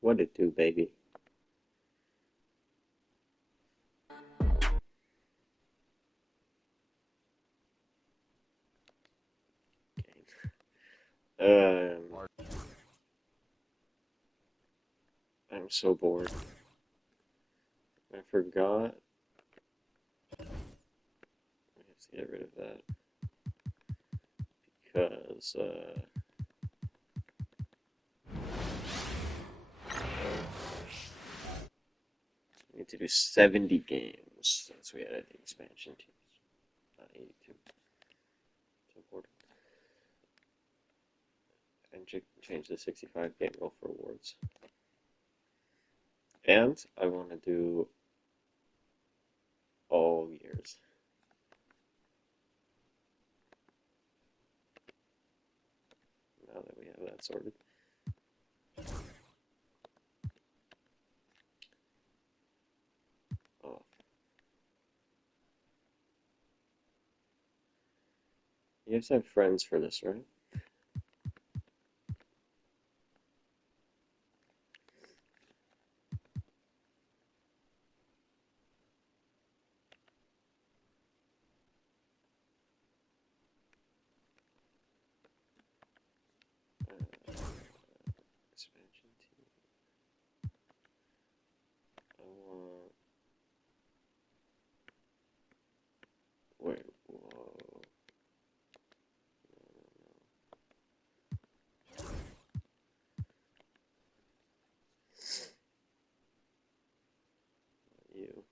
What it do, baby? Um, I'm so bored. I forgot. I have to get rid of that because we need to do 70 games since we added the expansion teams. Not 82. So bored. And change the 65 game rule for awards. And I want to do all years. Now that we have that sorted. Oh, you have to have friends for this, right? Expansion team. I want. Wait, whoa. You.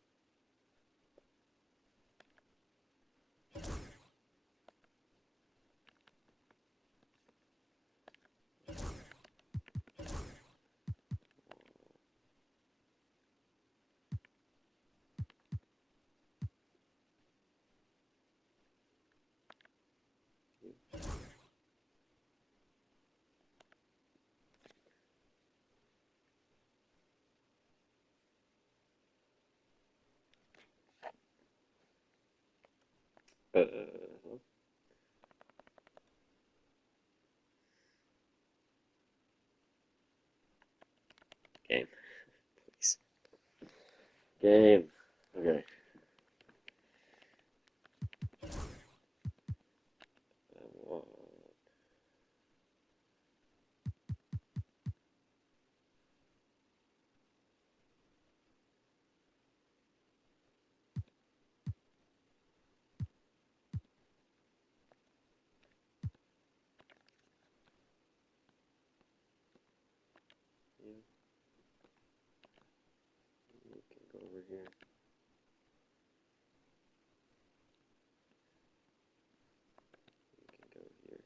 Uh, game, please. Game. Okay. I want you. You can go over here. You can go here.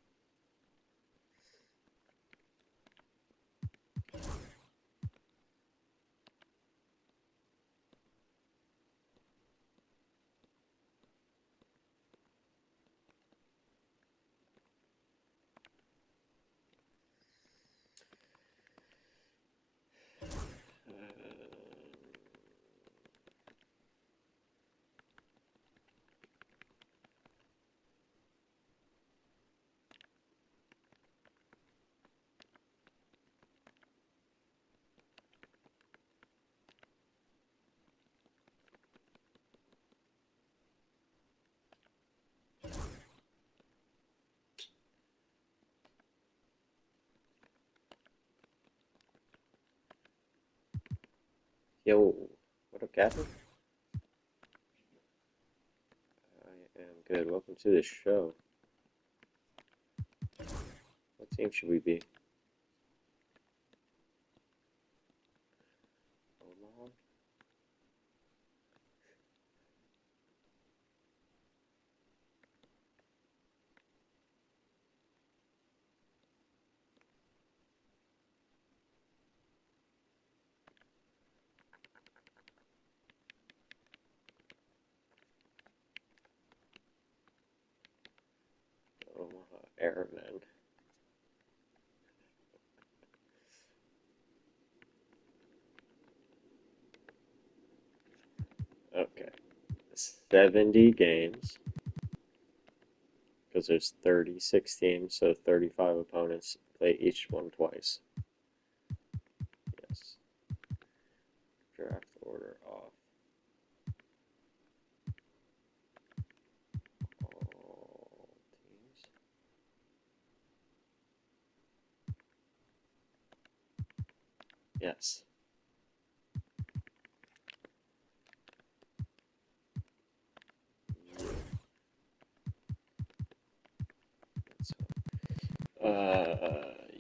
Yo, what up, Captain? I am good. Welcome to the show. What team should we be? Omaha? Omaha Airmen. Okay. 70 games. Because there's 36 teams, so 35 opponents play each one twice. Yes. Yes.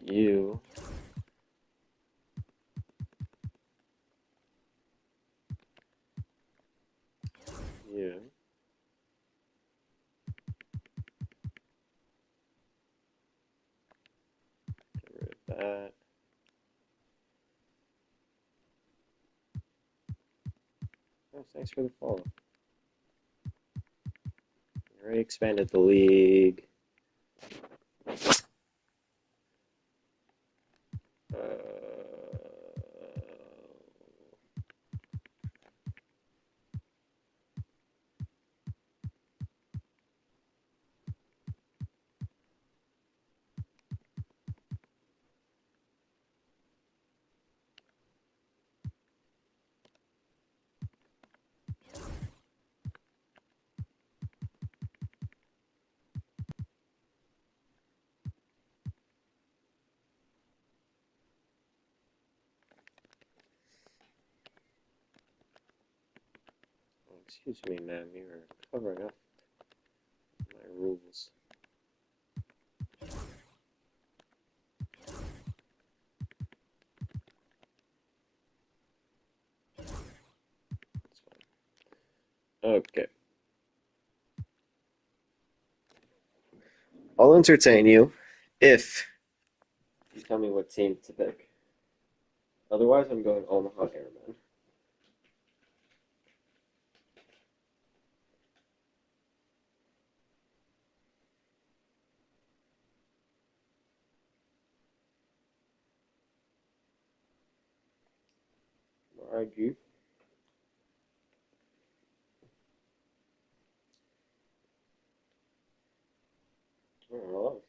You. You. Get rid of that. Oh, thanks for the follow. Already expanded the league. Excuse me, ma'am. You are covering up my rules. Okay. I'll entertain you if you tell me what team to pick. Otherwise, I'm going Omaha Airmen. RIG. Oh,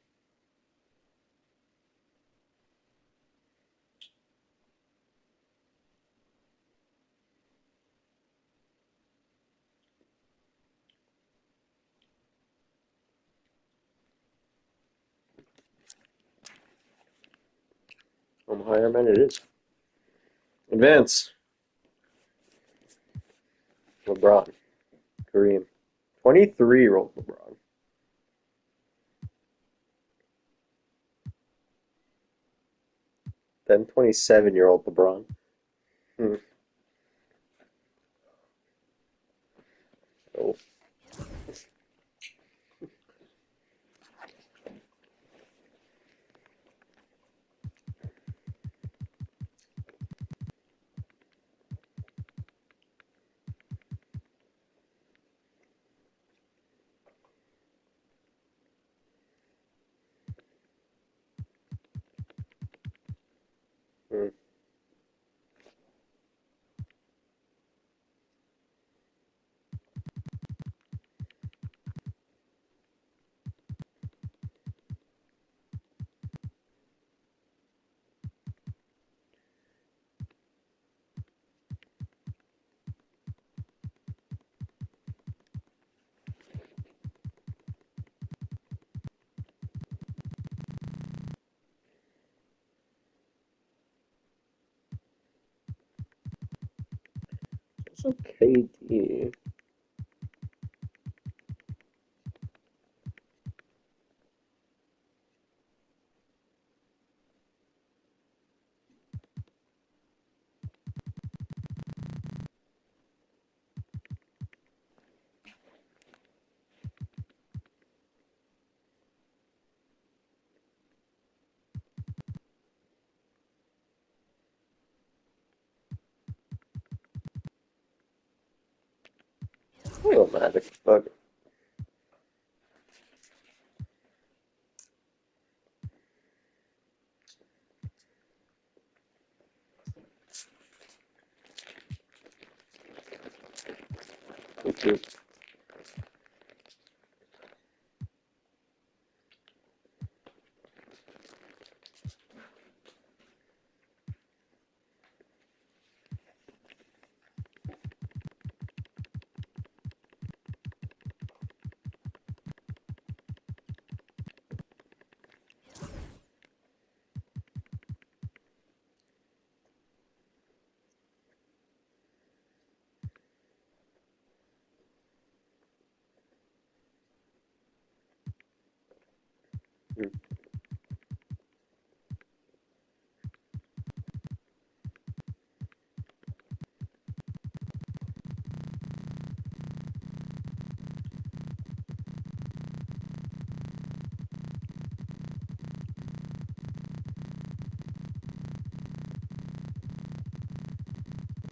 Omaha Airmen it is. Advance. LeBron. Kareem. 23-year-old LeBron. Then 27-year-old LeBron. Hmm. Oh. Hmm. Also KD. Oh, Magic. Fuck. Thank you.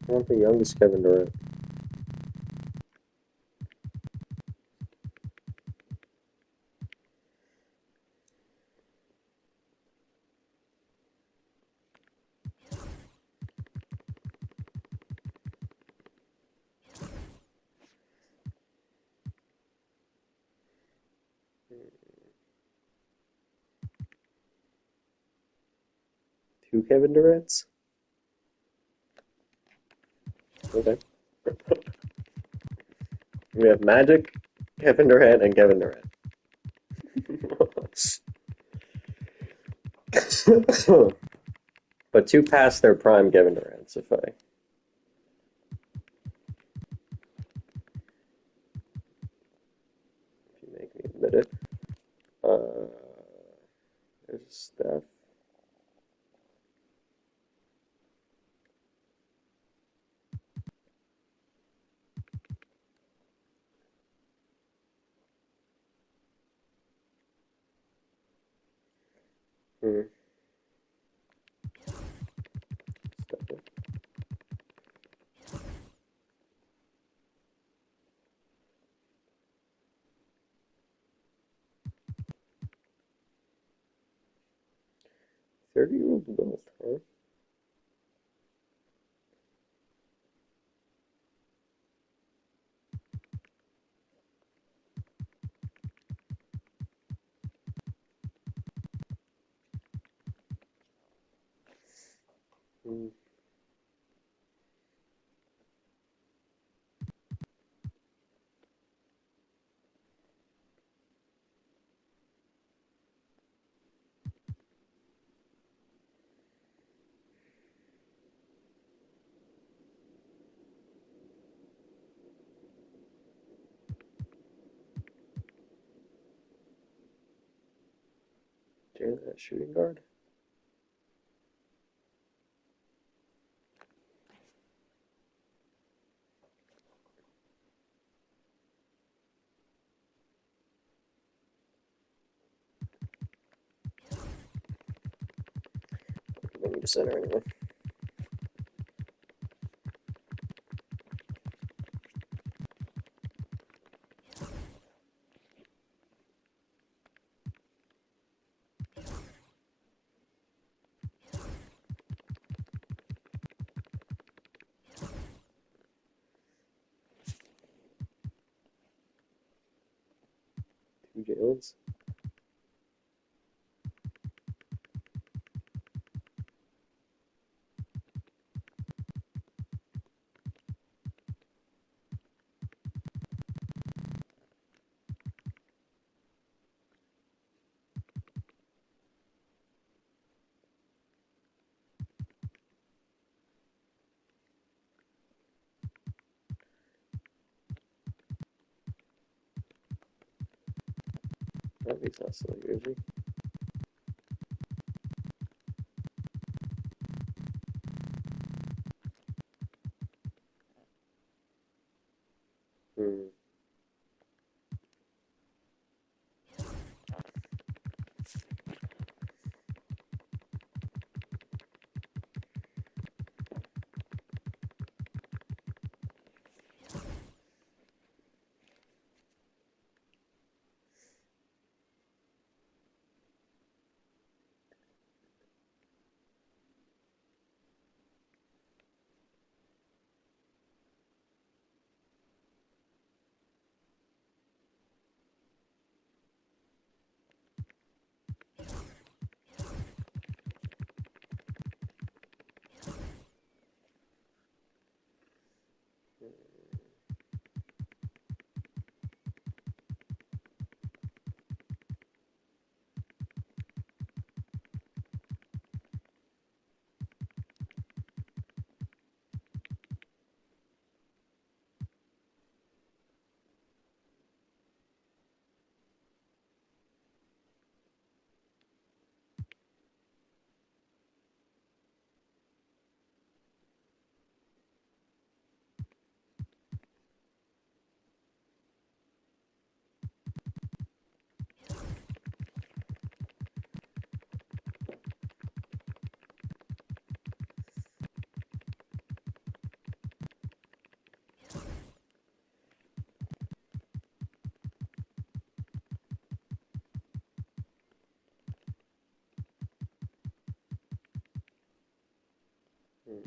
I want the youngest Kevin Durant. Two Kevin Durants? Okay. We have Magic, Kevin Durant, and Kevin Durant. But two past their prime Kevin Durants, if you make me admit it. Uh, there's Steph. Hmm. Steph. 30-year-old both, huh? Hmm. Jalen at shooting guard? They need a center anyway. Two Jalen's. Oh, he's not still here, is he? Hmm. Okay.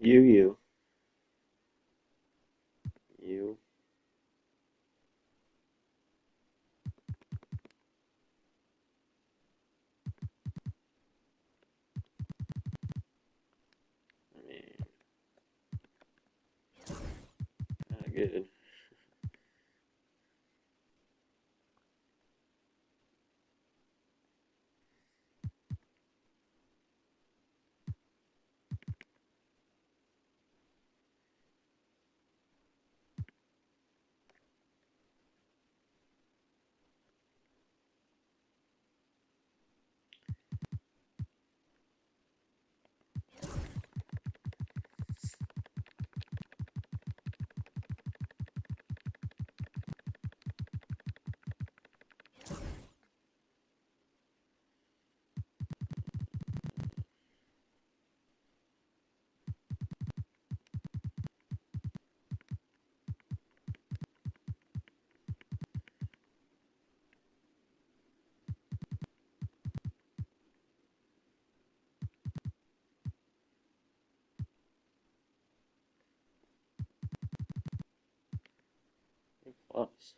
You. You. I mean, not good. Plus.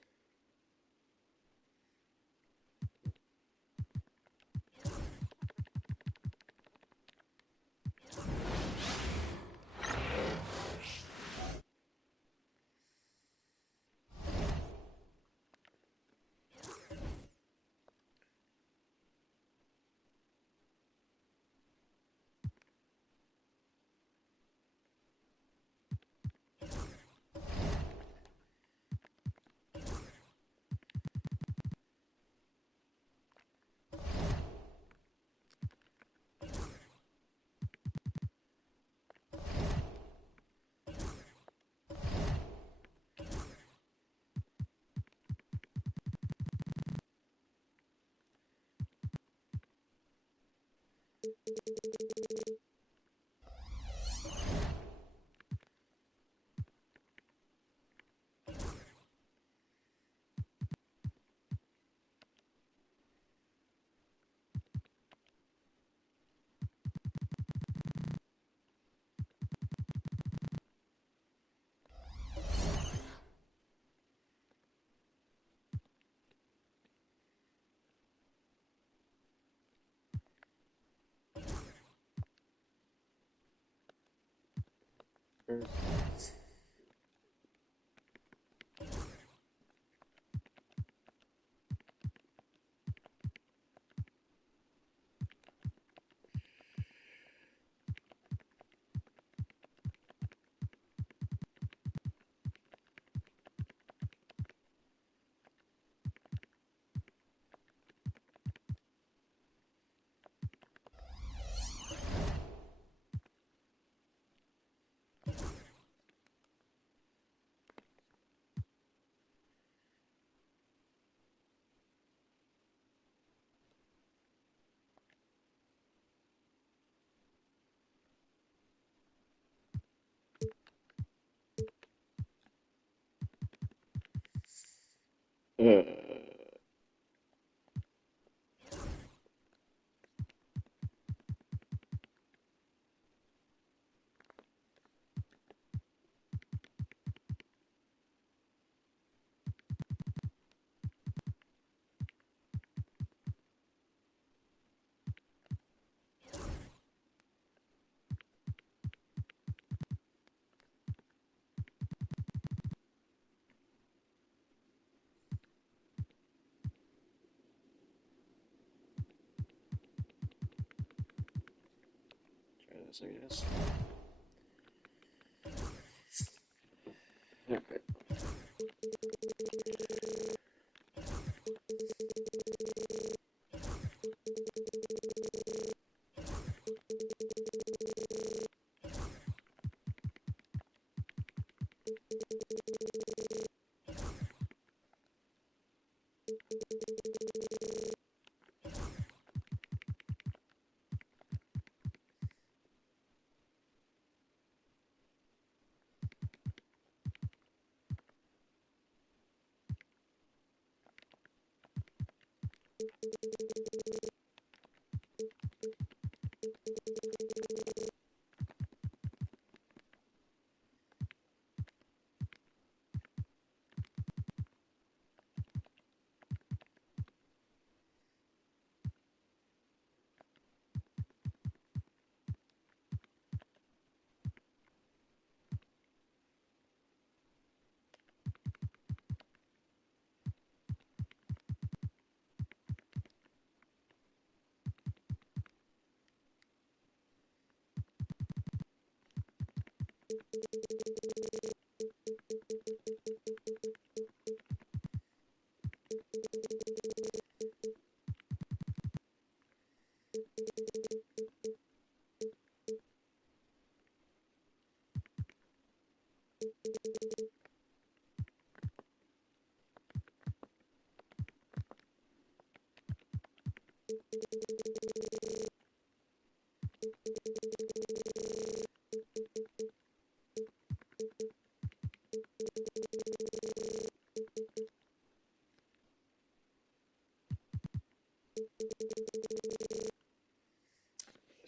Uh, guys, I guess. Okay.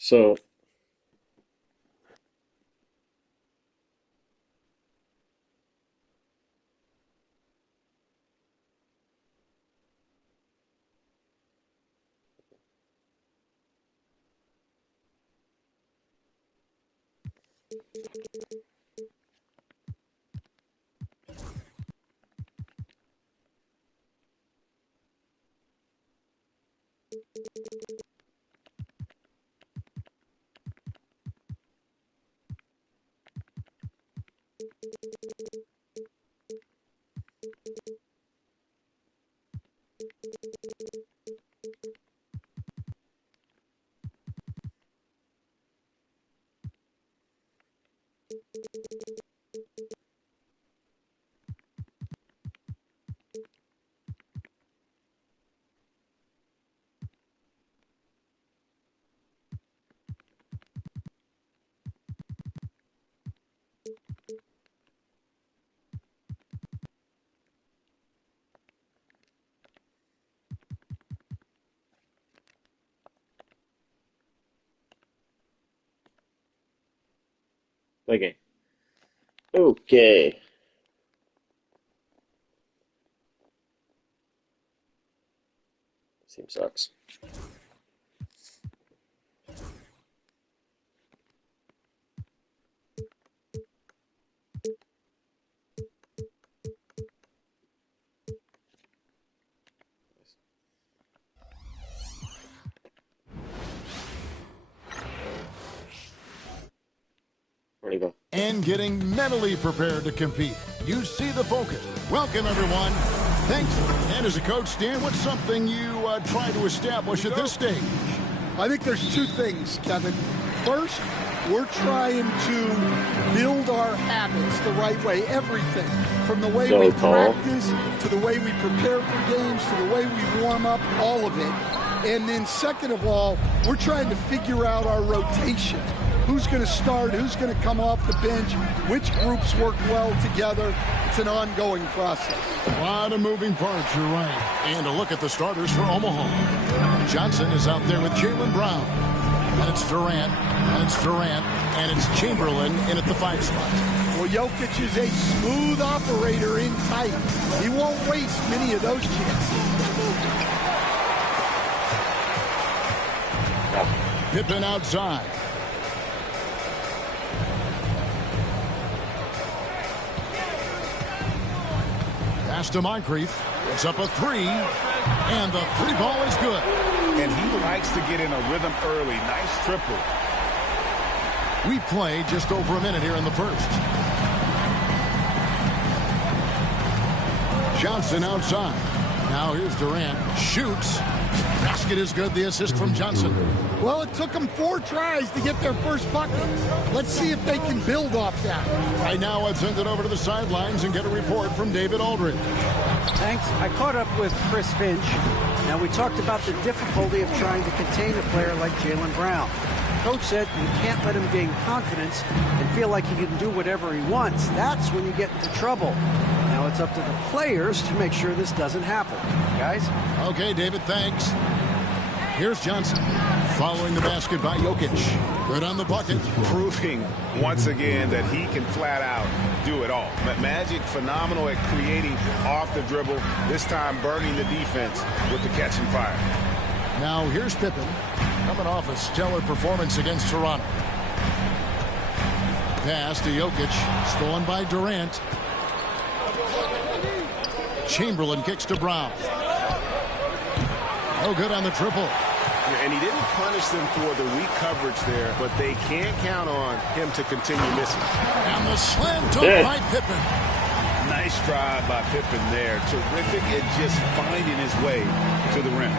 So, okay. Okay. This team sucks. Where'd he go? And getting mentally prepared to compete. You see the focus. Welcome, everyone. Thanks. And as a coach, Stan, what's something you try to establish at this stage? I think there's two things, Kevin. First, we're trying to build our habits the right way. Everything from the way we practice to the way we prepare for games to the way we warm up, all of it. And then second of all, we're trying to figure out our rotation. Who's going to start? Who's going to come off the bench? Which groups work well together? It's an ongoing process. A lot of moving parts, you're right. And a look at the starters for Omaha. Johnson is out there with Jaylen Brown. And it's Durant. And it's Durant. And it's Chamberlain in at the 5 spot. Well, Jokic is a smooth operator in tight. He won't waste many of those chances. Pippen outside. Pass to Moncrief. It's up a 3. And the 3 ball is good. And he likes to get in a rhythm early. Nice triple. We've played just over a minute here in the first. Johnson outside. Now here's Durant. Shoots. Basket is good. The assist from Johnson. Well, it took them 4 tries to get their first bucket. Let's see if they can build off that. Right now, let's send it over to the sidelines and get a report from David Aldridge. Thanks. I caught up with Chris Finch. Now, we talked about the difficulty of trying to contain a player like Jaylen Brown. Coach said you can't let him gain confidence and feel like he can do whatever he wants. That's when you get into trouble. Now it's up to the players to make sure this doesn't happen. Guys? Okay, David, thanks. Here's Johnson. Following the basket by Jokic. Good on the bucket. Proving once again that he can flat out do it all. Magic phenomenal at creating off the dribble. This time burning the defense with the catch and fire. Now here's Pippen. Coming off a stellar performance against Toronto. Pass to Jokic. Stolen by Durant. Chamberlain kicks to Brown. No good on the triple. And he didn't punish them for the weak coverage there, but they can't count on him to continue missing. And the slam dunk by Pippen. Nice drive by Pippen there. Terrific at just finding his way to the rim.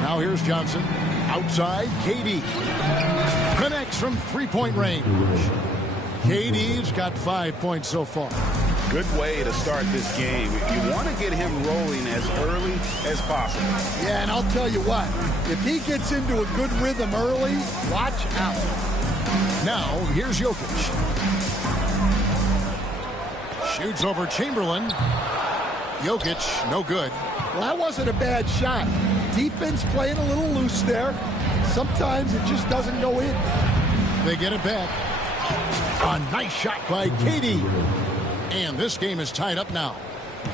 Now here's Johnson. Outside, KD. Connects from three-point range. KD's got 5 points so far. Good way to start this game. You want to get him rolling as early as possible. Yeah, and I'll tell you what. If he gets into a good rhythm early, watch out. Now, here's Jokic. Shoots over Chamberlain. Jokic, no good. Well, that wasn't a bad shot. Defense playing a little loose there. Sometimes it just doesn't go in. They get it back. A nice shot by KD. And this game is tied up now.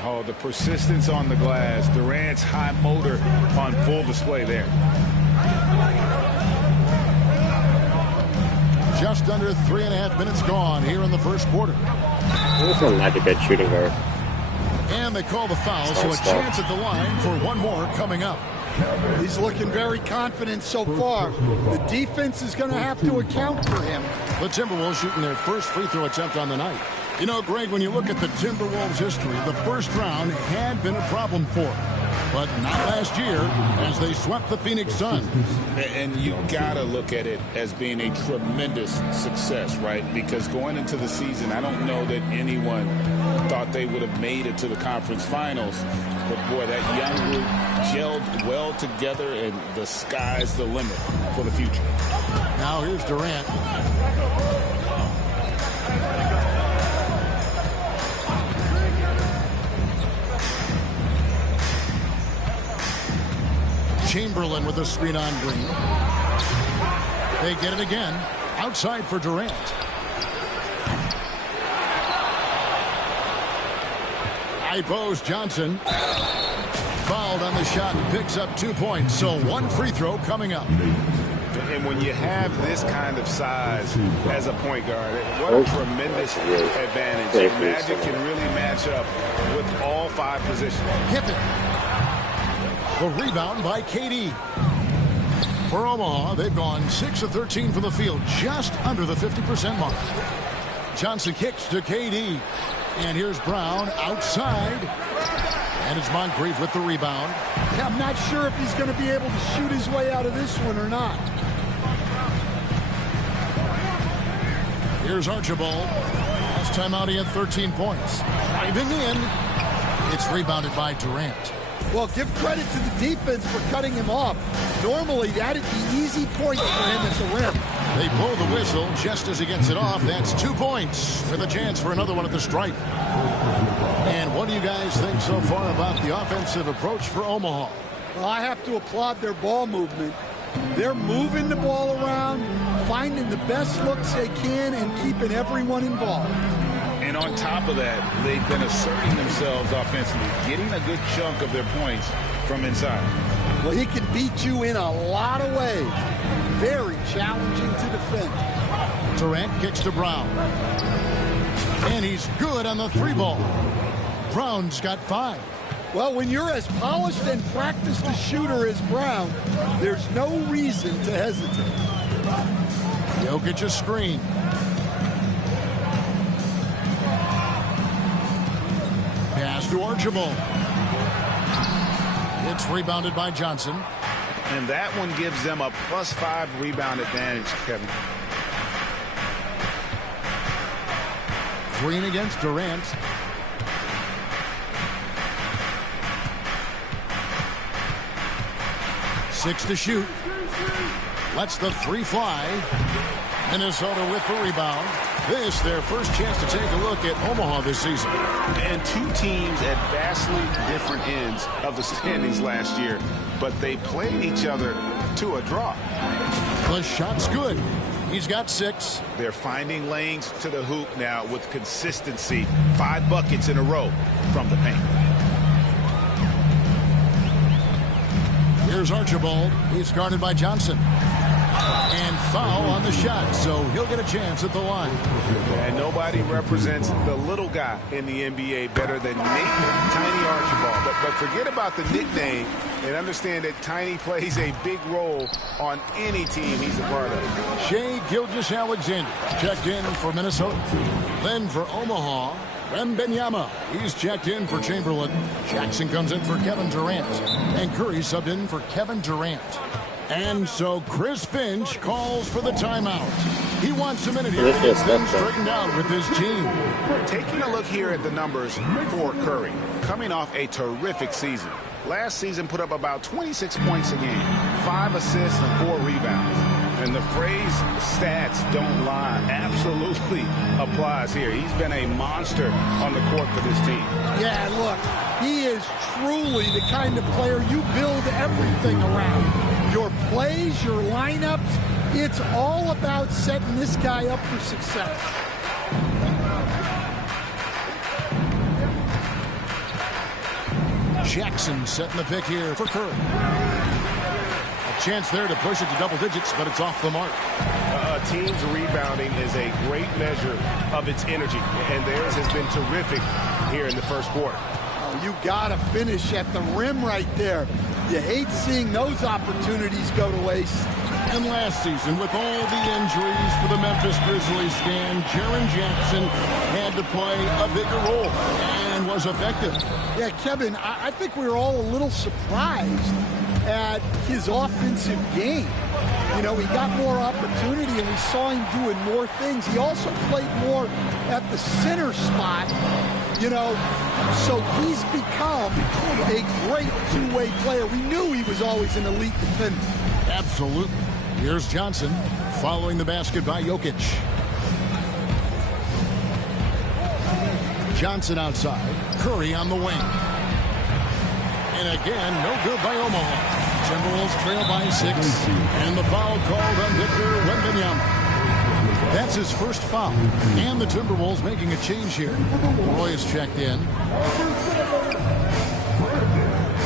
Oh, the persistence on the glass. Durant's high motor on full display there. Just under 3.5 minutes gone here in the first quarter. This is not a good shooting guard. And they call the foul, so a chance at the line for one more coming up. He's looking very confident so far. The defense is going to have to account for him. The Timberwolves shooting their first free throw attempt on the night. You know, Greg, when you look at the Timberwolves' history, the first round had been a problem for them. But not last year, as they swept the Phoenix Suns. And you gotta look at it as being a tremendous success, right? Because going into the season, I don't know that anyone thought they would have made it to the conference finals. But boy, that young group gelled well together, and the sky's the limit for the future. Now here's Durant. Chamberlain with a screen on Green. They get it again. Outside for Durant. Ipos Johnson. Fouled on the shot and picks up 2 points. So one free throw coming up. And when you have this kind of size as a point guard, what a tremendous advantage. Magic can really match up with all 5 positions. Pippen. The rebound by KD. For Omaha, they've gone 6 of 13 from the field, just under the 50% mark. Johnson kicks to KD. And here's Brown outside. And it's Moncrief with the rebound. Yeah, I'm not sure if he's going to be able to shoot his way out of this one or not. Here's Archibald. Last time out, he had 13 points. Driving in. It's rebounded by Durant. Well, give credit to the defense for cutting him off. Normally, that'd be easy points for him at the rim. They blow the whistle just as he gets it off. That's 2 points with a chance for another one at the stripe. And what do you guys think so far about the offensive approach for Omaha? Well, I have to applaud their ball movement. They're moving the ball around, finding the best looks they can, and keeping everyone involved. And on top of that, they've been asserting themselves offensively, getting a good chunk of their points from inside. Well, he can beat you in a lot of ways. Very challenging to defend. Durant kicks to Brown. And he's good on the 3 ball. Brown's got 5. Well, when you're as polished and practiced a shooter as Brown, there's no reason to hesitate. Jokic a screen. Pass to Archibald. It's rebounded by Johnson. And that one gives them a +5 rebound advantage, Kevin. Green against Durant. Six to shoot. Lets the three fly. Minnesota with the rebound. This their first chance to take a look at Omaha this season. And two teams at vastly different ends of the standings last year, but they played each other to a draw. The shot's good. He's got 6. They're finding lanes to the hoop now with consistency. 5 buckets in a row from the paint. Here's Archibald. He's guarded by Johnson. And foul on the shot, so he'll get a chance at the line. And nobody represents the little guy in the NBA better than Tiny Archibald. But forget about the nickname and understand that Tiny plays a big role on any team he's a part of. Shai Gilgeous-Alexander checked in for Minnesota. Then for Omaha, Wembanyama. He's checked in for Chamberlain. Jackson comes in for Kevin Durant. And Curry subbed in for Kevin Durant. And so Chris Finch calls for the timeout. He wants a minute here to get things straightened out with his team. Taking a look here at the numbers for Curry, coming off a terrific season. Last season put up about 26 points a game, 5 assists and 4 rebounds. And the phrase stats don't lie absolutely applies here. He's been a monster on the court for this team. Yeah, look, he is truly the kind of player you build everything around. Your plays, your lineups, it's all about setting this guy up for success. Jackson setting the pick here for Curry. A chance there to push it to double digits, but it's off the mark. A team's rebounding is a great measure of its energy, and theirs has been terrific here in the first quarter. Oh, you got to finish at the rim right there. You hate seeing those opportunities go to waste. And last season, with all the injuries for the Memphis Grizzlies stand, Jaren Jackson had to play a bigger role and was effective. Yeah, Kevin, I think we were all a little surprised at his offensive game. You know, he got more opportunity and we saw him doing more things. He also played more at the center spot, you know, so he's become a great two-way player. We knew he was always an elite defender. Absolutely. Here's Johnson following the basket by Jokic. Johnson outside. Curry on the wing. And again, no good by Omaha. Timberwolves trail by 6. And the foul called on Victor Wembanyama. That's his first foul. And the Timberwolves making a change here. Roy is checked in.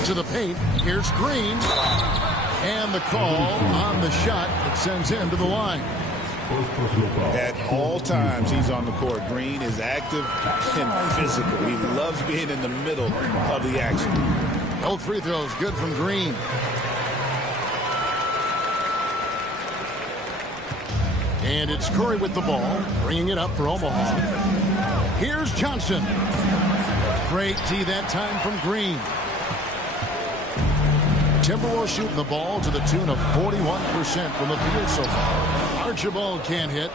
To the paint. Here's Green. And the call on the shot that sends him to the line. At all times, he's on the court. Green is active and physical. He loves being in the middle of the action. Both free throws good from Green. And it's Curry with the ball, bringing it up for Omaha. Here's Johnson. Great D that time from Green. Timberwolves shooting the ball to the tune of 41% from the field so far. Archibald can't hit.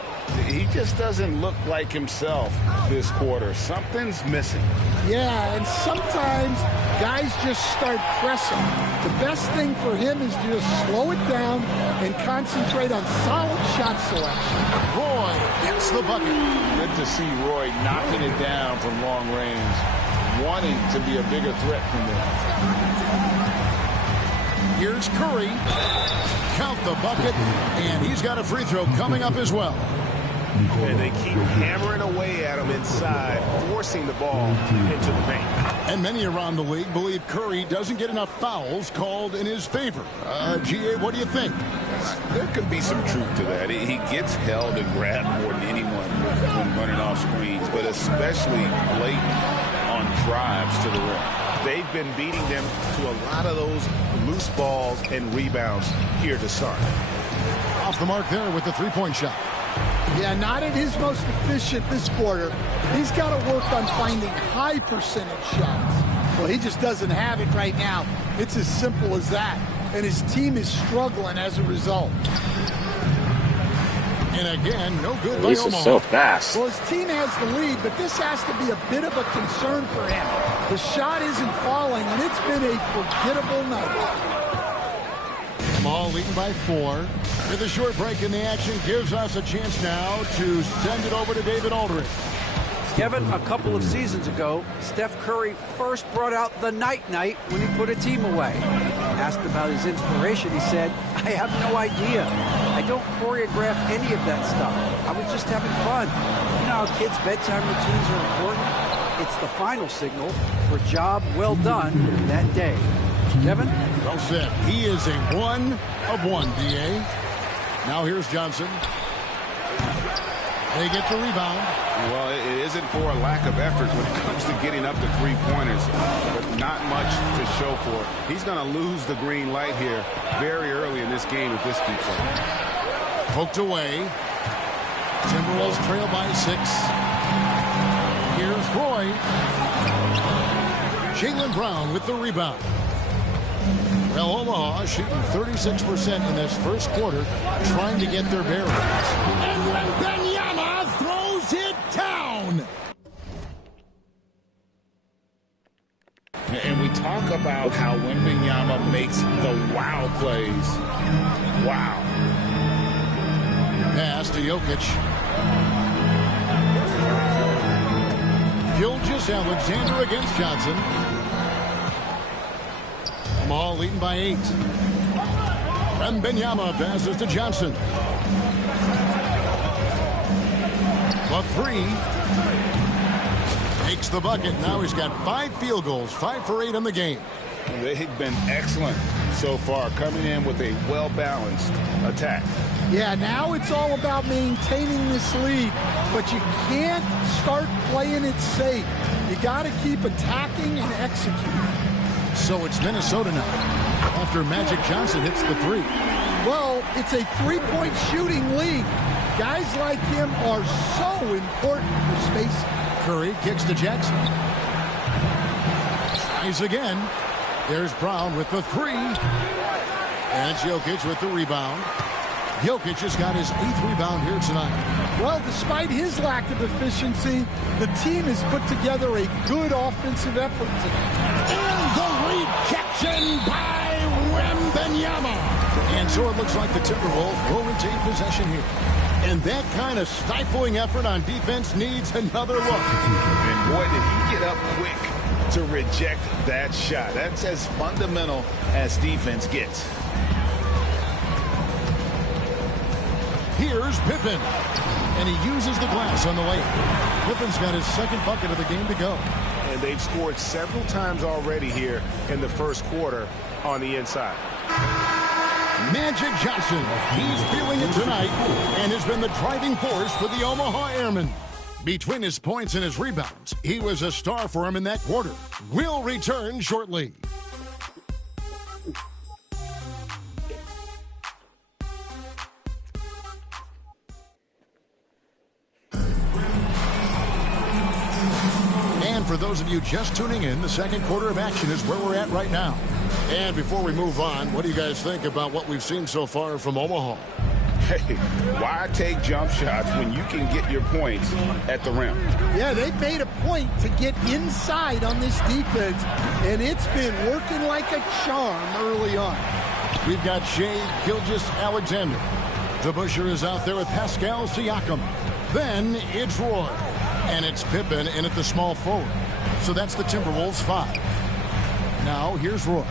He just doesn't look like himself this quarter. Something's missing. Yeah, and sometimes guys just start pressing. The best thing for him is to just slow it down and concentrate on solid shot selection. Roy gets the bucket. Good to see Roy knocking it down from long range, wanting to be a bigger threat from there. Here's Curry. Count the bucket, and he's got a free throw coming up as well. And they keep hammering away at him inside, forcing the ball into the paint. And many around the league believe Curry doesn't get enough fouls called in his favor. GA, what do you think? There could be some truth to that. He gets held and grabbed more than anyone when running off screens, but especially blatant on drives to the rim. they've been beating them to a lot of those loose balls and rebounds here to start. Off the mark there with the three-point shot. Yeah, not at his most efficient this quarter. He's got to work on finding high percentage shots. Well, he just doesn't have it right now. It's as simple as that. And his team is struggling as a result. And again, no good by He's Omaha. so fast. Well, his team has the lead, but this has to be a bit of a concern for him. The shot isn't falling, and it's been a forgettable night. Omaha leading by 4. With a short break in the action, gives us a chance now to send it over to David Aldridge. Kevin, a couple of seasons ago, Steph Curry first brought out the night-night when he put a team away. Asked about his inspiration, he said, "I have no idea. I don't choreograph any of that stuff. I was just having fun." You know how kids' bedtime routines are important? It's the final signal for a job well done that day. Kevin? Well said. He is a 1 of 1, D.A. Now here's Johnson. They get the rebound. Well, it isn't for a lack of effort when it comes to getting up to three-pointers, but not much to show for it. He's going to lose the green light here very early in this game if this keeps up. Poked away. Timberwolves trail by 6. Here's Roy. Jaylen Brown with the rebound. Well, Omaha shooting 36% in this first quarter, trying to get their bearings. And Wembanyama throws it down. And we talk about how Wembanyama makes the wow plays. Wow. Pass to Jokic. Gilgeous-Alexander against Johnson. Omaha leading by 8. Wembanyama passes to Johnson. The 3. Makes the bucket. Now he's got 5 field goals, 5 for 8 in the game. They've been excellent so far, coming in with a well-balanced attack. Yeah, now it's all about maintaining this lead, but you can't start playing it safe. You got to keep attacking and executing. So it's Minnesota now, after Magic Johnson hits the 3. Well, it's a three-point shooting league. Guys like him are so important for space. Curry kicks to Jackson. Tries again. There's Brown with the 3. And it's Jokic with the rebound. Jokic has got his 8th rebound here tonight. Well, despite his lack of efficiency, the team has put together a good offensive effort tonight. And the rejection by Wembanyama. And so it looks like the Timberwolves will retain possession here. And that kind of stifling effort on defense needs another look. And boy, did he get up quick to reject that shot. That's as fundamental as defense gets. Here's Pippen. And he uses the glass on the layup. Pippen's got his 2nd bucket of the game to go. And they've scored several times already here in the first quarter on the inside. Magic Johnson, he's feeling it tonight and has been the driving force for the Omaha Airmen. Between his points and his rebounds, he was a star for him in that quarter. We'll return shortly. And for those of you just tuning in, the second quarter of action is where we're at right now. And before we move on, what do you guys think about what we've seen so far from Omaha? Hey, why take jump shots when you can get your points at the rim? Yeah, they've made a point to get inside on this defense, and it's been working like a charm early on. We've got Shai Gilgeous-Alexander. DeBusschere is out there with Pascal Siakam. Then it's Roy. And it's Pippen in at the small forward. So that's the Timberwolves 5. Now here's Roy.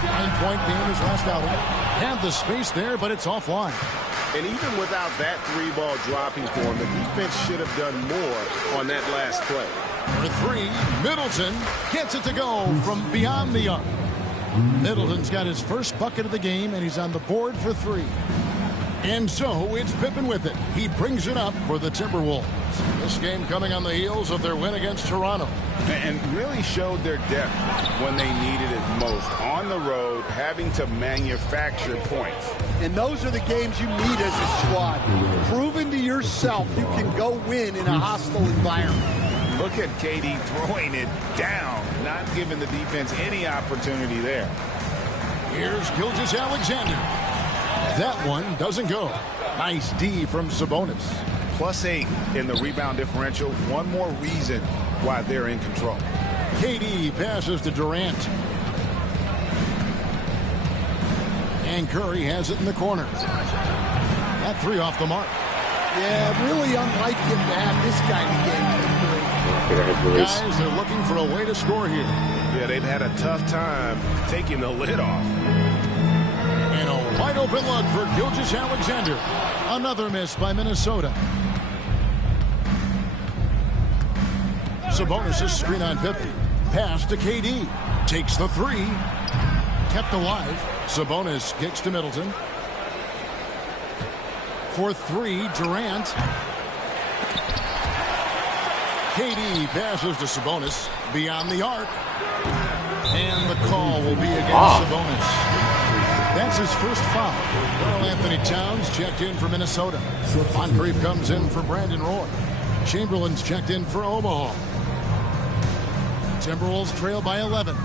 9-point game his last outing. Had the space there, but it's offline. And even without that 3-ball dropping for him, the defense should have done more on that last play. For 3, Middleton gets it to go from beyond the arc. Middleton's got his first bucket of the game, and he's on the board for 3. And so it's Pippen with it. He brings it up for the Timberwolves. This game coming on the heels of their win against Toronto. And really showed their depth when they needed it most. On the road, having to manufacture points. And those are the games you need as a squad. Proving to yourself you can go win in a hostile environment. Look at KD throwing it down, not giving the defense any opportunity there. Here's Gilgeous-Alexander. That one doesn't go. Nice D from Sabonis. +8 in the rebound differential. One more reason why they're in control. KD passes to Durant. And Curry has it in the corner. That three off the mark. Yeah, really unlike him to have this kind of game. Guys, they're looking for a way to score here. Yeah, they've had a tough time taking the lid off. And a wide open look for Gilgeous-Alexander. Another miss by Minnesota. Sabonis' screen on Pippen. Pass to KD. Takes the three. Kept alive. Sabonis kicks to Middleton. For three, Durant. KD passes to Sabonis. Beyond the arc. And the call will be against Sabonis. That's his first foul. Karl Anthony Towns checked in for Minnesota. Moncrief comes in for Brandon Roy. Chamberlain's checked in for Omaha. Timberwolves trail by 11.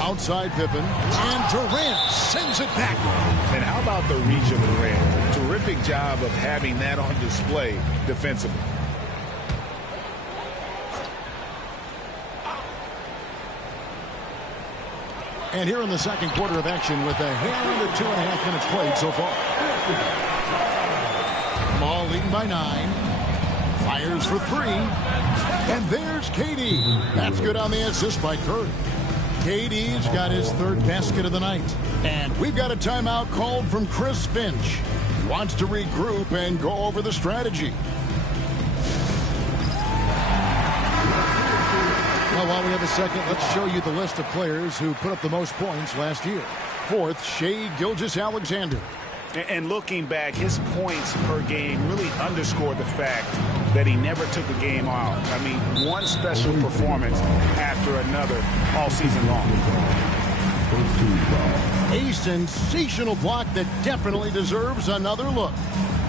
Outside Pippen. And Durant sends it back. And how about the reach of Durant? Terrific job of having that on display defensively. And here in the second quarter of action with a hand of 2.5 minutes played so far. Ball leading by 9. Fires for three. And there's KD. That's good on the assist by Curry. KD's got his third basket of the night. And we've got a timeout called from Chris Finch. He wants to regroup and go over the strategy. Well, while we have a second, let's show you the list of players who put up the most points last year. Fourth, Shai Gilgeous-Alexander. And looking back, his points per game really underscored the fact that he never took a game off. I mean, one special performance after another all season long. A sensational block that definitely deserves another look.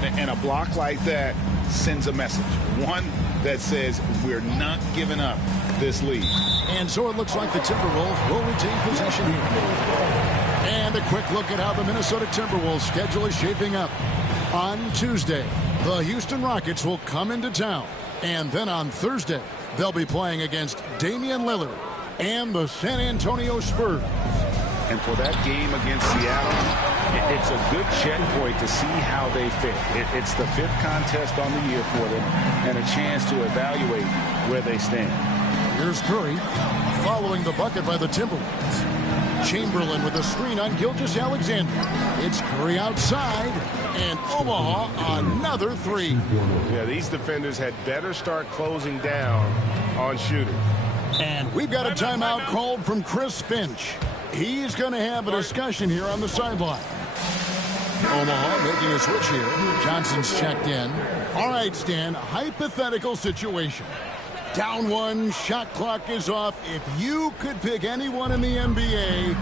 And a block like that sends a message. One that says we're not giving up this lead. And so it looks like the Timberwolves will retain possession here. And a quick look at how the Minnesota Timberwolves schedule is shaping up. On Tuesday, the Houston Rockets will come into town. And then on Thursday, they'll be playing against Damian Lillard and the San Antonio Spurs. And for that game against Seattle, it's a good checkpoint to see how they fit. It's the fifth contest on the year for them and a chance to evaluate where they stand. Here's Curry following the bucket by the Timberwolves. Chamberlain with a screen on Gilgeous-Alexander. It's Curry outside, and Omaha another three. Yeah, these defenders had better start closing down on shooters. And we've got a timeout called from Chris Finch. He's going to have a discussion here on the sideline. Omaha making a switch here. Johnson's checked in. All right, Stan, hypothetical situation. Down one, shot clock is off. If you could pick anyone in the NBA,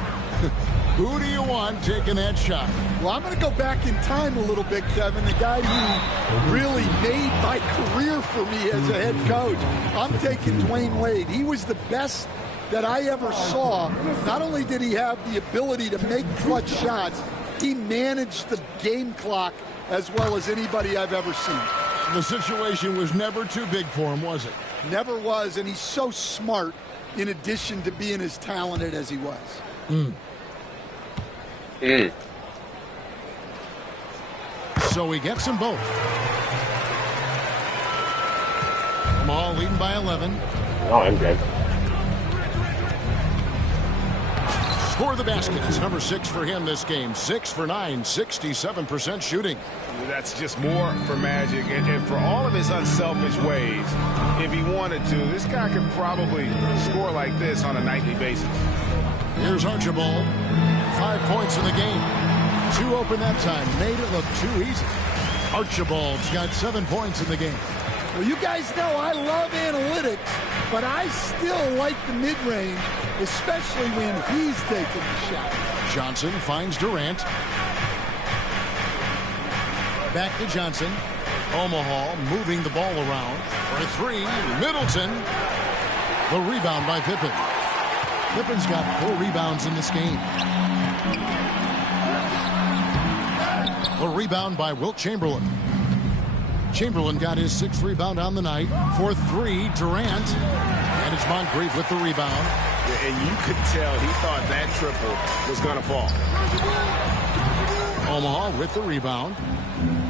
who do you want taking that shot? Well, I'm going to go back in time a little bit, Kevin. The guy who really made my career for me as a head coach. I'm taking Dwayne Wade. He was the best that I ever saw. Not only did he have the ability to make clutch shots, he managed the game clock as well as anybody I've ever seen. The situation was never too big for him, was it? Never was, and he's so smart in addition to being as talented as he was. So he gets them both. Omaha leading by 11. Oh, I'm good. For the basket, it's number 6 for him this game. 6 for 9, 67% shooting. That's just more for Magic. And for all of his unselfish ways, if he wanted to, this guy could probably score like this on a nightly basis. Here's Archibald. 5 points in the game. 2 open that time. Made it look too easy. Archibald's got 7 points in the game. Well, you guys know I love analytics, but I still like the mid-range, especially when he's taking the shot. Johnson finds Durant. Back to Johnson. Omaha moving the ball around. For 3, Middleton. The rebound by Pippen. Pippen's got 4 rebounds in this game. The rebound by Wilt Chamberlain. Chamberlain got his 6th rebound on the night. For 3, Durant. And it's Moncrief with the rebound. And you could tell he thought that triple was going to fall. Omaha with the rebound.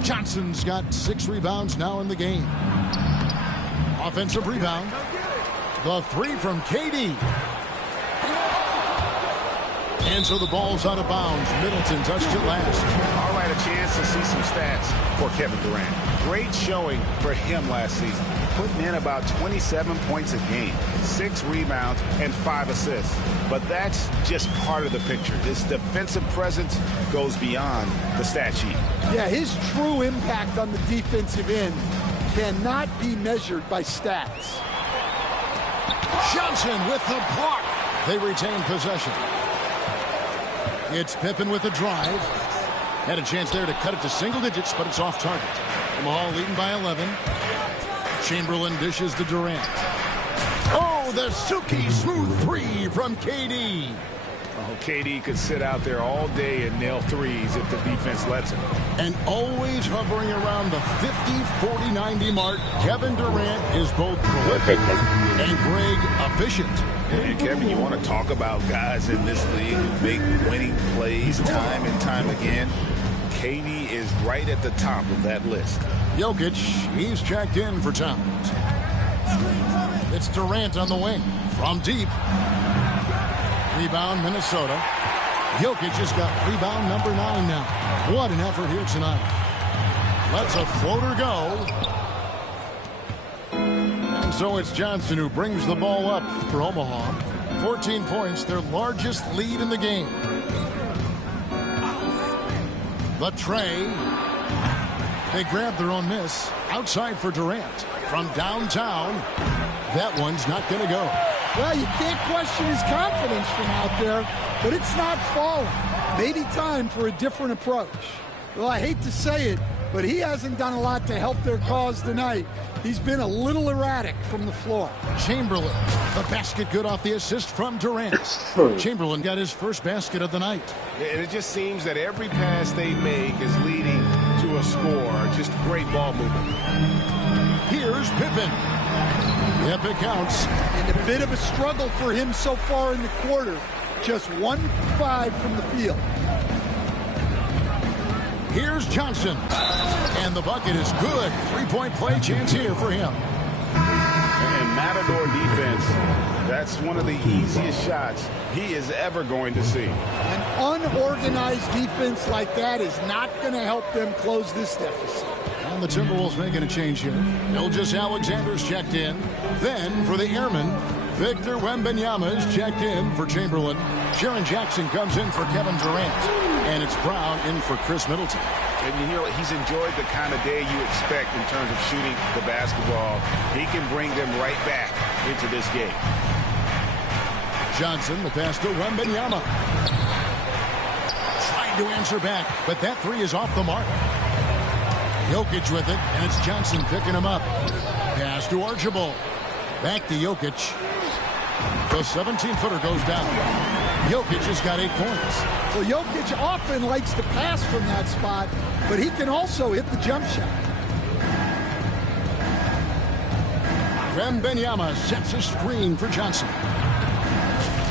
Johnson's got 6 rebounds now in the game. Offensive rebound. The 3 from KD. And so the ball's out of bounds. Middleton touched it last. All right, a chance to see some stats for Kevin Durant. Great showing for him last season. Putting in about 27 points a game, 6 rebounds, and 5 assists. But that's just part of the picture. His defensive presence goes beyond the stat sheet. Yeah, his true impact on the defensive end cannot be measured by stats. Johnson with the block. They retain possession. It's Pippen with the drive. Had a chance there to cut it to single digits, but it's off target. Omaha leading by 11. Chamberlain dishes to Durant. Oh, the silky smooth 3 from KD. Oh, KD could sit out there all day and nail threes if the defense lets him. And always hovering around the 50, 40, 90 mark, Kevin Durant is both prolific and Greg efficient. And Kevin, you want to talk about guys in this league who make winning plays time and time again? KD is right at the top of that list. Jokic, he's checked in for Towns. It's Durant on the wing. From deep. Rebound, Minnesota. Jokic just got rebound number 9 now. What an effort here tonight. Lets a floater go. And so it's Johnson who brings the ball up for Omaha. 14 points, their largest lead in the game. The tray. They grab their own miss. Outside for Durant. From downtown. That one's not going to go. Well, you can't question his confidence from out there, but it's not falling. Maybe time for a different approach. Well, I hate to say it, but he hasn't done a lot to help their cause tonight. He's been a little erratic from the floor. Chamberlain, the basket good off the assist from Durant. Chamberlain got his first basket of the night. And it just seems that every pass they make is leading to a score. Just great ball movement. Here's Pippen. Yep, it counts. And a bit of a struggle for him so far in the quarter. Just 1-5 from the field. Here's Johnson. And the bucket is good. 3-point play chance here for him. And Matador defense, that's one of the easiest shots he is ever going to see. An unorganized defense like that is not going to help them close this deficit. And the Timberwolves making a change here. Ilgis Alexander's checked in. Then for the Airmen, Victor Wembanyama's checked in for Chamberlain. Jaren Jackson comes in for Kevin Durant. And it's Brown in for Chris Middleton. And you know, he's enjoyed the kind of day you expect in terms of shooting the basketball. He can bring them right back into this game. Johnson, the pass to Wembanyama. Trying to answer back, but that 3 is off the mark. Jokic with it, and it's Johnson picking him up. Pass to Archibald. Back to Jokic. The 17-footer goes down. Jokic has got 8 points. Well, Jokic often likes to pass from that spot, but he can also hit the jump shot. Wembanyama sets a screen for Johnson.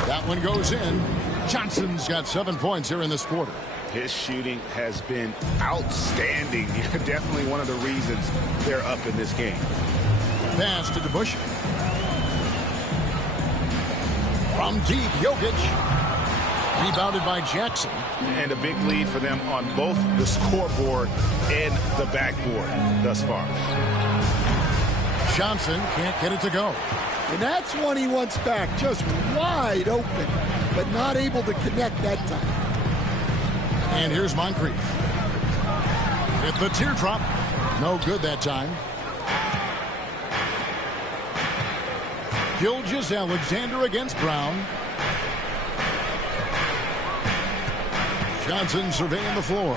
That one goes in. Johnson's got 7 points here in this quarter. His shooting has been outstanding. Definitely one of the reasons they're up in this game. Pass to DeBush. From deep, Jokic. Rebounded by Jackson. And a big lead for them on both the scoreboard and the backboard thus far. Johnson can't get it to go. And that's one he wants back, just wide open, but not able to connect that time. And here's Moncrief. Hit the teardrop. No good that time. Gilgeous-Alexander against Brown. Johnson surveying the floor.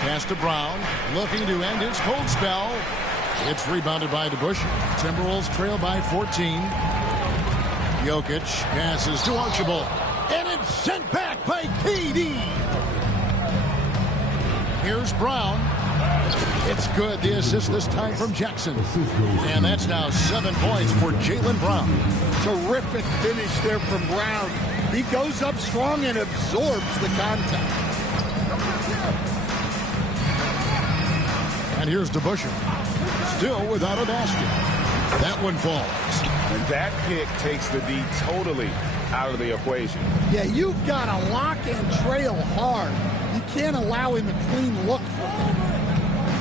Pass to Brown, looking to end his cold spell. It's rebounded by DeBusch. Timberwolves trail by 14. Jokic passes to Archibald. And it's sent back by KD. Here's Brown. It's good. The assist this time from Jackson. And that's now 7 points for Jaylen Brown. Terrific finish there from Brown. He goes up strong and absorbs the contact. And here's DeBusch. Still without a basket. That one falls. And that pick takes the D totally out of the equation. Yeah, you've got to lock and trail hard. You can't allow him a clean look for him.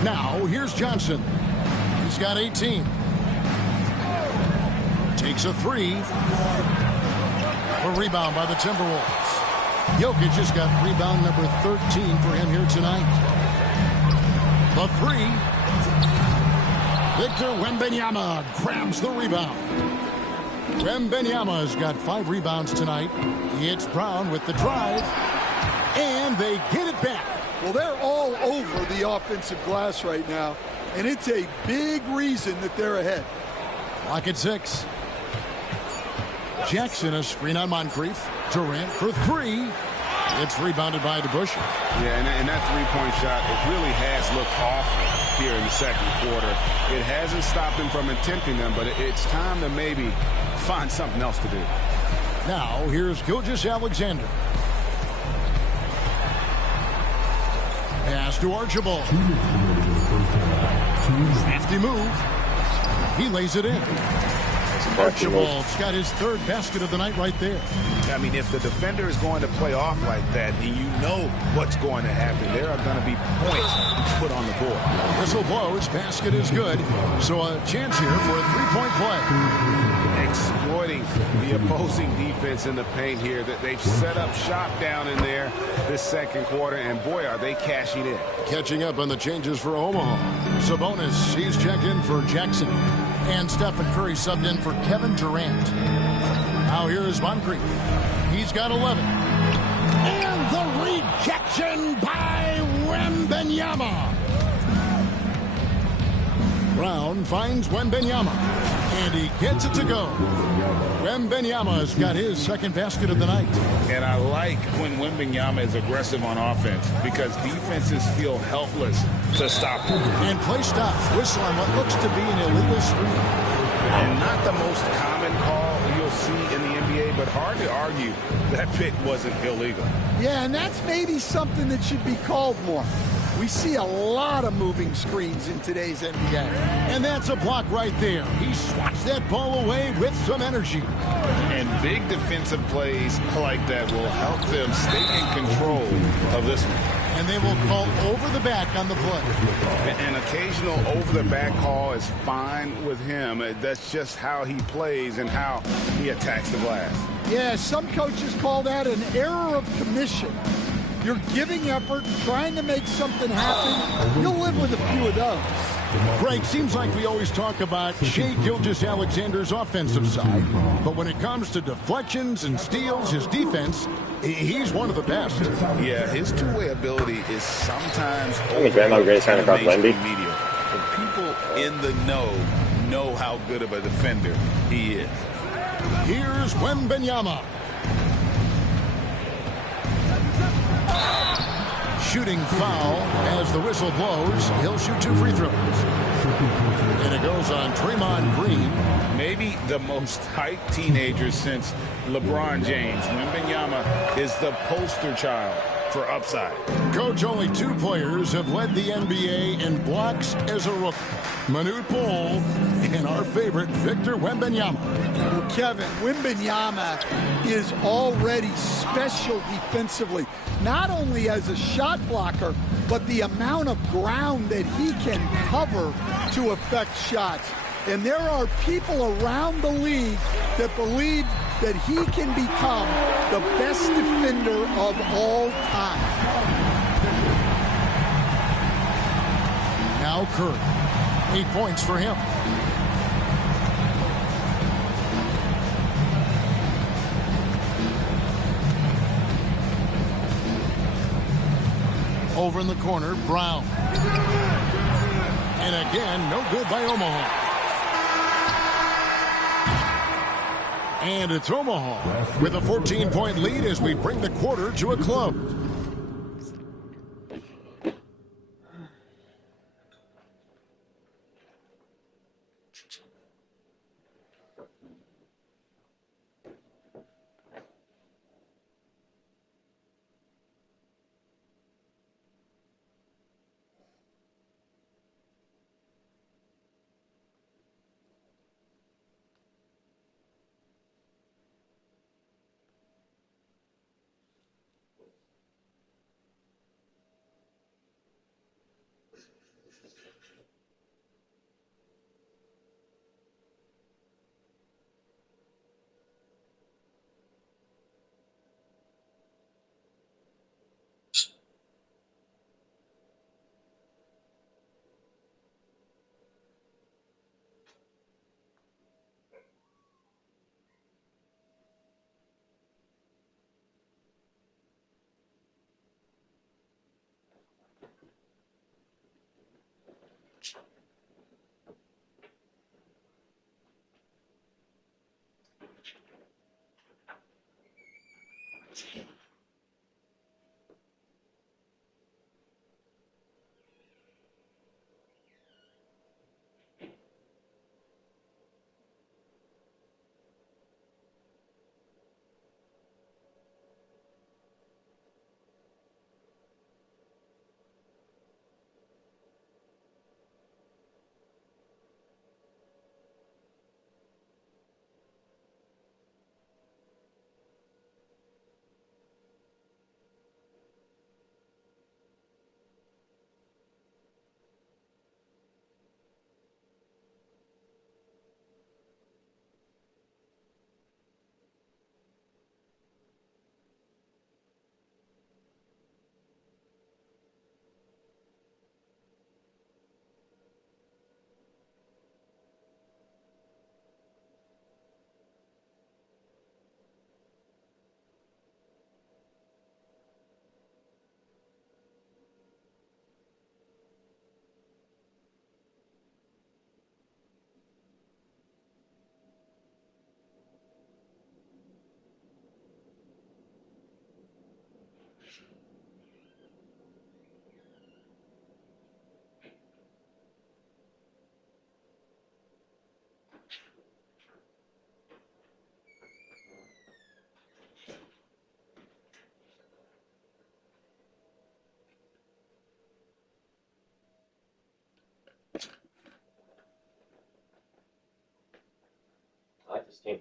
Now, here's Johnson. He's got 18. Takes a three. A rebound by the Timberwolves. Jokic just got rebound number 13 for him here tonight. The three. Victor Wembanyama grabs the rebound. Wembanyama's got 5 rebounds tonight. It's Brown with the drive. And they get it back. Well, they're all over the offensive glass right now. And it's a big reason that they're ahead. Clock at 6. Jackson, a screen on Moncrief. Durant for 3. It's rebounded by DeBusch. Yeah, and that three-point shot, it really has looked awful here in the second quarter. It hasn't stopped him from attempting them, but it's time to maybe find something else to do. Now, here's Gilgeous-Alexander. Pass to Archibald. Crafty move. He lays it in. Archibald's got his 3rd basket of the night right there. I mean, if the defender is going to play off like that, and you know what's going to happen, there are going to be points put on the board. Whistle blows. Basket is good. So a chance here for a 3-point play. Exploiting the opposing defense in the paint here. That they've set up shop down in there this second quarter, and boy, are they cashing in. Catching up on the changes for Omaha. Sabonis, he's checked in for Jackson. And Stephen Curry subbed in for Kevin Durant. Now here's Moncrief. He's got 11. And the rejection by Wembanyama. Brown finds Wembanyama. And he gets it to go. Wembanyama's got his 2nd basket of the night. And I like when Wembanyama is aggressive on offense because defenses feel helpless to stop him. And play stops. Whistle on what looks to be an illegal screen. And not the most common call you'll see in the NBA, but hard to argue that pick wasn't illegal. Yeah, and that's maybe something that should be called more. We see a lot of moving screens in today's NBA. And that's a block right there. He swats that ball away with some energy. And big defensive plays like that will help them stay in control of this one. And they will call over the back on the play. An occasional over-the-back call is fine with him. That's just how he plays and how he attacks the glass. Yeah, some coaches call that an error of commission. You're giving effort, trying to make something happen. You'll live with a few of those. Greg, seems like we always talk about Shai Gilgeous-Alexander's offensive side, but when it comes to deflections and steals, his defense, he's one of the best. Yeah, his two-way ability is sometimes Grandma Grace ran across Wendy. medium. But people in the know how good of a defender he is. Here's Wembanyama. Shooting foul as the whistle blows. He'll shoot 2 free throws. And it goes on Draymond Green. Maybe the most hyped teenager since LeBron James. Wembanyama is the poster child for upside. Coach, only 2 players have led the NBA in blocks as a rookie. Manute Bol and our favorite Victor Wembanyama. Well, Kevin, Wembanyama is already special defensively, not only as a shot blocker, but the amount of ground that he can cover to affect shots. And there are people around the league that believe that he can become the best defender of all time. Now Curry. 8 points for him. Over in the corner, Brown. And again, no good by Omaha. And it's Omaha with a 14-point lead as we bring the quarter to a close. I like this team.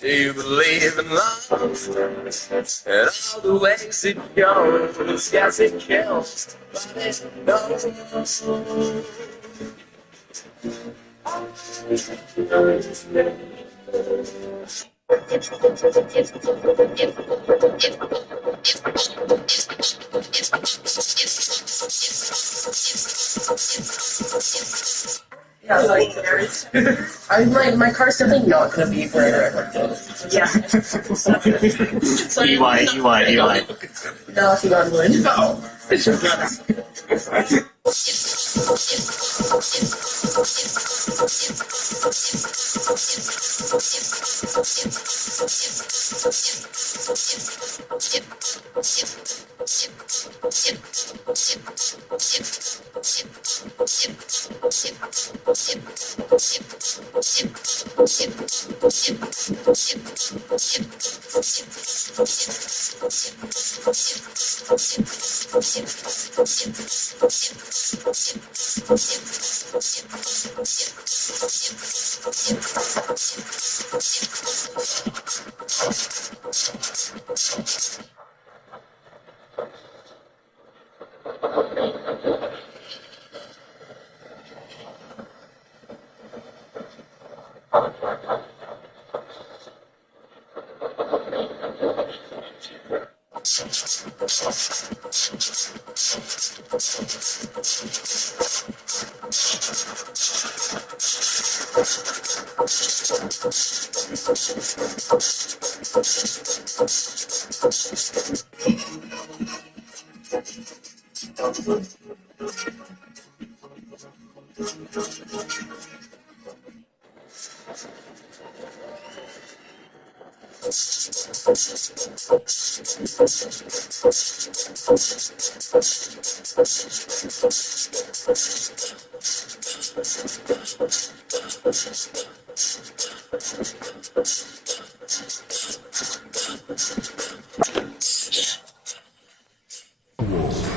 Do you believe in love and all the ways it goes? Yes, it kills, but it knows. Yeah, like my car's definitely not gonna be where. Yeah. So EY. no, he got wood. No.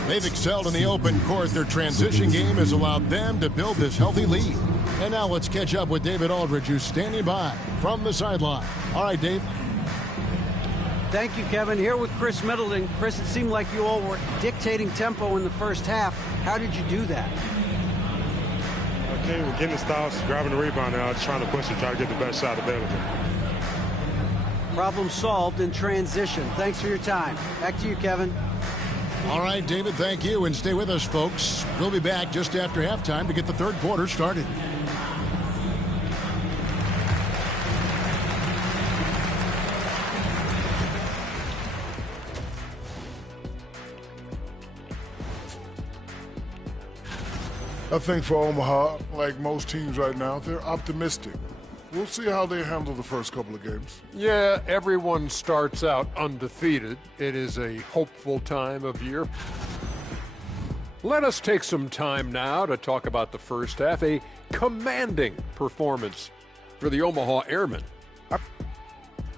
They've excelled in the open court. Their transition game has allowed them to build this healthy lead. And now let's catch up with David Aldridge, who's standing by from the sideline. All right, Dave. Thank you, Kevin. Here with Chris Middleton. Chris, it seemed like you all were dictating tempo in the first half. How did you do that? Okay, we're getting the stops, grabbing the rebound now, trying to push it, try to get the best shot available. Problem solved in transition. Thanks for your time. Back to you, Kevin. All right, David, thank you. And stay with us, folks. We'll be back just after halftime to get the third quarter started. I think for Omaha, like most teams right now, they're optimistic. We'll see how they handle the first couple of games. Yeah, everyone starts out undefeated. It is a hopeful time of year. Let us take some time now to talk about the first half. A commanding performance for the Omaha Airmen.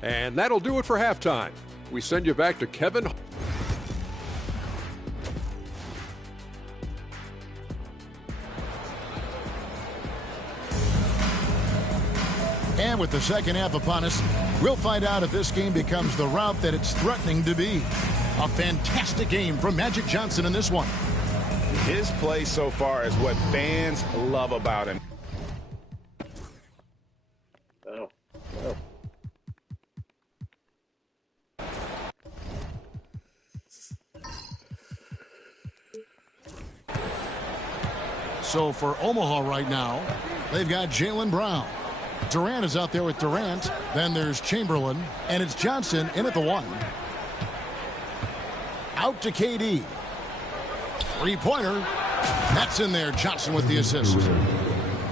And that'll do it for halftime. We send you back to Kevin. And with the second half upon us, we'll find out if this game becomes the route that it's threatening to be. A fantastic game from Magic Johnson in this one. His play so far is what fans love about him. Oh. So for Omaha right now, they've got Jaylen Brown. Durant is out there with Durant. Then there's Chamberlain. And it's Johnson in at the one. Out to KD. Three-pointer. That's in there. Johnson with the assist.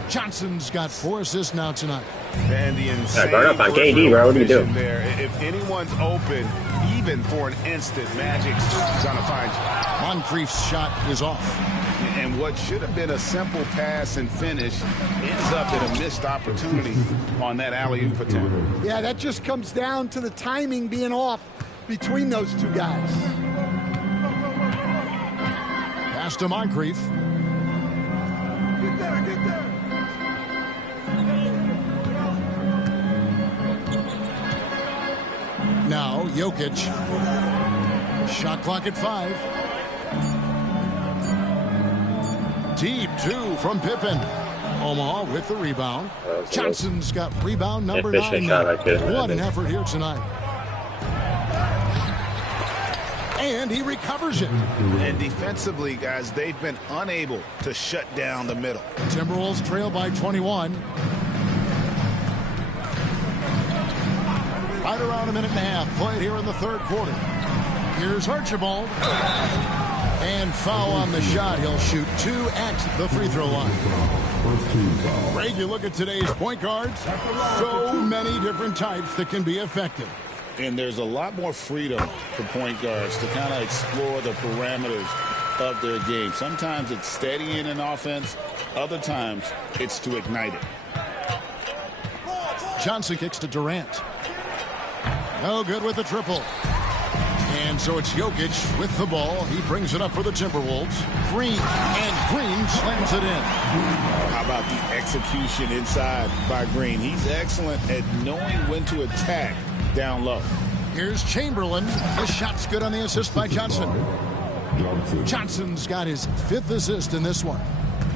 Johnson's got 4 assists now tonight. And the insane guard up on KD, bro. What are you doing? There. If anyone's open, even for an instant, Magic's going to find you. Moncrief's shot is off. And what should have been a simple pass and finish ends up in a missed opportunity on that alley-oop attempt. Yeah, that just comes down to the timing being off between those two guys. Pass to Moncrief. Get there. Now Jokic. Shot clock at 5. Deep 2 from Pippen. Omaha with the rebound. Johnson's got rebound number Efficient 9. shot, I couldn't What an handle. effort here tonight. And he recovers it. And defensively, guys, they've been unable to shut down the middle. Timberwolves trail by 21. Right around a minute and a half played here in the third quarter. Here's Archibald. And foul on the shot. He'll shoot 2 at the free throw line. Greg, you look at today's point guards. So many different types that can be effective. And there's a lot more freedom for point guards to kind of explore the parameters of their game. Sometimes it's steadying an offense. Other times it's to ignite it. Johnson kicks to Durant. No good with the triple. And so it's Jokic with the ball. He brings it up for the Timberwolves. Green slams it in. How about the execution inside by Green? He's excellent at knowing when to attack down low. Here's Chamberlain. The shot's good on the assist by Johnson. Johnson's got his 5th assist in this one.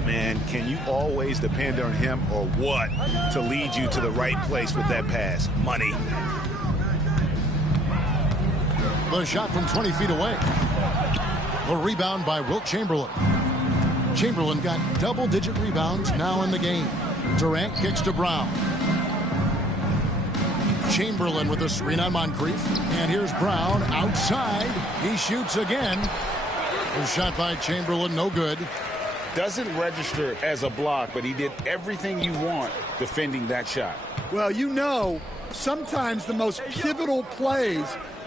Man, can you always depend on him or what to lead you to the right place with that pass? Money. The shot from 20 feet away. The rebound by Wilt Chamberlain. Chamberlain got double-digit rebounds now in the game. Durant kicks to Brown. Chamberlain with a screen on Moncrief. And here's Brown outside. He shoots again. The shot by Chamberlain, no good. Doesn't register as a block, but he did everything you want defending that shot. Well, you know, sometimes the most pivotal plays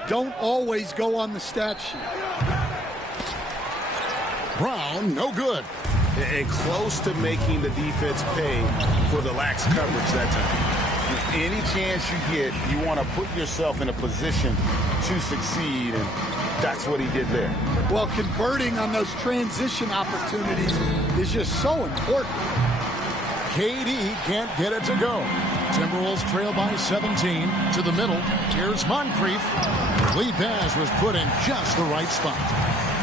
don't always go on the stat sheet. Brown, no good. And close to making the defense pay for the lax coverage that time. Any chance you get, you want to put yourself in a position to succeed, and that's what he did there. Well, converting on those transition opportunities is just so important. KD can't get it to go. Timberwolves trail by 17 to the middle. Here's Moncrief. Lead pass was put in just the right spot.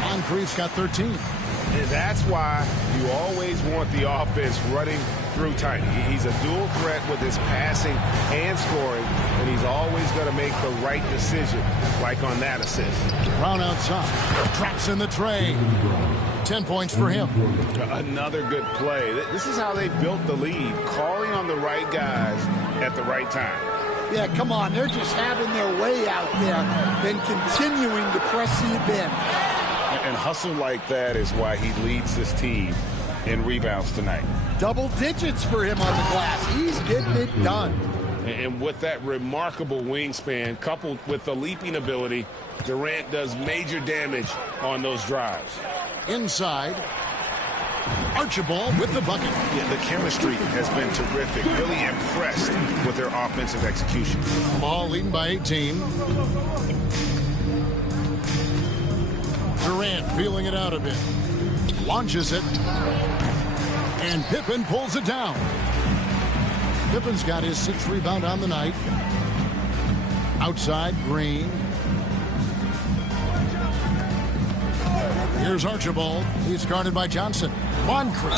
Moncrief's got 13. And that's why you always want the offense running through tight. He's a dual threat with his passing and scoring, and he's always going to make the right decision, like on that assist. Brown outside. Drops in the tray. 10 points for him. Another good play. This is how they built the lead, calling on the right guys at the right time. Yeah, come on. They're just having their way out there and continuing to press the advantage. And hustle like that is why he leads this team in rebounds tonight. Double digits for him on the glass. He's getting it done. And with that remarkable wingspan, coupled with the leaping ability, Durant does major damage on those drives. Inside. Archibald with the bucket. Yeah, the chemistry has been terrific. Really impressed with their offensive execution. Ball leading by 18. Durant feeling it out a bit. Launches it. And Pippen pulls it down. Pippen's got his 6th rebound on the night. Outside, Green. Here's Archibald. He's guarded by Johnson. Moncrief.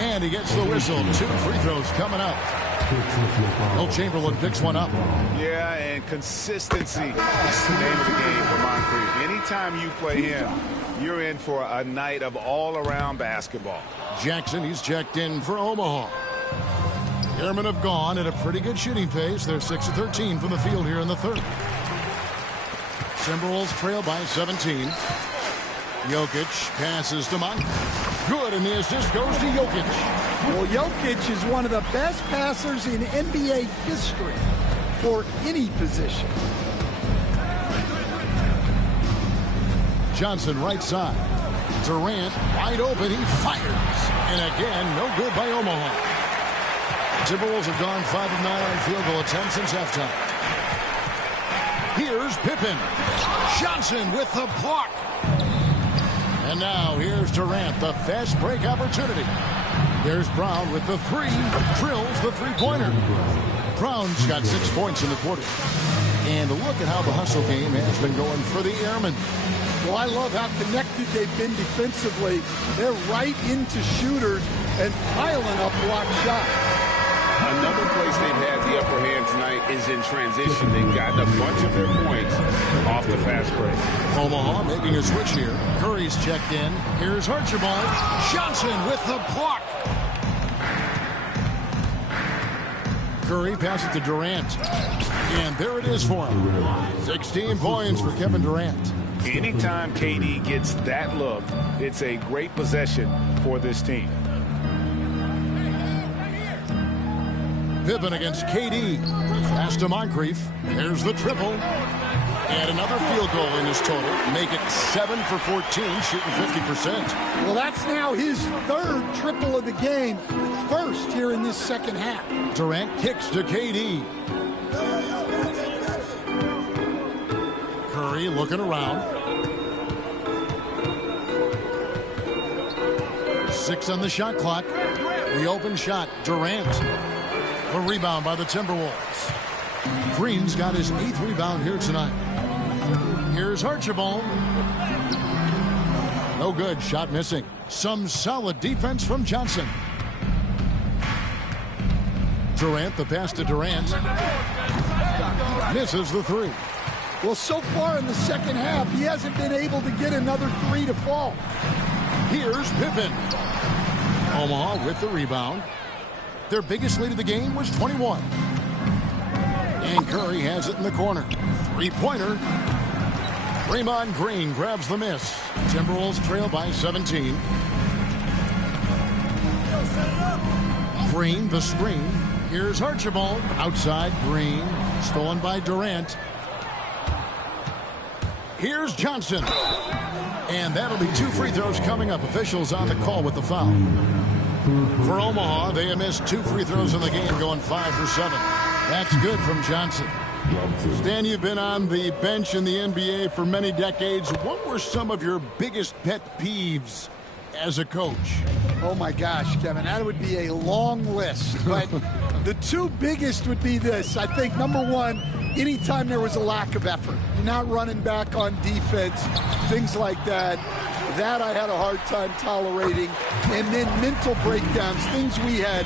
And he gets the whistle. 2 free throws coming up. Wilt Chamberlain picks one up. Yeah, and consistency is the name of the game for Moncrief. Anytime you play him, you're in for a night of all-around basketball. Jackson, he's checked in for Omaha. Airmen have gone at a pretty good shooting pace. They're 6 of 13 from the field here in the third. Timberwolves trail by 17. Jokic passes to Moncrief. Good, and the assist goes to Jokic. Well, Jokic is one of the best passers in NBA history for any position. Johnson right side. Durant wide open. He fires. And again, no good by Omaha. Timberwolves have gone 5 of 9 on field goal attempts since halftime. Here's Pippen. Johnson with the block. And now here's Durant, the fast break opportunity. There's Brown with the 3. Drills the three-pointer. Brown's got 6 points in the quarter. And look at how the hustle game has been going for the Airmen. Well, I love how connected they've been defensively. They're right into shooters and piling up block shots. Another place they've had the upper hand tonight is in transition. They've gotten a bunch of their points off the fast break. Omaha making a switch here. Curry's checked in. Here's Archibald. Johnson with the block. Curry passes to Durant. And there it is for him. 16 points for Kevin Durant. Anytime KD gets that look, it's a great possession for this team. Pippen against KD. Pass to Moncrief. There's the triple. And another field goal in his total. Make it 7 for 14, shooting 50%. Well, that's now his third triple of the game. First here in this second half. Durant kicks to KD. Curry looking around. 6 on the shot clock. The open shot. Durant. The rebound by the Timberwolves. Green's got his 8th rebound here tonight. Here's Archibald. No good. Shot missing. Some solid defense from Johnson. Durant, the pass to Durant. Misses the three. Well, so far in the second half, he hasn't been able to get another three to fall. Here's Pippen. Omaha with the rebound. Their biggest lead of the game was 21. And Curry has it in the corner. Three-pointer. Draymond Green grabs the miss. Timberwolves trail by 17. Green, the screen. Here's Archibald. Outside, Green. Stolen by Durant. Here's Johnson. And that'll be 2 free throws coming up. Officials on the call with the foul. For Omaha, they have missed 2 free throws in the game, going 5 for 7. That's good from Johnson. Stan, you've been on the bench in the NBA for many decades. What were some of your biggest pet peeves as a coach? Oh, my gosh, Kevin, that would be a long list. But the 2 biggest would be this. I think, number one, anytime there was a lack of effort, you're not running back on defense, things like that. That I had a hard time tolerating. And then mental breakdowns, things we had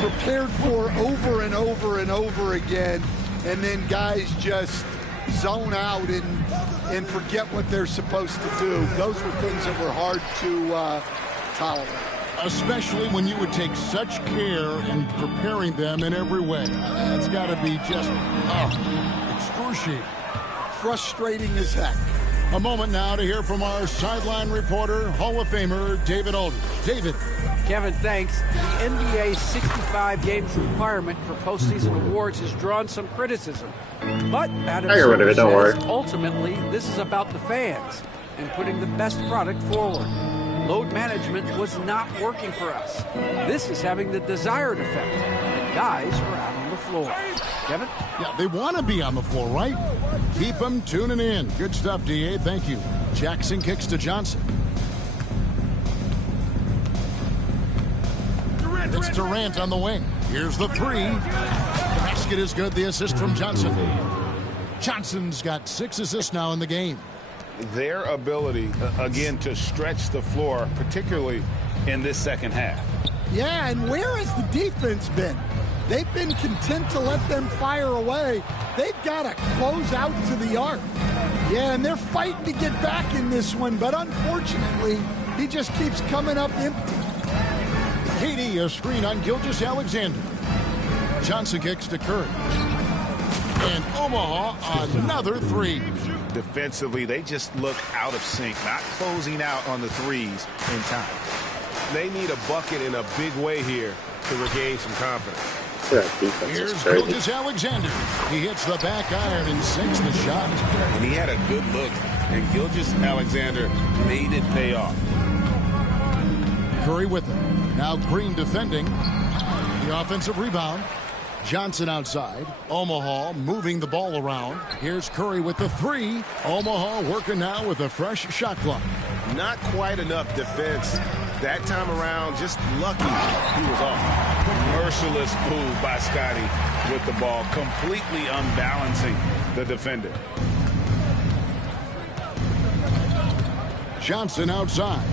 prepared for over and over and over again. And then guys just zone out and forget what they're supposed to do. Those were things that were hard to tolerate. Especially when you would take such care in preparing them in every way. That's got to be just excruciating. Frustrating as heck. A moment now to hear from our sideline reporter, Hall of Famer David Aldridge. David. Kevin, thanks. The NBA's 65 games requirement for postseason awards has drawn some criticism. But Adam Silver says ultimately this is about the fans and putting the best product forward. Load management was not working for us. This is having the desired effect. And guys are out on the floor. Kevin? Yeah, they want to be on the floor, right? Keep them tuning in. Good stuff, D.A. Thank you. Jackson kicks to Johnson. It's Durant on the wing. Here's the three. The basket is good. The assist from Johnson. Johnson's got 6 assists now in the game. Their ability, again, to stretch the floor, particularly in this second half. Yeah, and where has the defense been? They've been content to let them fire away. They've got to close out to the arc. Yeah, and they're fighting to get back in this one, but unfortunately, he just keeps coming up empty. KD, a screen on Gilgeous-Alexander. Johnson kicks to Curry. And Omaha, another three. Defensively, they just look out of sync, not closing out on the threes in time. They need a bucket in a big way here to regain some confidence. Here's Gilgeous-Alexander. He hits the back iron and sinks the shot. And he had a good look, and Gilgeous-Alexander made it pay off. Curry with him. Now Green defending. The offensive rebound. Johnson outside. Omaha moving the ball around. Here's Curry with the three. Omaha working now with a fresh shot clock. Not quite enough defense that time around. Just lucky he was off. Merciless move by Scotty with the ball, completely unbalancing the defender. Johnson outside.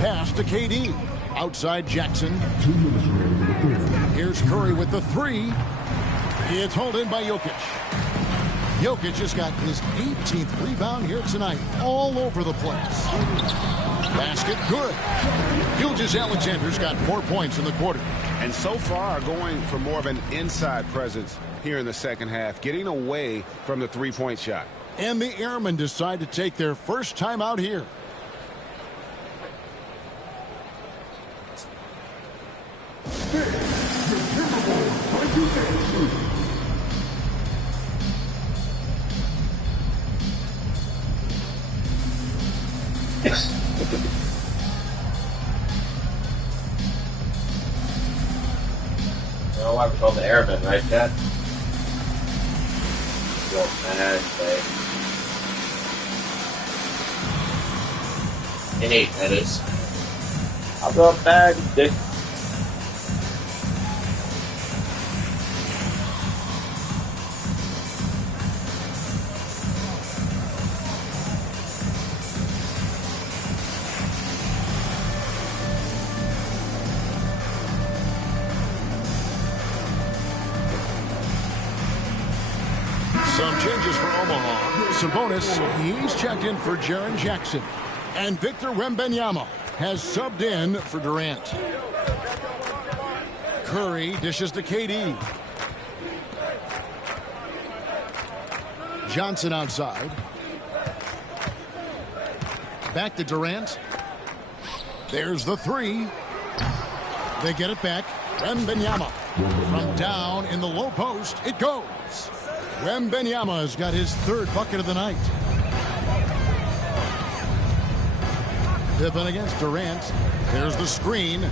Pass to KD. Outside Jackson. Here's Curry with the three. It's hauled in by Jokic. Jokic just got his 18th rebound here tonight. All over the place. Basket good. Gilgeous-Alexander's got 4 points in the quarter. And so far going for more of an inside presence here in the second half, getting away from the three-point shot. And the Airmen decide to take their first time out here. You know why we're called the Airmen, right, Chad? Real mad play. Innate, that is. I'll go bad, dick. Some changes for Omaha. Sabonis, he's checked in for Jaren Jackson. And Victor Wembanyama has subbed in for Durant. Curry dishes to KD. Johnson outside. Back to Durant. There's the three. They get it back. Wembanyama. From down in the low post, it goes. Wembanyama's got his third bucket of the night. Pippen against Durant. There's the screen.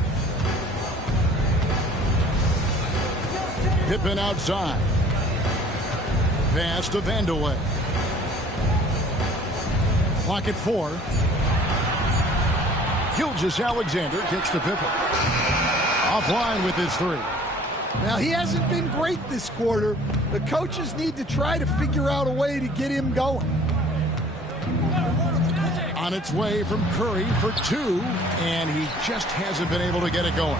Pippen outside. Pass to Vandeweghe. Clock at 4. Gilgeous-Alexander kicks to Pippen. Offline with his three. Now, he hasn't been great this quarter. The coaches need to try to figure out a way to get him going. On its way from Curry for 2, and he just hasn't been able to get it going.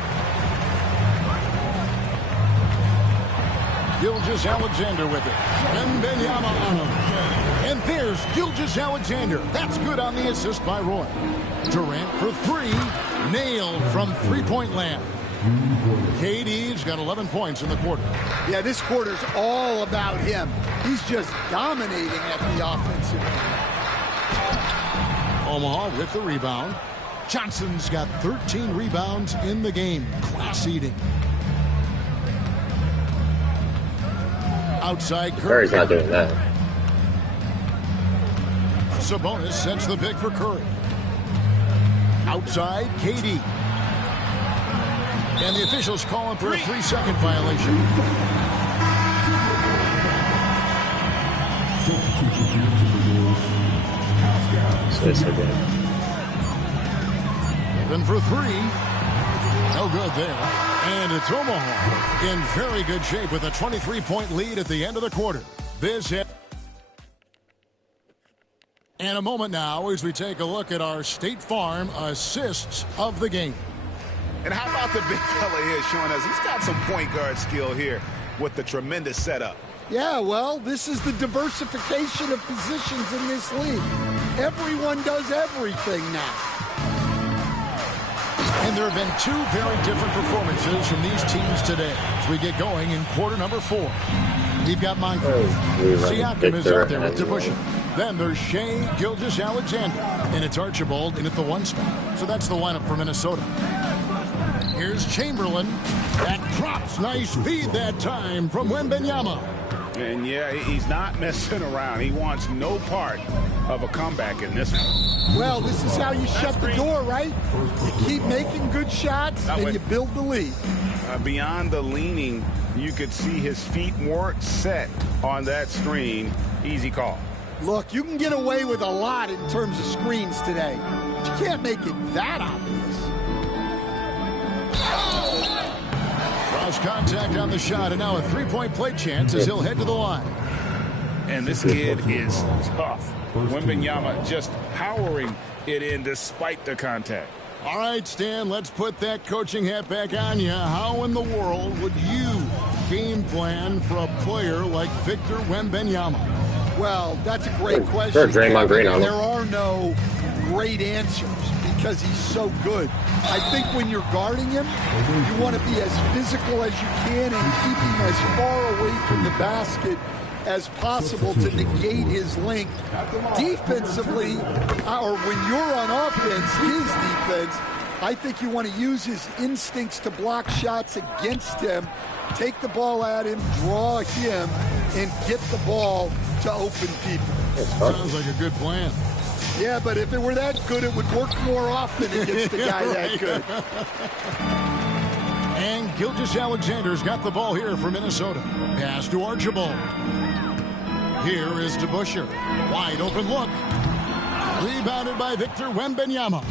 Gilgeous-Alexander with it. Wembanyama on him. And there's Gilgeous-Alexander. That's good on the assist by Roy. Durant for 3. Nailed from three-point land. KD's got 11 points in the quarter. Yeah, this quarter's all about him. He's just dominating at the offensive end. Omaha with the rebound. Johnson's got 13 rebounds in the game. Class eating. Outside Curry. Curry's not doing that. Sabonis sets the pick for Curry. Outside KD. And the officials calling for a 3-second violation. Even for 3. No good there. And it's Omaha in very good shape with a 23-point lead at the end of the quarter. This hit. And a moment now as we take a look at our State Farm assists of the game. And how about the big fella here showing us he's got some point guard skill here with the tremendous setup. Yeah, well, this is the diversification of positions in this league. Everyone does everything now. And there have been 2 very different performances from these teams today as we get going in quarter number 4. We've got Moncrief. Siakam is out there with DeBusschere. Then there's Shea Gilgeous-Alexander. And it's Archibald in at the 1 spot. So that's the lineup for Minnesota. Here's Chamberlain. That drops. Nice feed that time from Wembanyama. And yeah, he's not messing around. He wants no part of a comeback in this one. Well, this is how you shut the door, right? You keep making good shots and you build the lead. Beyond the leaning, you could see his feet more set on that screen. Easy call. Look, you can get away with a lot in terms of screens today, but you can't make it that obvious. Cross contact on the shot, and now a 3-point play chance as he'll head to the line. And this kid is tough. Wembanyama just powering it in despite the contact. All right, Stan, let's put that coaching hat back on you. How in the world would you game plan for a player like Victor Wembanyama? Well, that's a great question. Sure, Draymond Green on There are no great answers because he's so good. I think when you're guarding him, you want to be as physical as you can and keep him as far away from the basket as possible to negate his length. Defensively, or when you're on offense, his defense, I think you want to use his instincts to block shots against him, take the ball at him, draw him, and get the ball to open people. Sounds like a good plan. Yeah, but if it were that good, it would work more often against a guy that good. And Gilgeous-Alexander's got the ball here for Minnesota. Pass to Archibald. Here is DeBusschere. Wide open look. Rebounded by Victor Wembanyama.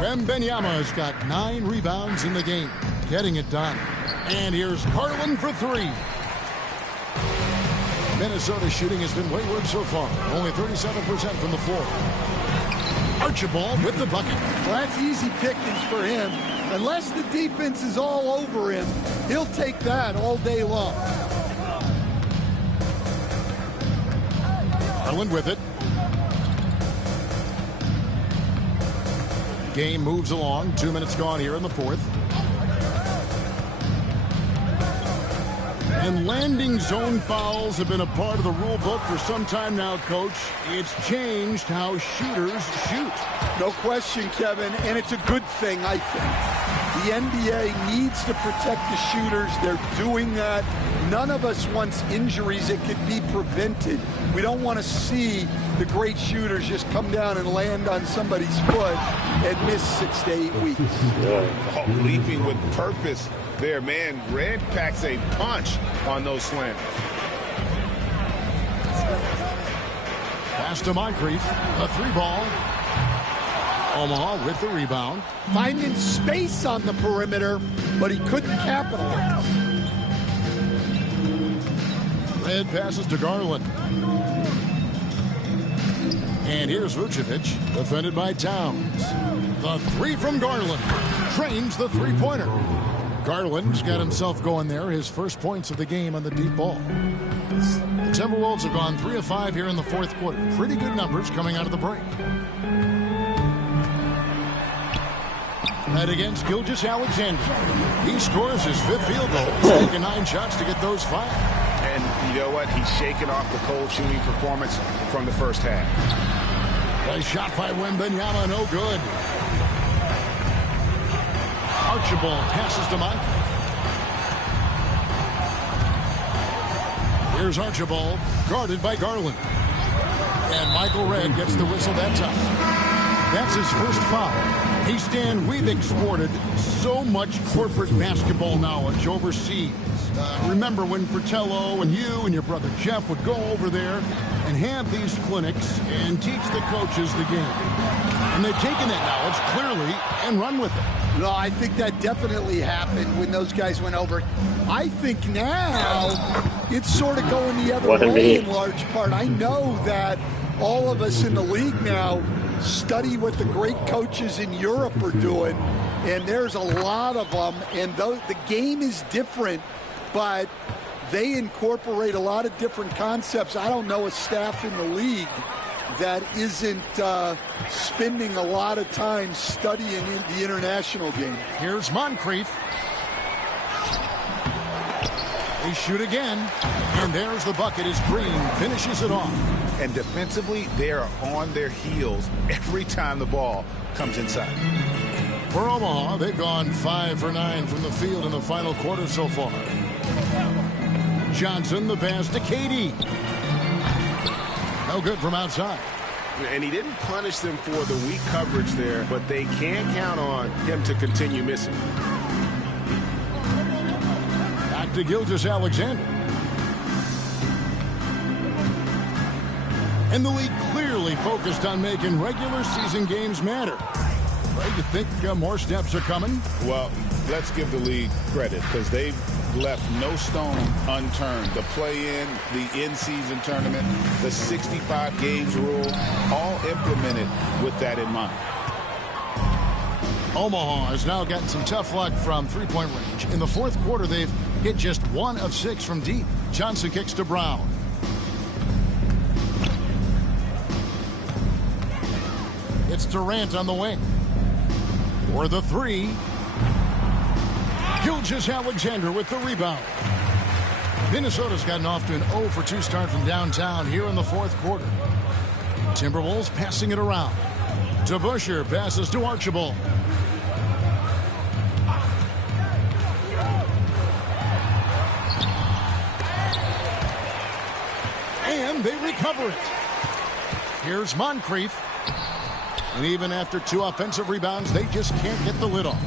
Wembanyama has got 9 rebounds in the game. Getting it done. And here's Garland for 3. Minnesota's shooting has been wayward so far. Only 37% from the floor. Archibald with the bucket. Well, that's easy pickings for him. Unless the defense is all over him, he'll take that all day long. Garland with it. Game moves along. 2 minutes gone here in the fourth. And landing zone fouls have been a part of the rule book for some time now, Coach. It's changed how shooters shoot. No question, Kevin, and it's a good thing, I think. The NBA needs to protect the shooters. They're doing that. None of us wants injuries that could be prevented. We don't want to see the great shooters just come down and land on somebody's foot and miss 6 to 8 weeks. Oh, leaping with purpose there, man. Red packs a punch on those slants. Pass to Moncrief. A 3-ball. Omaha with the rebound. Finding space on the perimeter, but he couldn't capitalize. Red passes to Garland. And here's Vucevic, defended by Towns. The 3 from Garland trains the three-pointer. Garland's got himself going there, his first points of the game on the deep ball. The Timberwolves have gone 3 of 5 here in the fourth quarter. Pretty good numbers coming out of the break. Right against Gilgeous-Alexander. He scores his 5th field goal. He's taken 9 shots to get those 5. And you know what? He's shaking off the cold shooting performance from the first half. A shot by Wembanyama, no good. Archibald passes to Moncrief. Here's Archibald, guarded by Garland. And Michael Redd gets the whistle that time. That's his first foul. Hey, Stan, we've exported so much corporate basketball knowledge overseas. Remember when Fratello and you and your brother Jeff would go over there and have these clinics and teach the coaches the game. And they've taken that knowledge clearly and run with it. No, I think that definitely happened when those guys went over. I think now it's sort of going the other way in large part. I know that all of us in the league now study what the great coaches in Europe are doing, and there's a lot of them, and the game is different, but they incorporate a lot of different concepts. I don't know a staff in the league that isn't spending a lot of time studying the international game. Here's Moncrief. They shoot again, and there's the bucket as Green finishes it off. And defensively, they are on their heels every time the ball comes inside. For Omaha, they've gone 5 for 9 from the field in the final quarter so far. Johnson, the pass to KD. No good from outside. And he didn't punish them for the weak coverage there, but they can count on him to continue missing. Back to Gilgeous-Alexander. And the league clearly focused on making regular season games matter. Right, you think more steps are coming? Well, let's give the league credit because they've left no stone unturned. The play-in, the in-season tournament, the 65 games rule, all implemented with that in mind. Omaha has now gotten some tough luck from three-point range. In the fourth quarter, they've hit just 1 of 6 from deep. Johnson kicks to Brown. It's Durant on the wing. For the three. Gilgeous-Alexander with the rebound. Minnesota's gotten off to an 0 for 2 start from downtown here in the fourth quarter. Timberwolves passing it around. DeBusschere passes to Archibald. And they recover it. Here's Moncrief. And even after 2 offensive rebounds, they just can't get the lid off.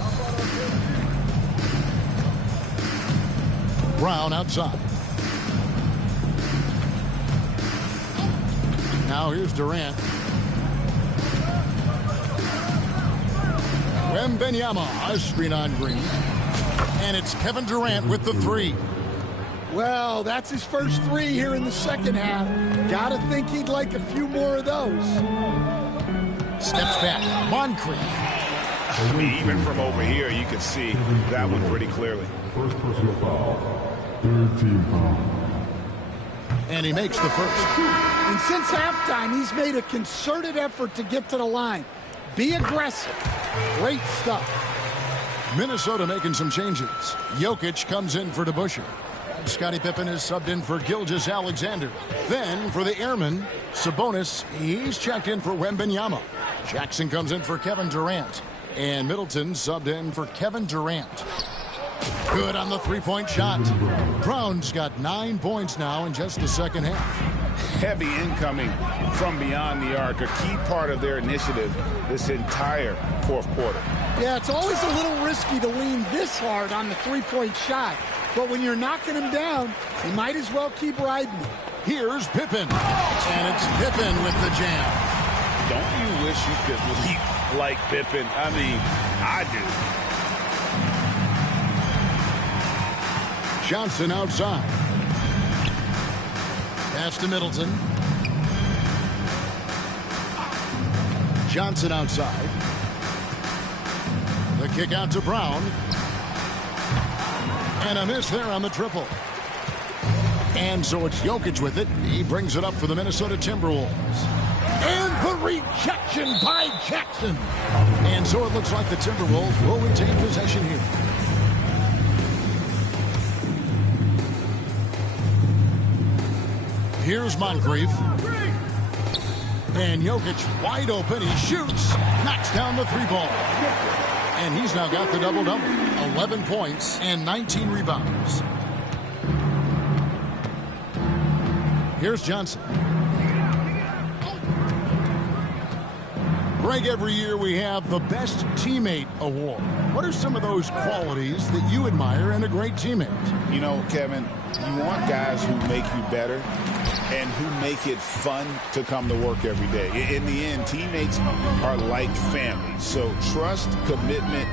Brown outside. Now here's Durant. Wembanyama, a screen on Green. And it's Kevin Durant with the three. Well, that's his first 3 here in the second half. Gotta think he'd like a few more of those. Steps back. Moncrief. I mean, even from over here, you can see that one pretty clearly. First personal foul. Third team foul. And he makes the first. And since halftime, he's made a concerted effort to get to the line. Be aggressive. Great stuff. Minnesota making some changes. Jokic comes in for DeBusschere. Scottie Pippen is subbed in for Gilgeous-Alexander. Then for the Airmen, Sabonis, he's checked in for Wembanyama. Jackson comes in for Kevin Durant. And Middleton subbed in for Kevin Durant. Good on the three-point shot. Brown's got 9 points now in just the second half. Heavy incoming from beyond the arc, a key part of their initiative this entire fourth quarter. Yeah, it's always a little risky to lean this hard on the three-point shot. But when you're knocking him down, you might as well keep riding him. Here's Pippen. And it's Pippen with the jam. Don't you wish you could leap like Pippen? I mean, I do. Johnson outside. Pass to Middleton. Johnson outside. The kick out to Brown. And a miss there on the triple. And so it's Jokic with it. He brings it up for the Minnesota Timberwolves. And the rejection by Jackson. And so it looks like the Timberwolves will retain possession here. Here's Moncrief. And Jokic wide open. He shoots. Knocks down the 3-ball. And he's now got the double-double. 11 points and 19 rebounds. Here's Johnson. Greg, every year we have the Best Teammate Award. What are some of those qualities that you admire in a great teammate? You know, Kevin, you want guys who make you better and who make it fun to come to work every day. In the end, teammates are like family. So trust, commitment,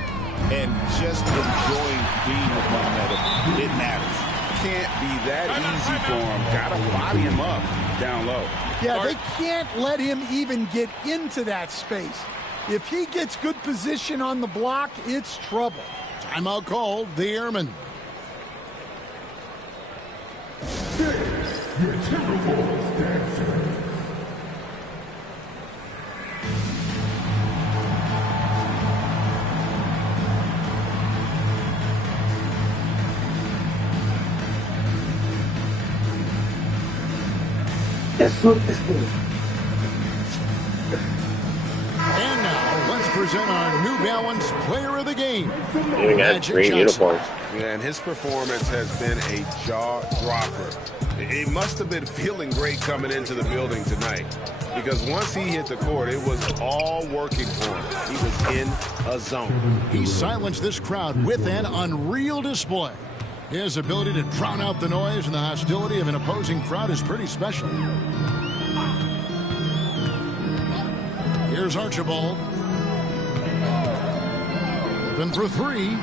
and just enjoying being with one another, it matters. Can't be that easy for him. Gotta body him up down low. Yeah, they can't let him even get into that space. If he gets good position on the block, it's trouble. Timeout called, the Airmen. Your Timberwolves dancer. And now, let's present our New Balance Player of the Game. Even got green uniforms. Yeah, and his performance has been a jaw-dropper. He must have been feeling great coming into the building tonight, because once he hit the court, it was all working for him. He was in a zone. He silenced this crowd with an unreal display. His ability to drown out the noise and the hostility of an opposing crowd is pretty special. Here's Archibald. Open for 3.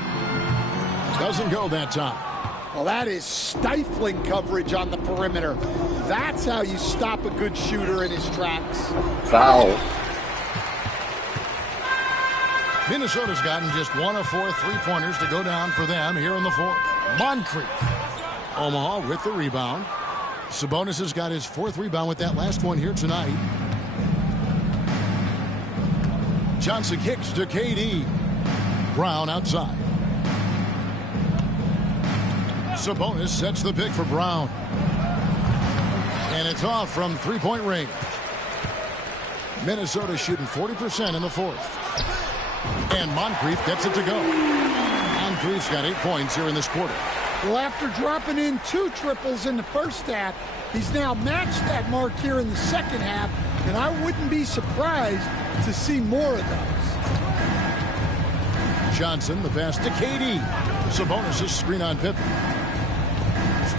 Doesn't go that time. Well, that is stifling coverage on the perimeter. That's how you stop a good shooter in his tracks. Foul. Minnesota's gotten just 1 of 4 3-pointers to go down for them here in the fourth. Moncrief. Omaha with the rebound. Sabonis has got his 4th rebound with that last one here tonight. Johnson kicks to KD. Brown outside. Sabonis sets the pick for Brown. And it's off from 3-point range. Minnesota shooting 40% in the fourth. And Moncrief gets it to go. Moncrief's got 8 points here in this quarter. Well, after dropping in 2 triples in the first half, he's now matched that mark here in the second half, and I wouldn't be surprised to see more of those. Johnson, the pass to KD. Sabonis' screen on Pippen.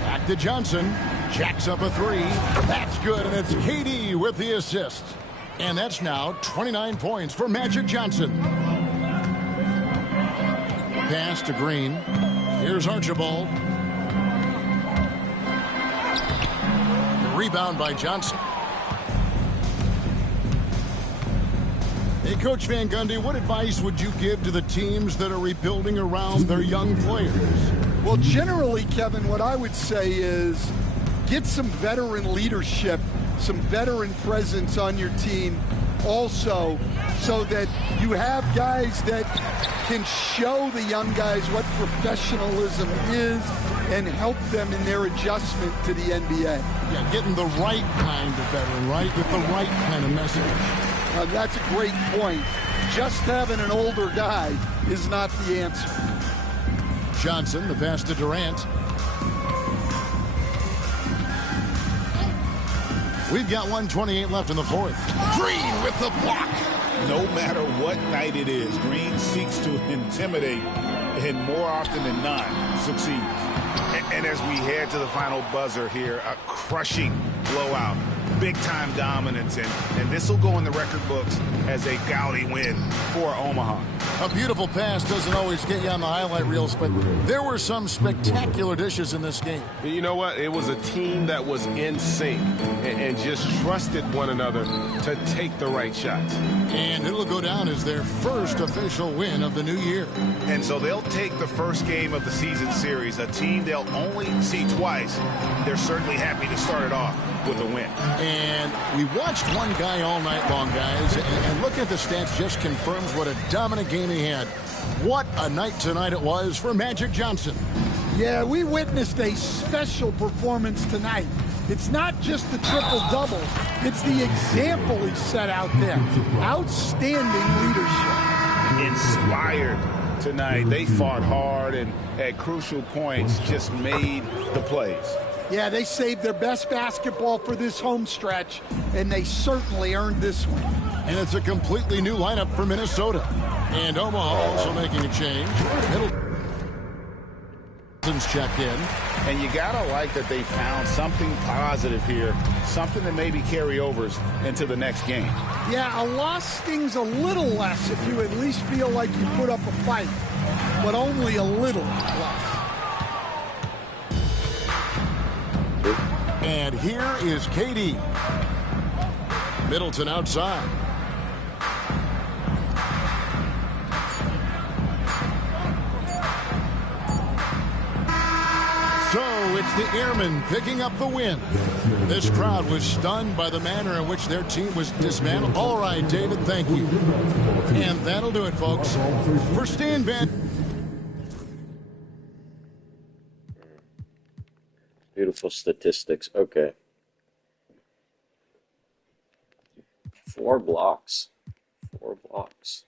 Back to Johnson. Jacks up a 3. That's good, and it's KD with the assist. And that's now 29 points for Magic Johnson. Pass to Green. Here's Archibald. The rebound by Johnson. Hey, Coach Van Gundy, what advice would you give to the teams that are rebuilding around their young players? Well, generally, Kevin, what I would say is get some veteran leadership, some veteran presence on your team also, so that you have guys that can show the young guys what professionalism is and help them in their adjustment to the NBA. Yeah, getting the right kind of veteran, right? With the right kind of message. That's a great point. Just having an older guy is not the answer. Johnson, the pass to Durant. We've got 1:28 left in the fourth. Green with the block. No matter what night it is, Green seeks to intimidate and more often than not succeeds. And as we head to the final buzzer here, a crushing blowout, big-time dominance, and this will go in the record books as a gaudy win for Omaha. A beautiful pass doesn't always get you on the highlight reels, but there were some spectacular dishes in this game. You know what? It was a team that was in sync and just trusted one another to take the right shots. And it'll go down as their first official win of the new year. And so they'll take the first game of the season series, a team they'll only see twice. They're certainly happy to start it off with a win. And we watched one guy all night long, guys, and looking at the stats just confirms what a dominant game he had. What a night tonight it was for Magic Johnson. Yeah, we witnessed a special performance tonight. It's not just the triple-double. It's the example he set out there. Outstanding leadership. Inspired tonight. They fought hard and at crucial points just made the plays. Yeah, they saved their best basketball for this home stretch, and they certainly earned this one. And it's a completely new lineup for Minnesota. And Omaha also making a change. Middleton's checked in. And you got to like that they found something positive here, something that maybe carry overs into the next game. Yeah, a loss stings a little less if you at least feel like you put up a fight, but only a little less. And here is KD. Middleton outside. So it's the Airmen picking up the win. This crowd was stunned by the manner in which their team was dismantled. All right, David, thank you. And that'll do it, folks. For Stan Van. Beautiful statistics. Okay. 4 blocks. 4 blocks.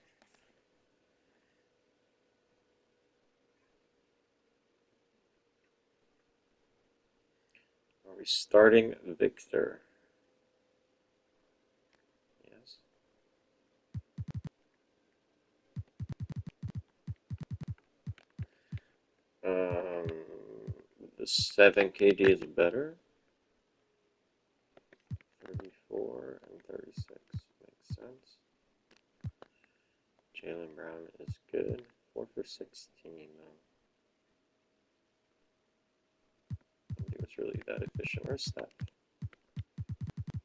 Are we starting Victor? Yes. The 7 KD is better. 34 and 36 makes sense. Jaylen Brown is good. 4 for 16 though. was really that efficient. Where's Steph?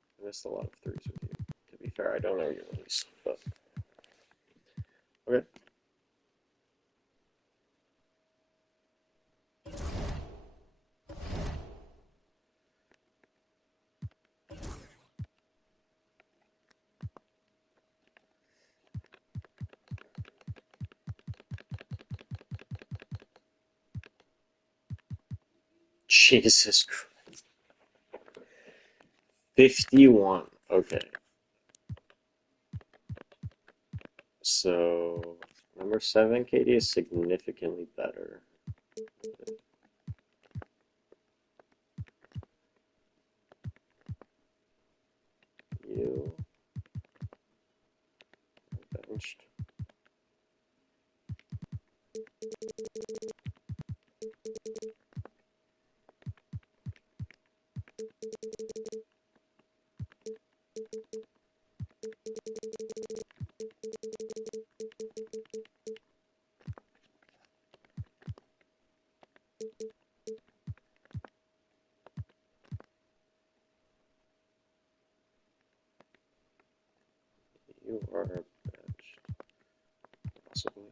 I missed a lot of threes with you. To be fair, I don't know your release, but okay. Jesus Christ. 51. Okay. So, number 7, KD is significantly better. You are benched. You are benched. Possibly.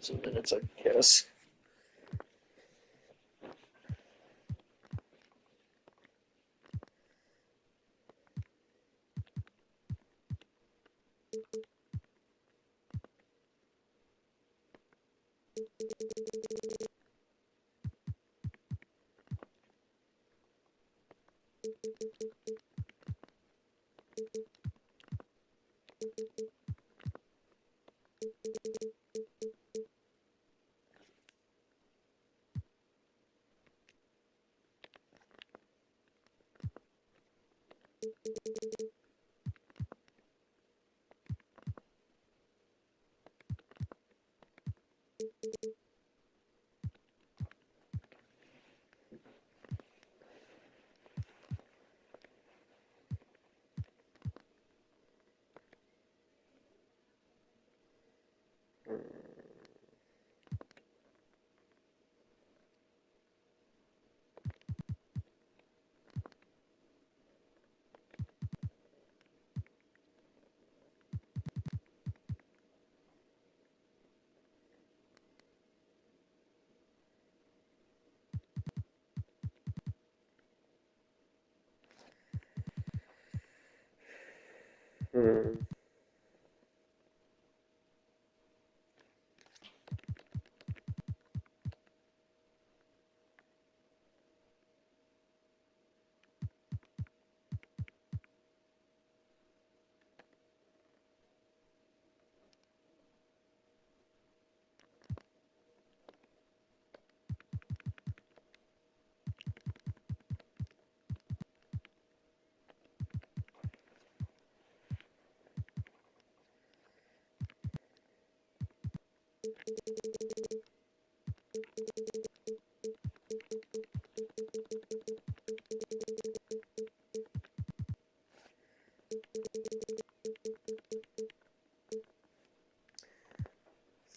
Some minutes, I guess. Hmm.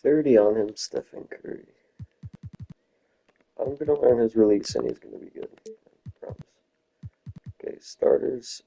$30 on him, Stephen Curry. I'm gonna learn his release and he's gonna be good. I promise. starters.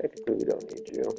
Technically, we don't need you.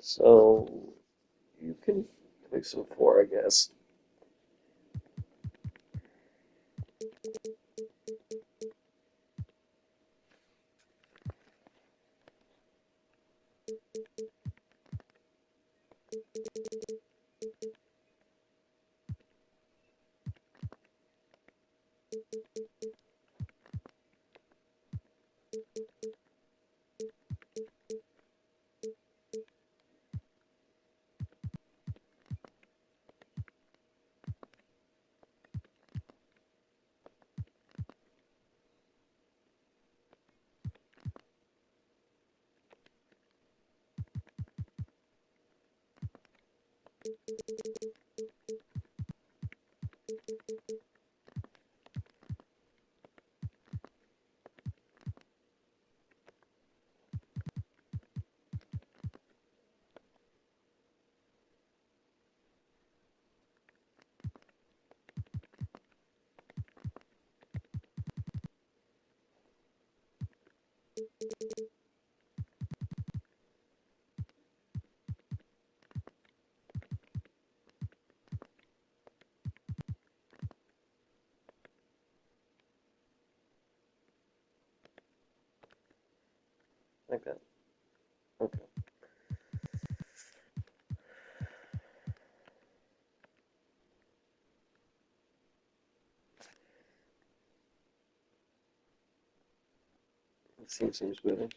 So you can pick some 4, I guess. Like that. Okay. Seems better.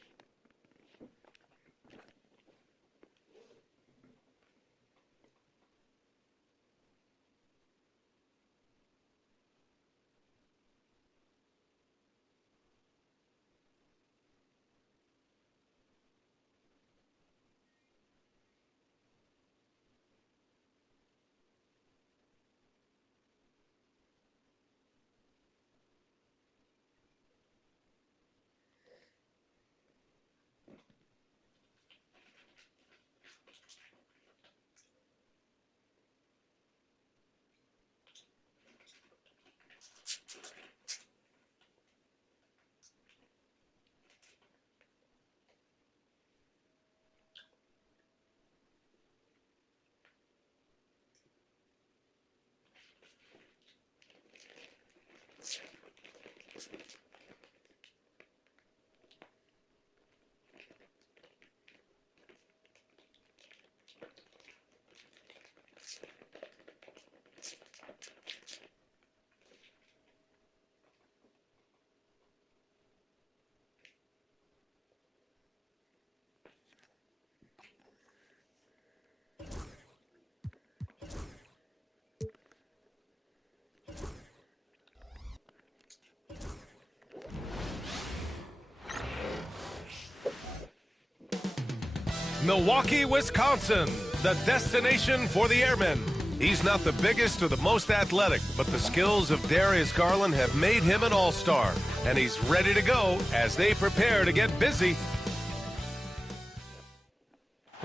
Milwaukee, Wisconsin, the destination for the Airmen. He's not the biggest or the most athletic, but the skills of Darius Garland have made him an all-star, and he's ready to go as they prepare to get busy.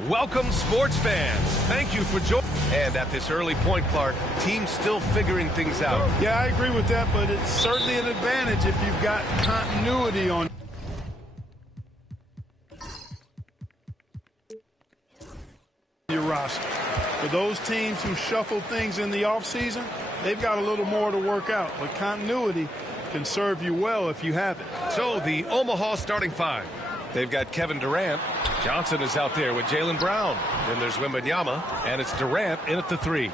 Welcome, sports fans. Thank you for joining. And at this early point, Clark, team's still figuring things out. Yeah, I agree with that, but it's certainly an advantage if you've got continuity on your roster. For those teams who shuffle things in the offseason, they've got a little more to work out, but continuity can serve you well if you have it. So the Omaha starting five. They've got Kevin Durant. Johnson is out there with Jaylen Brown. Then there's Wembanyama, and it's Durant in at the 3.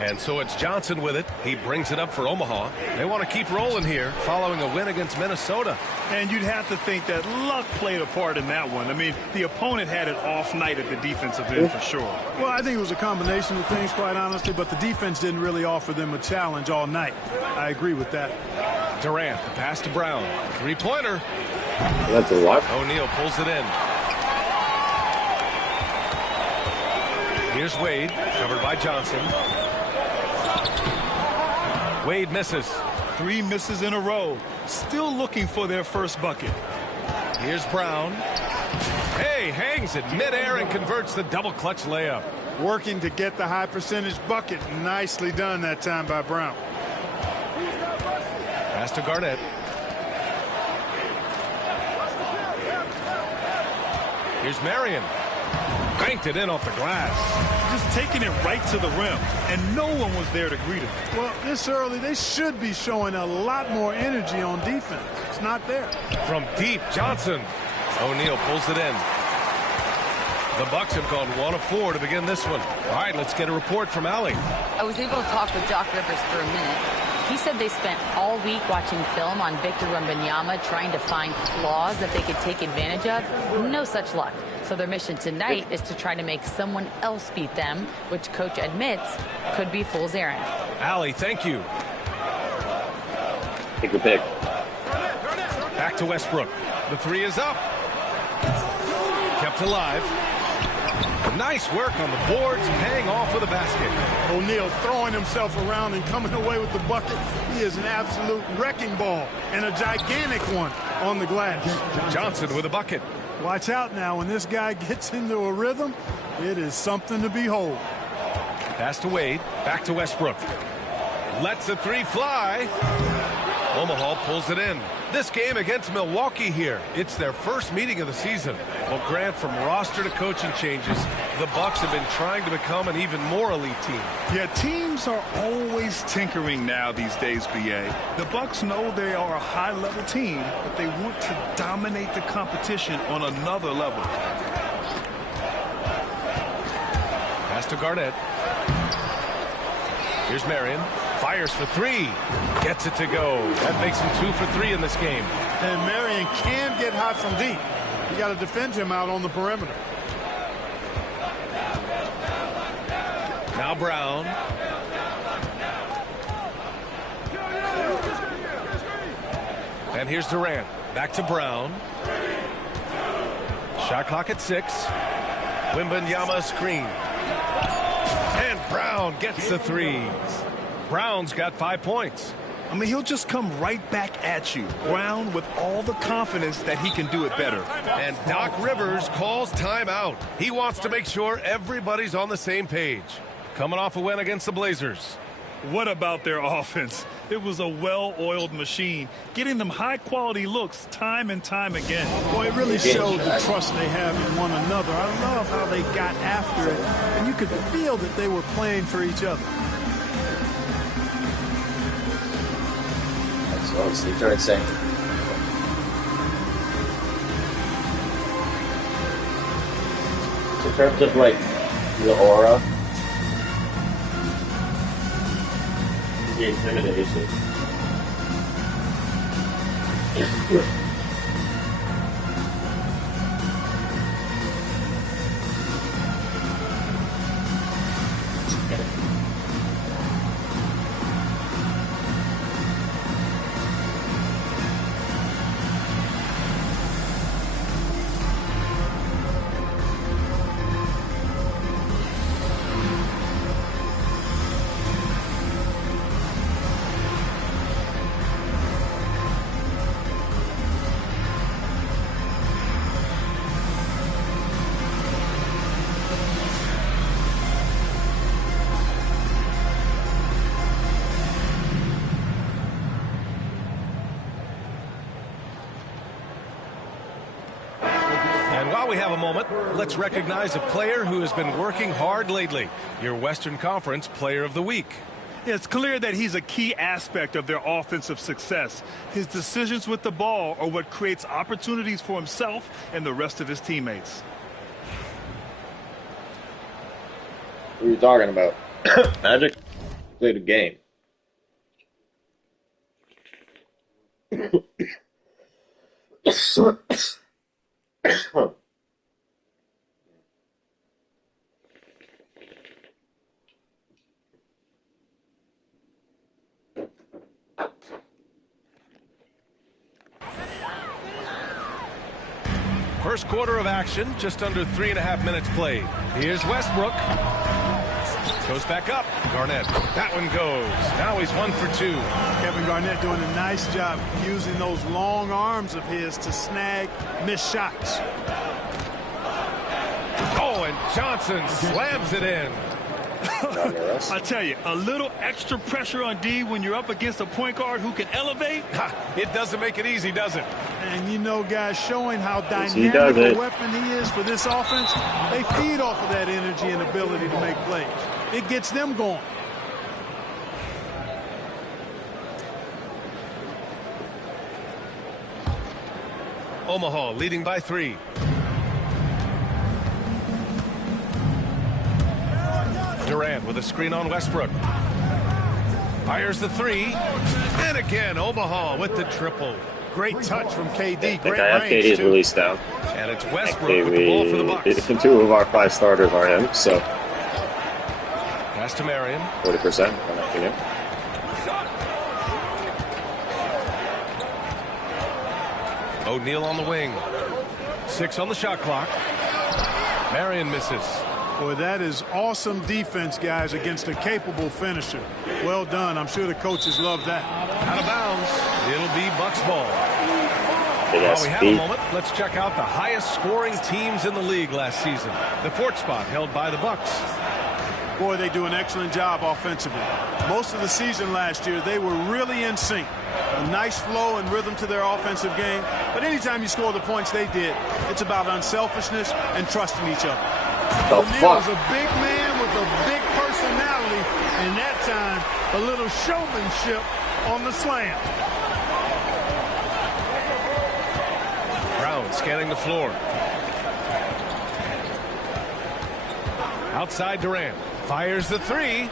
And so it's Johnson with it. He brings it up for Omaha. They want to keep rolling here following a win against Minnesota. And you'd have to think that luck played a part in that one. I mean, the opponent had an off night at the defensive end for sure. Well, I think it was a combination of things, quite honestly, but the defense didn't really offer them a challenge all night. I agree with that. Durant, the pass to Brown. Three-pointer. That's a lot. O'Neal pulls it in. Here's Wade, covered by Johnson. Wade misses. 3 misses in a row. Still looking for their first bucket. Here's Brown. Hey, hangs it midair and converts the double clutch layup. Working to get the high percentage bucket. Nicely done that time by Brown. Pass to Garnett. Here's Marion. Banked it in off the glass. Just taking it right to the rim, and no one was there to greet him. Well, this early, they should be showing a lot more energy on defense. It's not there. From deep, Johnson. O'Neal pulls it in. The Bucks have gone 1 of 4 to begin this one. All right, let's get a report from Allie. I was able to talk with Doc Rivers for a minute. He said they spent all week watching film on Victor Wembanyama, trying to find flaws that they could take advantage of. No such luck. So their mission tonight is to try to make someone else beat them, which coach admits could be fool's errand. Allie, thank you. Take a pick. Back to Westbrook. The 3 is up. Kept alive. Nice work on the boards, paying off with a basket. O'Neal throwing himself around and coming away with the bucket. He is an absolute wrecking ball and a gigantic one on the glass. Johnson with a bucket. Watch out now. When this guy gets into a rhythm, it is something to behold. Pass to Wade. Back to Westbrook. Lets the 3 fly. Omaha pulls it in. This game against Milwaukee here. It's their first meeting of the season. Well, Grant, from roster to coaching changes, the Bucks have been trying to become an even more elite team. Yeah, teams are always tinkering now these days, B.A. The Bucks know they are a high-level team, but they want to dominate the competition on another level. Pass to Garnett. Here's Marion. Fires for 3. Gets it to go. That makes him 2 for 3 in this game. And Marion can get hot from deep. You got to defend him out on the perimeter. Now Brown. And here's Durant. Back to Brown. Shot clock at 6. Wembanyama screen. And Brown gets the 3. Brown's got 5 points. I mean, he'll just come right back at you. Brown with all the confidence that he can do it better. And Doc Rivers calls timeout. He wants to make sure everybody's on the same page. Coming off a win against the Blazers. What about their offense? It was a well-oiled machine, getting them high-quality looks time and time again. Boy, it really showed the trust they have in one another. I love how they got after it, and you could feel that they were playing for each other. Obviously, very insane. In terms of like the aura, the intimidation. While we have a moment, let's recognize a player who has been working hard lately. Your Western Conference Player of the Week. It's clear that he's a key aspect of their offensive success. His decisions with the ball are what creates opportunities for himself and the rest of his teammates. What are you talking about? Magic? Played a game. First quarter of action, just under 3.5 minutes played. Here's Westbrook. Goes back up. Garnett. That one goes. Now he's 1 for 2. Kevin Garnett doing a nice job using those long arms of his to snag missed shots. Oh, and Johnson slams it in. I tell you, a little extra pressure on D when you're up against a point guard who can elevate. It doesn't make it easy, does it? And you know, guys, showing how dynamic a weapon he is for this offense, they feed off of that energy and ability to make plays. It gets them going. Omaha leading by 3. Durant with a screen on Westbrook. Fires the 3. And again, Omaha with the triple. Great touch from KD. Great I have KD's release down. And it's Westbrook with the ball for the Bucks. 2 of our 5 starters are him, so. Pass to Marion. 40%, in my opinion. O'Neal on the wing. 6 on the shot clock. Marion misses. Boy, that is awesome defense, guys, against a capable finisher. Well done. I'm sure the coaches love that. Out of bounds. It'll be Bucks ball. While we have a moment, let's check out the highest scoring teams in the league last season. The 4th spot held by the Bucks. Boy, they do an excellent job offensively. Most of the season last year, they were really in sync. A nice flow and rhythm to their offensive game. But anytime you score the points they did, it's about unselfishness and trusting each other. O'Neal was a big man with a big personality, and that time, a little showmanship on the slam. Brown scanning the floor. Outside Durant. Fires the 3.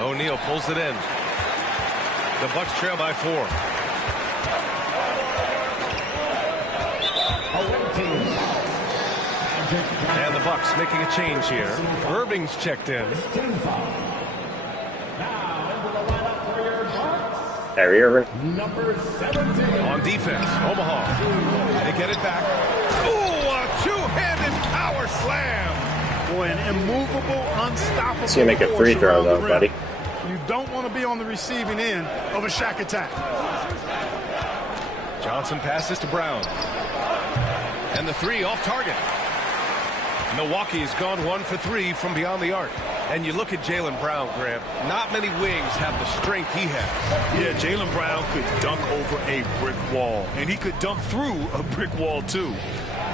O'Neal pulls it in. The Bucks trail by 4. And the Bucks making a change here. Irving's checked in. Harry Irving. On defense, Omaha. They get it back. Ooh, a two-handed power slam. Boy, an immovable, unstoppable. So you make a free throw, though, buddy. You don't want to be on the receiving end of a Shaq attack. Johnson passes to Brown. And the 3 off target. Milwaukee's gone 1 for 3 from beyond the arc. And you look at Jaylen Brown, Grant. Not many wings have the strength he has. Yeah, Jaylen Brown could dunk over a brick wall. And he could dunk through a brick wall, too.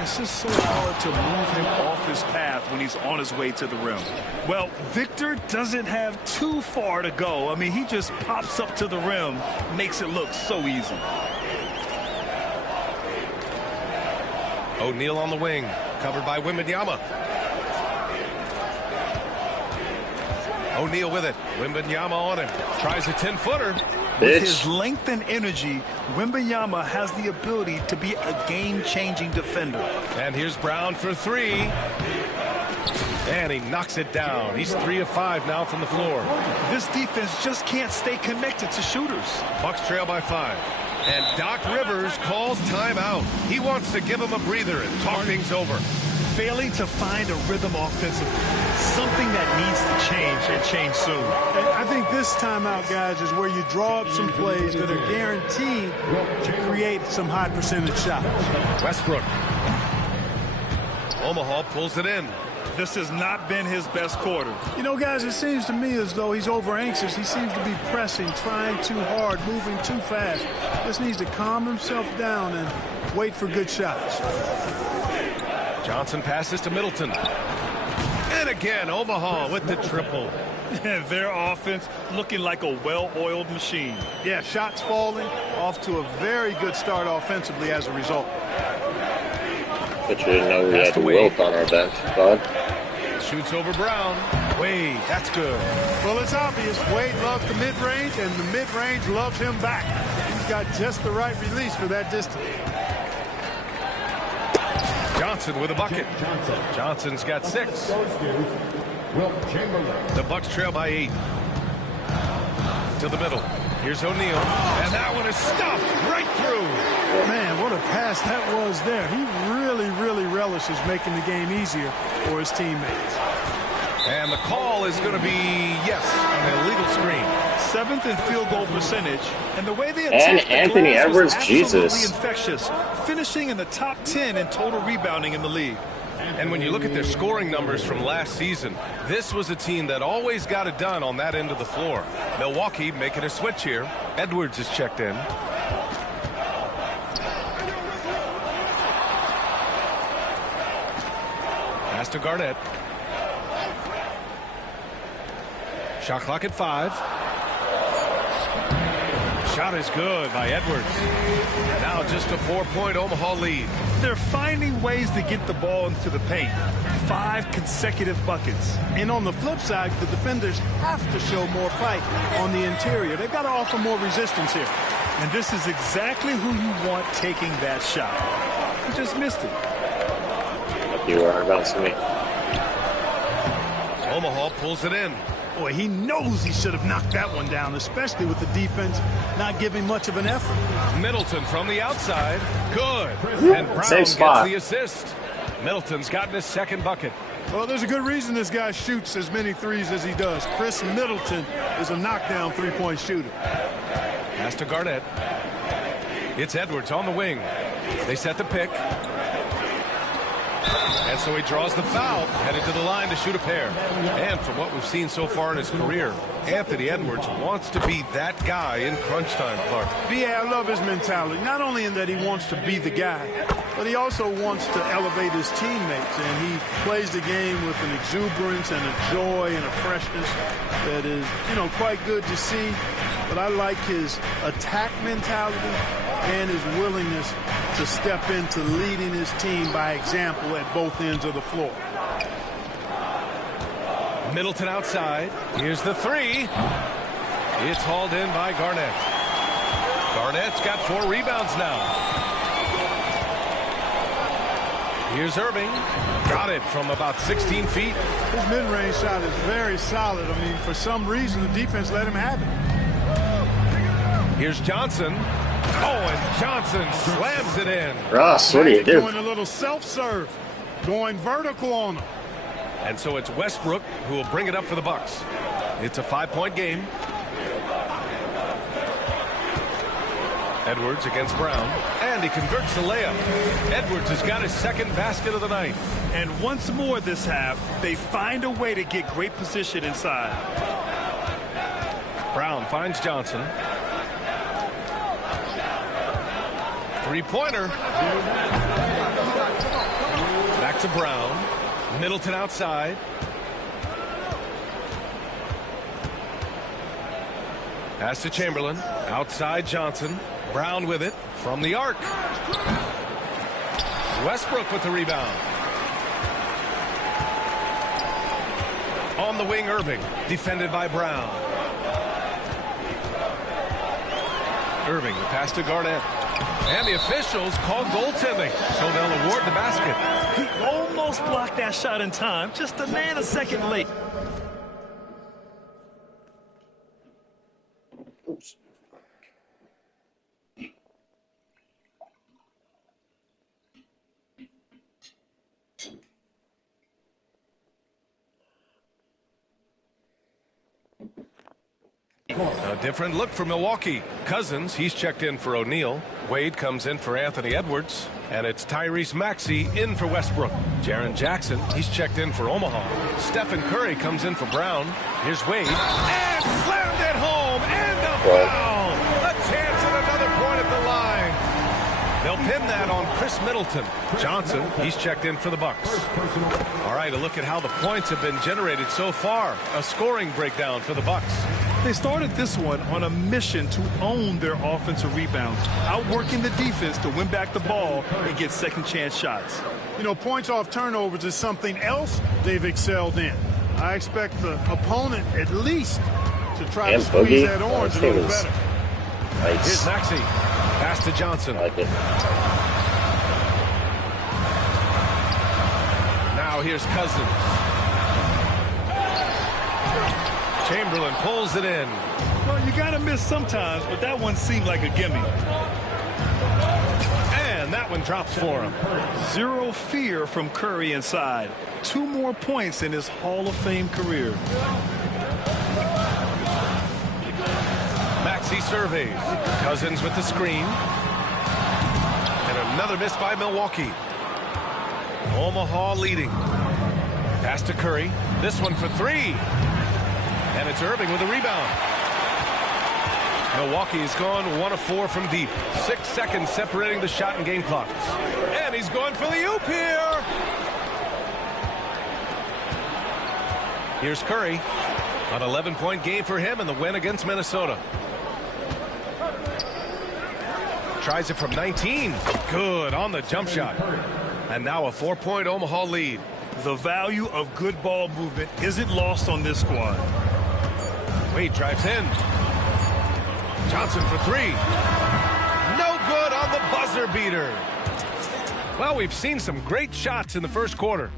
It's just so hard to move him off his path when he's on his way to the rim. Well, Victor doesn't have too far to go. I mean, he just pops up to the rim, makes it look so easy. O'Neal on the wing, covered by Wembanyama. O'Neal with it. Wembanyama on him. Tries a 10-footer. With his length and energy, Wembanyama has the ability to be a game-changing defender. And here's Brown for 3. And he knocks it down. He's 3 of 5 now from the floor. This defense just can't stay connected to shooters. Bucks trail by 5. And Doc Rivers calls timeout. He wants to give him a breather and talk things over. Failing to find a rhythm offensively. Something that needs to change and change soon. And I think this timeout, guys, is where you draw up some plays that are guaranteed to create some high percentage shots. Westbrook. Omaha pulls it in. This has not been his best quarter. You know, guys, it seems to me as though he's over anxious. He seems to be pressing, trying too hard, moving too fast. Just needs to calm himself down and wait for good shots. Johnson passes to Middleton. And again, Omaha with the triple. Their offense looking like a well-oiled machine. Yeah, shots falling, off to a very good start offensively as a result. But you didn't know we had Wilt on our bench, bud. Shoots over Brown. Wade, that's good. Well, it's obvious Wade loves the mid-range, and the mid-range loves him back. He's got just the right release for that distance. Johnson with a bucket. Johnson's got 6. The Bucks trail by 8. To the middle. Here's O'Neal. And that one is stuffed right through. Man, what a pass that was there. He really relishes making the game easier for his teammates. And the call is going to be, yes, an illegal screen. 7th in field goal percentage, and the way they and attacked Anthony the glass was Edwards, Jesus, infectious, finishing in the top 10 in total rebounding in the league. And when you look at their scoring numbers from last season, this was a team that always got it done on that end of the floor. Milwaukee making a switch here. Edwards is checked in. Pass to Garnett. Shot clock at 5. Shot is good by Edwards. And now just a 4-point Omaha lead. They're finding ways to get the ball into the paint. 5 consecutive buckets. And on the flip side, the defenders have to show more fight on the interior. They've got to offer more resistance here. And this is exactly who you want taking that shot. You just missed it. You were bouncing me. Omaha pulls it in. Boy, he knows he should have knocked that one down, especially with the defense not giving much of an effort. Middleton from the outside. Good. And Brown gets the assist. Middleton's gotten his 2nd bucket. Well, there's a good reason this guy shoots as many threes as he does. Chris Middleton is a knockdown three-point shooter. Pass to Garnett. It's Edwards on the wing. They set the pick. And so he draws the foul, headed to the line to shoot a pair. And from what we've seen so far in his career, Anthony Edwards wants to be that guy in crunch time, Clark. Yeah, I love his mentality. Not only in that he wants to be the guy, but he also wants to elevate his teammates. And he plays the game with an exuberance and a joy and a freshness that is, quite good to see. But I like his attack mentality and his willingness to step into leading his team by example at both ends of the floor. Middleton outside. Here's the 3. It's hauled in by Garnett. Garnett's got 4 rebounds now. Here's Irving. Got it from about 16 feet. His mid-range shot is very solid. I mean, for some reason, the defense let him have it. Here's Johnson. Oh, and Johnson slams it in. Ross, what do you do? Going a little self-serve, going vertical on him. And so it's Westbrook who will bring it up for the Bucks. It's a 5-point game. Edwards against Brown, and he converts the layup. Edwards has got his 2nd basket of the night. And once more this half, they find a way to get great position inside. Brown finds Johnson. 3-pointer. Back to Brown. Middleton outside. Pass to Chamberlain. Outside Johnson. Brown with it from the arc. Westbrook with the rebound. On the wing, Irving. Defended by Brown. Irving, the pass to Garnett. And the officials call goaltending, so they'll award the basket. He almost blocked that shot in time, just a nanosecond late. Oops. A different look for Milwaukee. Cousins, he's checked in for O'Neal. Wade comes in for Anthony Edwards. And it's Tyrese Maxey in for Westbrook. Jaren Jackson, he's checked in for Omaha. Stephen Curry comes in for Brown. Here's Wade. And slammed it home. And a foul. A chance at another point at the line. They'll pin that on Chris Middleton. Johnson, he's checked in for the Bucks. All right, a look at how the points have been generated so far. A scoring breakdown for the Bucks. They started this one on a mission to own their offensive rebounds, outworking the defense to win back the ball and get second chance shots. You know, points off turnovers is something else they've excelled in. I expect the opponent at least to try to squeeze that orange a little better. Nice. Here's Maxey. Pass to Johnson. I like it. Now here's Cousins. Chamberlain pulls it in. Well, you got to miss sometimes, but that one seemed like a gimme. And that one drops for him. Zero fear from Curry inside. 2 more points in his Hall of Fame career. Maxey surveys. Cousins with the screen. And another miss by Milwaukee. Omaha leading. Pass to Curry. This one for 3. And it's Irving with a rebound. Milwaukee has gone 1 of 4 from deep. 6 seconds separating the shot and game clocks. And he's going for the oop here. Here's Curry. An 11-point game for him in the win against Minnesota. Tries it from 19. Good on the jump shot. And now a 4-point Omaha lead. The value of good ball movement isn't lost on this squad. Wade drives in. Johnson for 3. No good on the buzzer beater. Well, we've seen some great shots in the first quarter.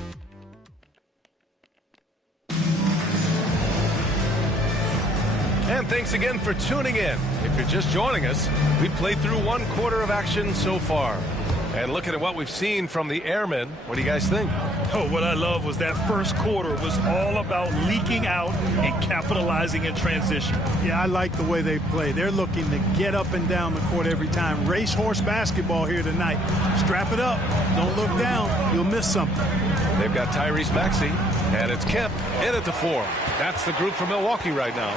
And thanks again for tuning in. If you're just joining us, we've played through 1 quarter of action so far. And looking at what we've seen from the Airmen, what do you guys think? Oh, what I love was that first quarter was all about leaking out and capitalizing in transition. Yeah, I like the way they play. They're looking to get up and down the court every time. Racehorse basketball here tonight. Strap it up. Don't look down. You'll miss something. They've got Tyrese Maxey, and it's Kemp in at the 4. That's the group for Milwaukee right now.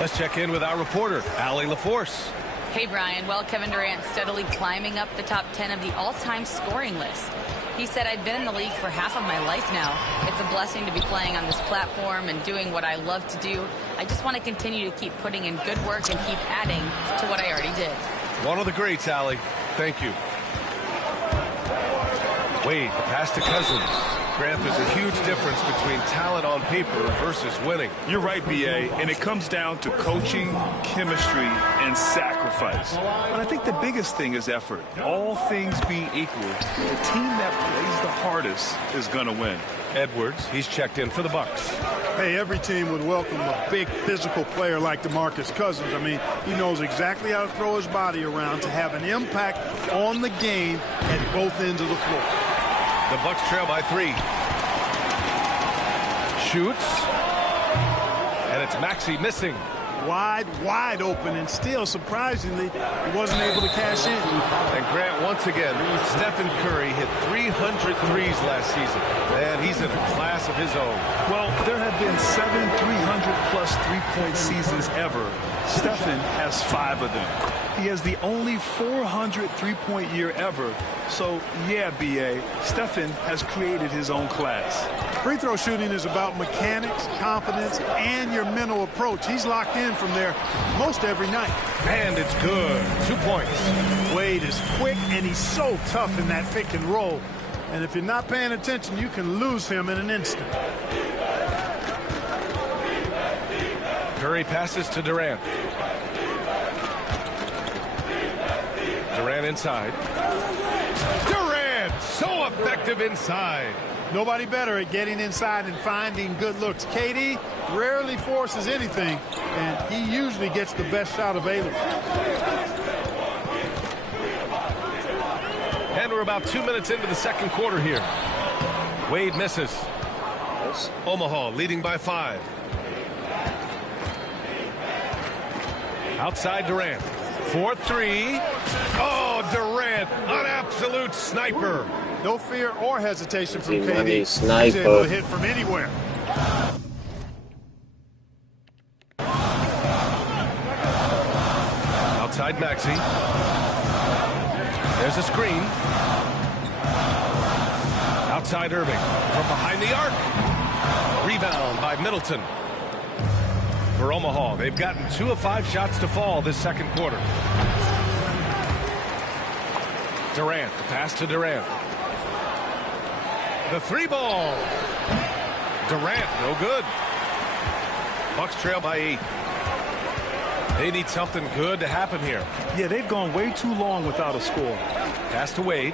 Let's check in with our reporter, Allie LaForce. Hey, Brian. Well, Kevin Durant steadily climbing up the top 10 of the all-time scoring list. He said, I've been in the league for half of my life now. It's a blessing to be playing on this platform and doing what I love to do. I just want to continue to keep putting in good work and keep adding to what I already did. One of the greats, Allie. Thank you. Wade, the pass to Cousins. Grant, there's a huge difference between talent on paper versus winning. You're right, B.A., and it comes down to coaching, chemistry, and sacrifice. But I think the biggest thing is effort. All things being equal, the team that plays the hardest is going to win. Edwards, he's checked in for the Bucks. Hey, every team would welcome a big physical player like DeMarcus Cousins. I mean, he knows exactly how to throw his body around to have an impact on the game at both ends of the floor. The Bucks trail by 3. Shoots. And it's Maxey missing. Wide open, and still, surprisingly, he wasn't able to cash in. And Grant, once again, Stephen Curry hit 300 threes last season. And he's in a class of his own. Well, there have been 7 300-plus three-point seasons ever. Stephen has 5 of them. He has the only 400 three-point year ever. So, yeah, B.A., Stephen has created his own class. Free throw shooting is about mechanics, confidence, and your mental approach. He's locked in from there most every night. And it's good. 2 points. Wade is quick, and he's so tough in that pick and roll. And if you're not paying attention, you can lose him in an instant. Curry passes to Durant. Durant inside. Durant, so effective inside. Nobody better at getting inside and finding good looks. KD rarely forces anything, and he usually gets the best shot available. And we're about 2 minutes into the second quarter here. Wade misses. Omaha leading by 5. Outside Durant. 4-3. Oh, Durant, an absolute sniper. No fear or hesitation from KD. He's able to hit from anywhere. Outside Maxey. There's a screen. Outside Irving. From behind the arc. Rebound by Middleton. For Omaha, they've gotten 2 of 5 shots to fall this second quarter. Durant, the pass to Durant. The 3-ball. Durant, no good. Bucks trail by 8. They need something good to happen here. Yeah, they've gone way too long without a score. Pass to Wade.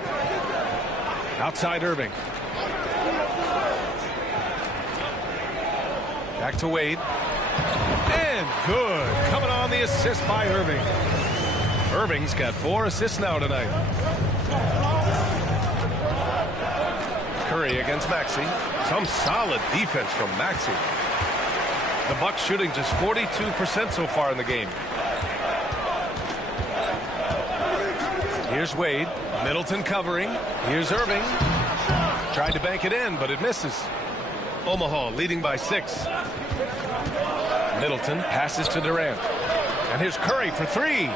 Outside Irving. Back to Wade. And good. Coming on the assist by Irving. Irving's got 4 assists now tonight. Curry against Maxey. Some solid defense from Maxey. The Bucks shooting just 42% so far in the game. Here's Wade. Middleton covering. Here's Irving. Tried to bank it in, but it misses. Omaha leading by 6. Middleton passes to Durant. And here's Curry for 3.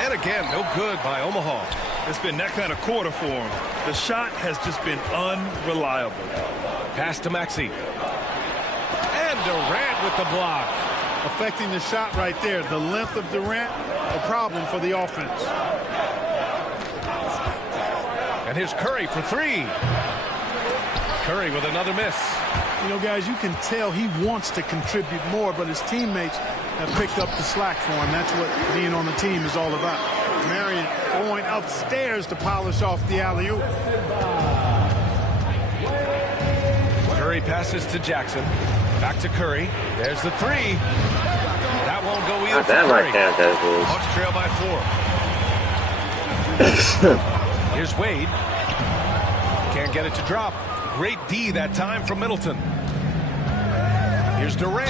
And again, no good by Omaha. It's been that kind of quarter for him. The shot has just been unreliable. Pass to Maxey. And Durant with the block. Affecting the shot right there. The length of Durant, a problem for the offense. And here's Curry for 3. Curry with another miss. You know, guys, you can tell he wants to contribute more, but his teammates have picked up the slack for him. That's what being on the team is all about. Marion going upstairs to polish off the alley-oop. Curry passes to Jackson. Back to Curry. There's the 3. That won't go either for Curry. Bucks trail by 4. Here's Wade. Can't get it to drop. Great D that time from Middleton. Here's Durant.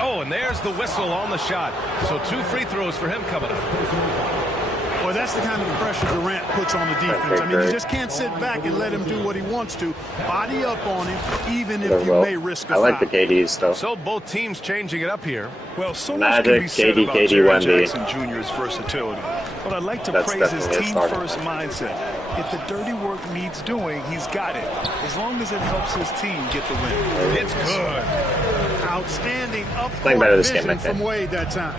Oh, and there's the whistle on the shot. So 2 free throws for him coming up. Well, that's the kind of pressure Durant puts on the defense. I mean, you just can't sit back and let him do what he wants to. Body up on him, even if you may risk a foul. I like the KDs, though. So both teams changing it up here. Well, so much can be said about Jaren Jackson Jr.'s versatility. But I'd like to praise his team-first mindset. If the dirty work needs doing, he's got it. As long as it helps his team get the win. It's good. Outstanding up-court vision from Wade that time.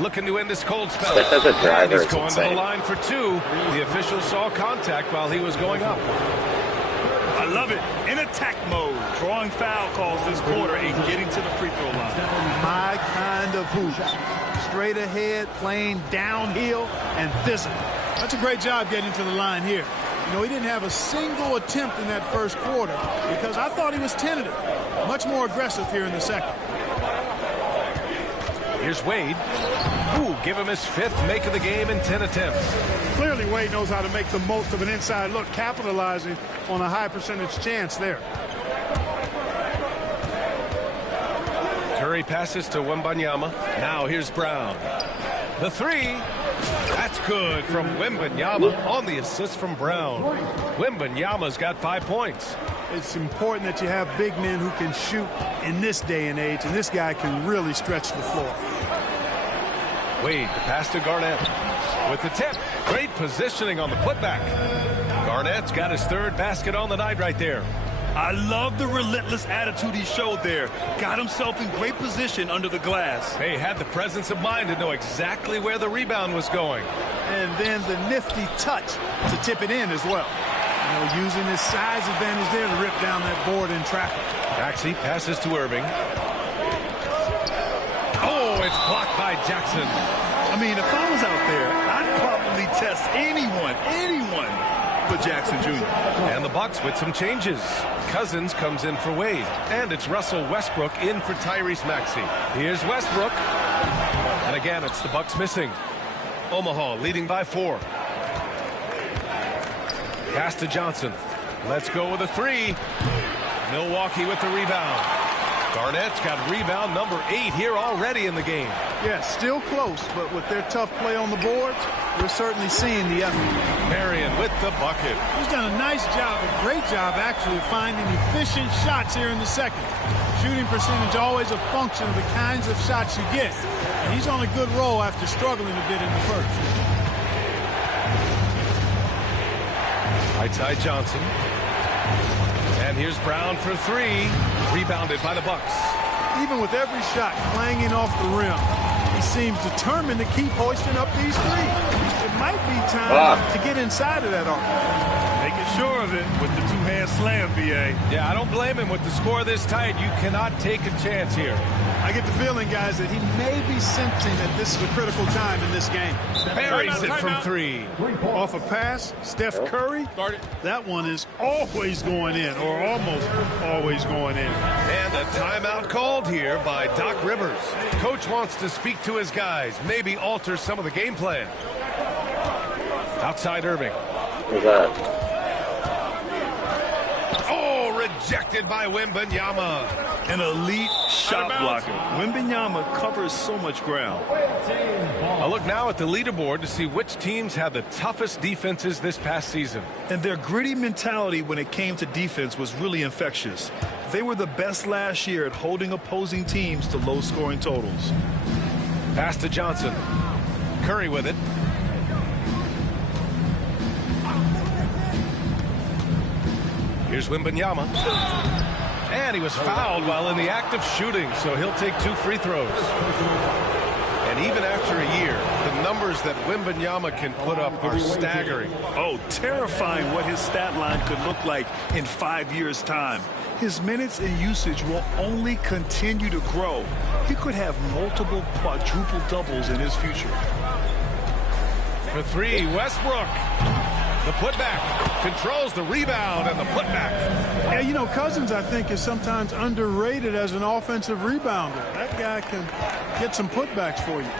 Looking to end this cold spell. And he's going to the line for 2. The official saw contact while he was going up. I love it. In attack mode. Drawing foul calls this quarter and getting to the free throw line. My kind of hoops. Straight ahead, playing downhill, and physical. That's a great job getting to the line here. You know, he didn't have a single attempt in that first quarter because I thought he was tentative. Much more aggressive here in the second. Here's Wade. Ooh, give him his 5th make of the game in 10 attempts. Clearly, Wade knows how to make the most of an inside look, capitalizing on a high percentage chance there. Curry passes to Wembanyama. Now here's Brown. The 3. That's good from Wembanyama on the assist from Brown. Wembanyama's got 5 points. It's important that you have big men who can shoot in this day and age, and this guy can really stretch the floor. Wade, the pass to Garnett. With the tip. Great positioning on the putback. Garnett's got his 3rd basket on the night right there. I love the relentless attitude he showed there. Got himself in great position under the glass. He had the presence of mind to know exactly where the rebound was going. And then the nifty touch to tip it in as well. You know, using his size advantage there to rip down that board in traffic. Maxey passes to Irving. Oh, it's blocked by Jackson. I mean, if I was out there, I'd probably test anyone but Jackson Jr. And the Bucks with some changes. Cousins comes in for Wade. And it's Russell Westbrook in for Tyrese Maxey. Here's Westbrook. And again, it's the Bucks missing. Omaha leading by 4. Pass to Johnson. Let's go with a 3. Milwaukee with the rebound. Garnett's got rebound number 8 here already in the game. Yeah, still close, but with their tough play on the boards, we're certainly seeing the effort. Marion with the bucket. He's done a nice job, a great job actually, finding efficient shots here in the second. Shooting percentage always a function of the kinds of shots you get. And he's on a good roll after struggling a bit in the first. Right side Johnson. And here's Brown for three. Rebounded by the Bucks. Even with every shot clanging off the rim, he seems determined to keep hoisting up these threes. It might be time to get inside of that arc. Making sure of it with the two-hand slam, BA. Yeah, I don't blame him. With the score this tight, you cannot take a chance here. I get the feeling, guys, that he may be sensing that this is a critical time in this game. Buries it from three. Off a pass, Steph Curry. That one is always going in, or almost always going in. And a timeout called here by Doc Rivers. Coach wants to speak to his guys, maybe alter some of the game plan. Outside Irving. What's that? Oh, rejected by Wembanyama. An elite shot blocker. Wembanyama covers so much ground. A look now at the leaderboard to see which teams had the toughest defenses this past season. And their gritty mentality when it came to defense was really infectious. They were the best last year at holding opposing teams to low-scoring totals. Pass to Johnson. Curry with it. Here's Wembanyama. And he was fouled while in the act of shooting, so he'll take 2 free throws. And even after a year, the numbers that Wembanyama can put up are staggering. Oh, terrifying what his stat line could look like in 5 years' time. His minutes and usage will only continue to grow. He could have multiple quadruple doubles in his future. For three, Westbrook. The putback, controls the rebound and the putback. Yeah, you know, Cousins, I think, is sometimes underrated as an offensive rebounder. That guy can get some putbacks for you.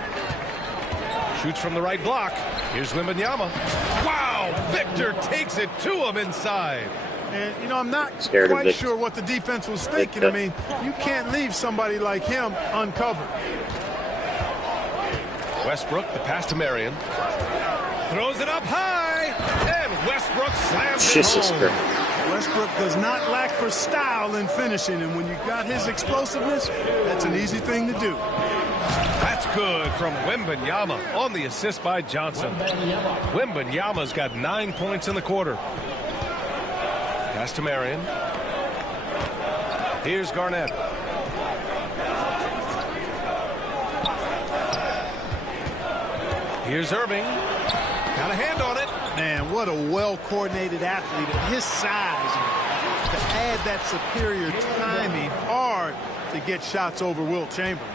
Shoots from the right block. Here's Wembanyama. Wow, Victor takes it to him inside. And, you know, I'm not quite sure what the defense was thinking. I mean, you can't leave somebody like him uncovered. Westbrook, the pass to Marion. Throws it up high, and Westbrook slams it home. Westbrook does not lack for style in finishing, and when you got his explosiveness, that's an easy thing to do. That's good from Wembanyama on the assist by Johnson. Wembanyama's got 9 points in the quarter. Pass to Marion. Here's Garnett. Here's Irving. Got a hand on it. Man, what a well-coordinated athlete at his size. To add that superior timing, hard to get shots over Wilt Chamberlain.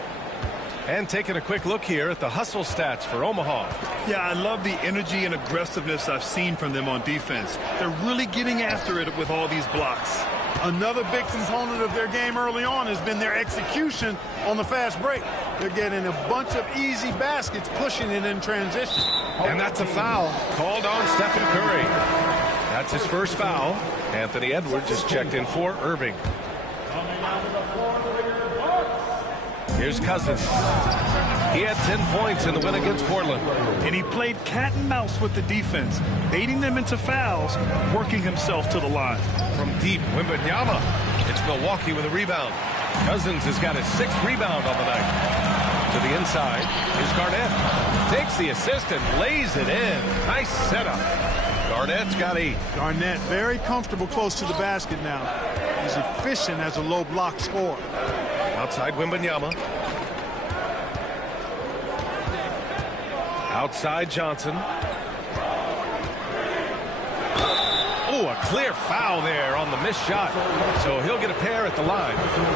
And taking a quick look here at the hustle stats for Omaha. Yeah, I love the energy and aggressiveness I've seen from them on defense. They're really getting after it with all these blocks. Another big component of their game early on has been their execution on the fast break. They're getting a bunch of easy baskets, pushing it in transition. And that's a foul called on Stephen Curry. That's his first foul. Anthony Edwards is checked in for Irving. Here's Cousins. He had 10 points in the win against Portland. And he played cat and mouse with the defense, baiting them into fouls, working himself to the line. From deep, Wembanyama. It's Milwaukee with a rebound. Cousins has got his 6th rebound on the night. To the inside, here's Garnett. Takes the assist and lays it in. Nice setup. Garnett's got 8. Garnett very comfortable close to the basket now. He's efficient as a low block scorer. Outside Wembanyama. Outside Johnson. Oh, a clear foul there on the missed shot. So he'll get a pair at the line.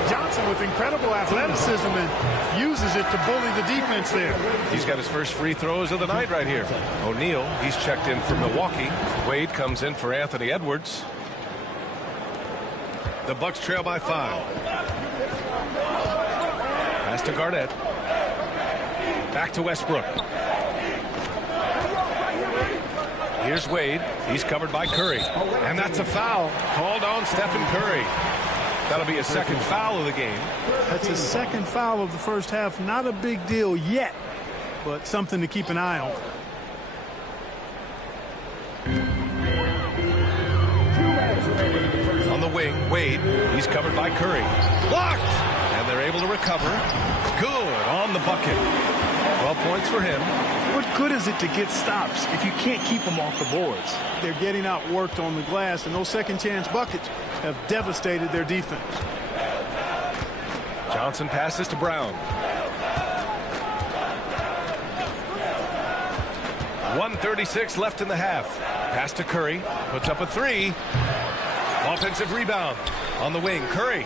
Johnson with incredible athleticism and uses it to bully the defense there. He's got his first free throws of the night right here. O'Neal, he's checked in for Milwaukee. Wade comes in for Anthony Edwards. The Bucks trail by 5. Pass to Garnett. Back to Westbrook. Here's Wade. He's covered by Curry. And that's a foul called on Stephen Curry. That'll be a second foul of the game. That's a second foul of the first half. Not a big deal yet, but something to keep an eye on. On the wing, Wade. He's covered by Curry. Blocked! And they're able to recover. Good on the bucket. 12 points for him. What good is it to get stops if you can't keep them off the boards? They're getting outworked on the glass, and those second-chance buckets have devastated their defense. Johnson passes to Brown. 1:36 left in the half. Pass to Curry. Puts up a three. Offensive rebound. On the wing, Curry.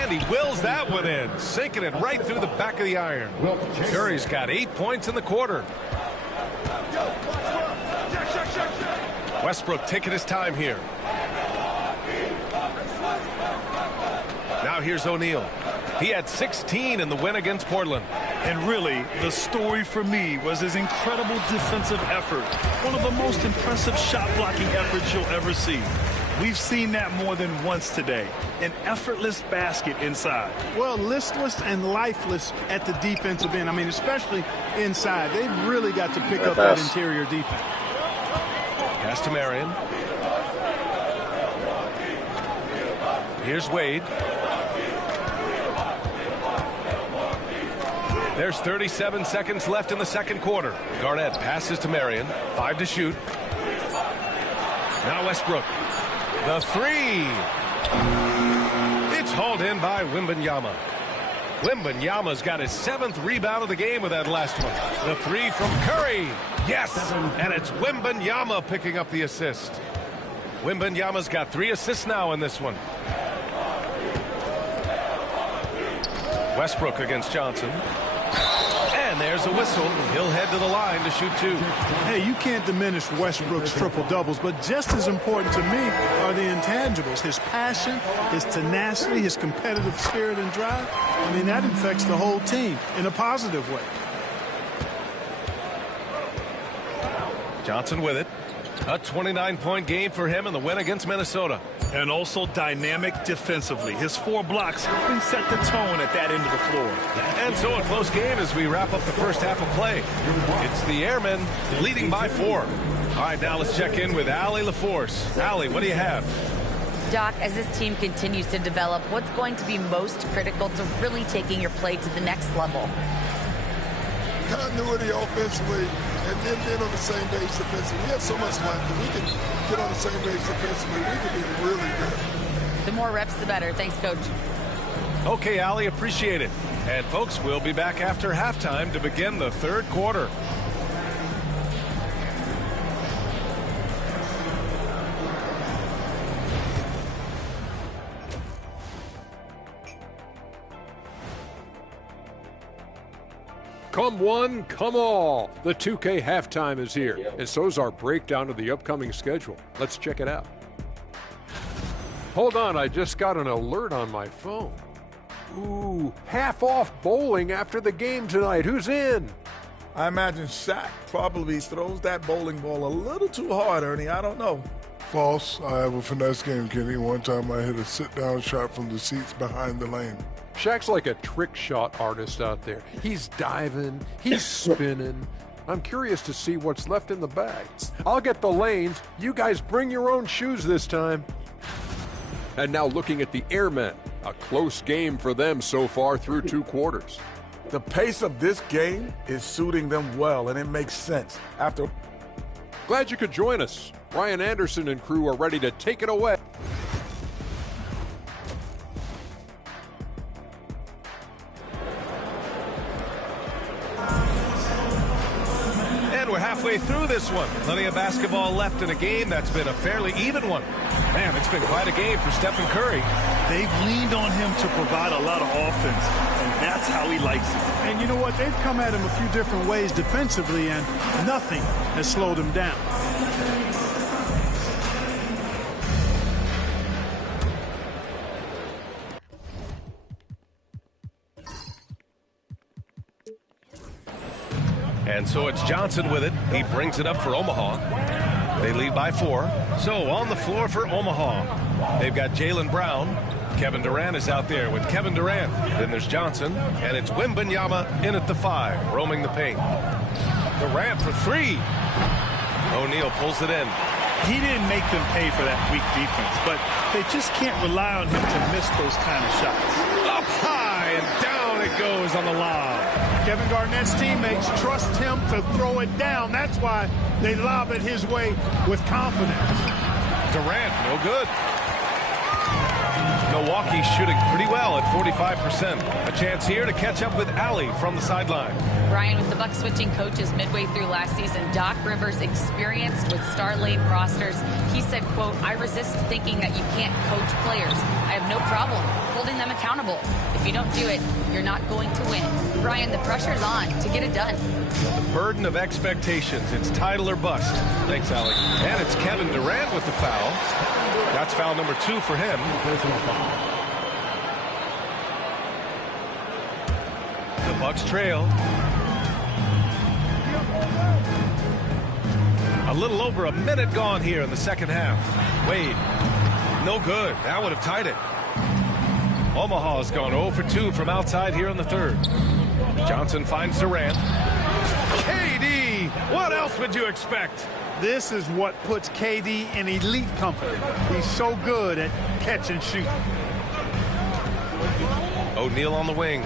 And he wills that one in. Sinking it right through the back of the iron. Curry's got 8 points in the quarter. Westbrook taking his time here. Now here's O'Neal. He had 16 in the win against Portland. And really, the story for me was his incredible defensive effort. One of the most impressive shot-blocking efforts you'll ever see. We've seen that more than once today. An effortless basket inside. Well, listless and lifeless at the defensive end. I mean, especially inside. They've really got to pick up that interior defense. Pass to Marion. Here's Wade. There's 37 seconds left in the second quarter. Garnett passes to Marion. 5 to shoot. Now Westbrook. The three. It's hauled in by Wembanyama. Wembanyama's got his 7th rebound of the game with that last one. The three from Curry. Yes, and it's Wembanyama picking up the assist. Wembanyama's got 3 assists now in this one. Westbrook against Johnson. And there's a whistle. He'll head to the line to shoot 2. Hey, you can't diminish Westbrook's triple-doubles, but just as important to me are the intangibles. His passion, his tenacity, his competitive spirit and drive. I mean, that infects the whole team in a positive way. Johnson with it. A 29-point game for him in the win against Minnesota. And also dynamic defensively. His 4 blocks helping set the tone at that end of the floor. And so a close game as we wrap up the first half of play. It's the Airmen leading by 4. All right, now let's check in with Allie LaForce. Allie, what do you have? Doc, as this team continues to develop, what's going to be most critical to really taking your play to the next level? Continuity offensively, and then being on the same page defensively. We have so much length that we can get on the same page defensively. We can be really good. The more reps, the better. Thanks, Coach. Okay, Allie, appreciate it. And, folks, we'll be back after halftime to begin the third quarter. Come one, come all. The 2K halftime is here, and so's our breakdown of the upcoming schedule. Let's check it out. Hold on, I just got an alert on my phone. Ooh, half off bowling after the game tonight. Who's in? I imagine Shaq probably throws that bowling ball a little too hard, Ernie. I don't know. False. I have a finesse game, Kenny. One time I hit a sit-down shot from the seats behind the lane. Shaq's like a trick shot artist out there. He's diving, he's spinning. I'm curious to see what's left in the bag. I'll get the lanes. You guys bring your own shoes this time. And now looking at the Airmen. A close game for them so far through 2 quarters. The pace of this game is suiting them well, and it makes sense. Glad you could join us. Ryan Anderson and crew are ready to take it away. We're halfway through this one. Plenty of basketball left in a game that's been a fairly even one. Man, it's been quite a game for Stephen Curry. They've leaned on him to provide a lot of offense, and that's how he likes it. And you know what? They've come at him a few different ways defensively, and nothing has slowed him down. And so it's Johnson with it. He brings it up for Omaha. They lead by 4. So on the floor for Omaha, they've got Jaylen Brown. Kevin Durant is out there with Kevin Durant. Then there's Johnson, and it's Wembanyama in at the 5, roaming the paint. Durant for 3. O'Neal pulls it in. He didn't make them pay for that weak defense, but they just can't rely on him to miss those kind of shots. Up high and down it goes on the lob. Kevin Garnett's teammates trust him to throw it down. That's why they lob it his way with confidence. Durant, no good. Milwaukee shooting pretty well at 45%. A chance here to catch up with Allie from the sideline. Brian, with the Bucks switching coaches midway through last season, Doc Rivers, experienced with star-laden rosters, he said, quote, "I resist thinking that you can't coach players. I have no problem holding them accountable. If you don't do it, you're not going to win." Brian, the pressure's on to get it done. The burden of expectations. It's title or bust. Thanks, Allie. And it's Kevin Durant with the foul. That's foul number 2 for him. The Bucks trail. A little over a minute gone here in the second half. Wade, no good. That would have tied it. Omaha's gone 0 for 2 from outside here in the third. Johnson finds Durant. KD, what else would you expect? This is what puts KD in elite company. He's so good at catch and shoot. O'Neal on the wing.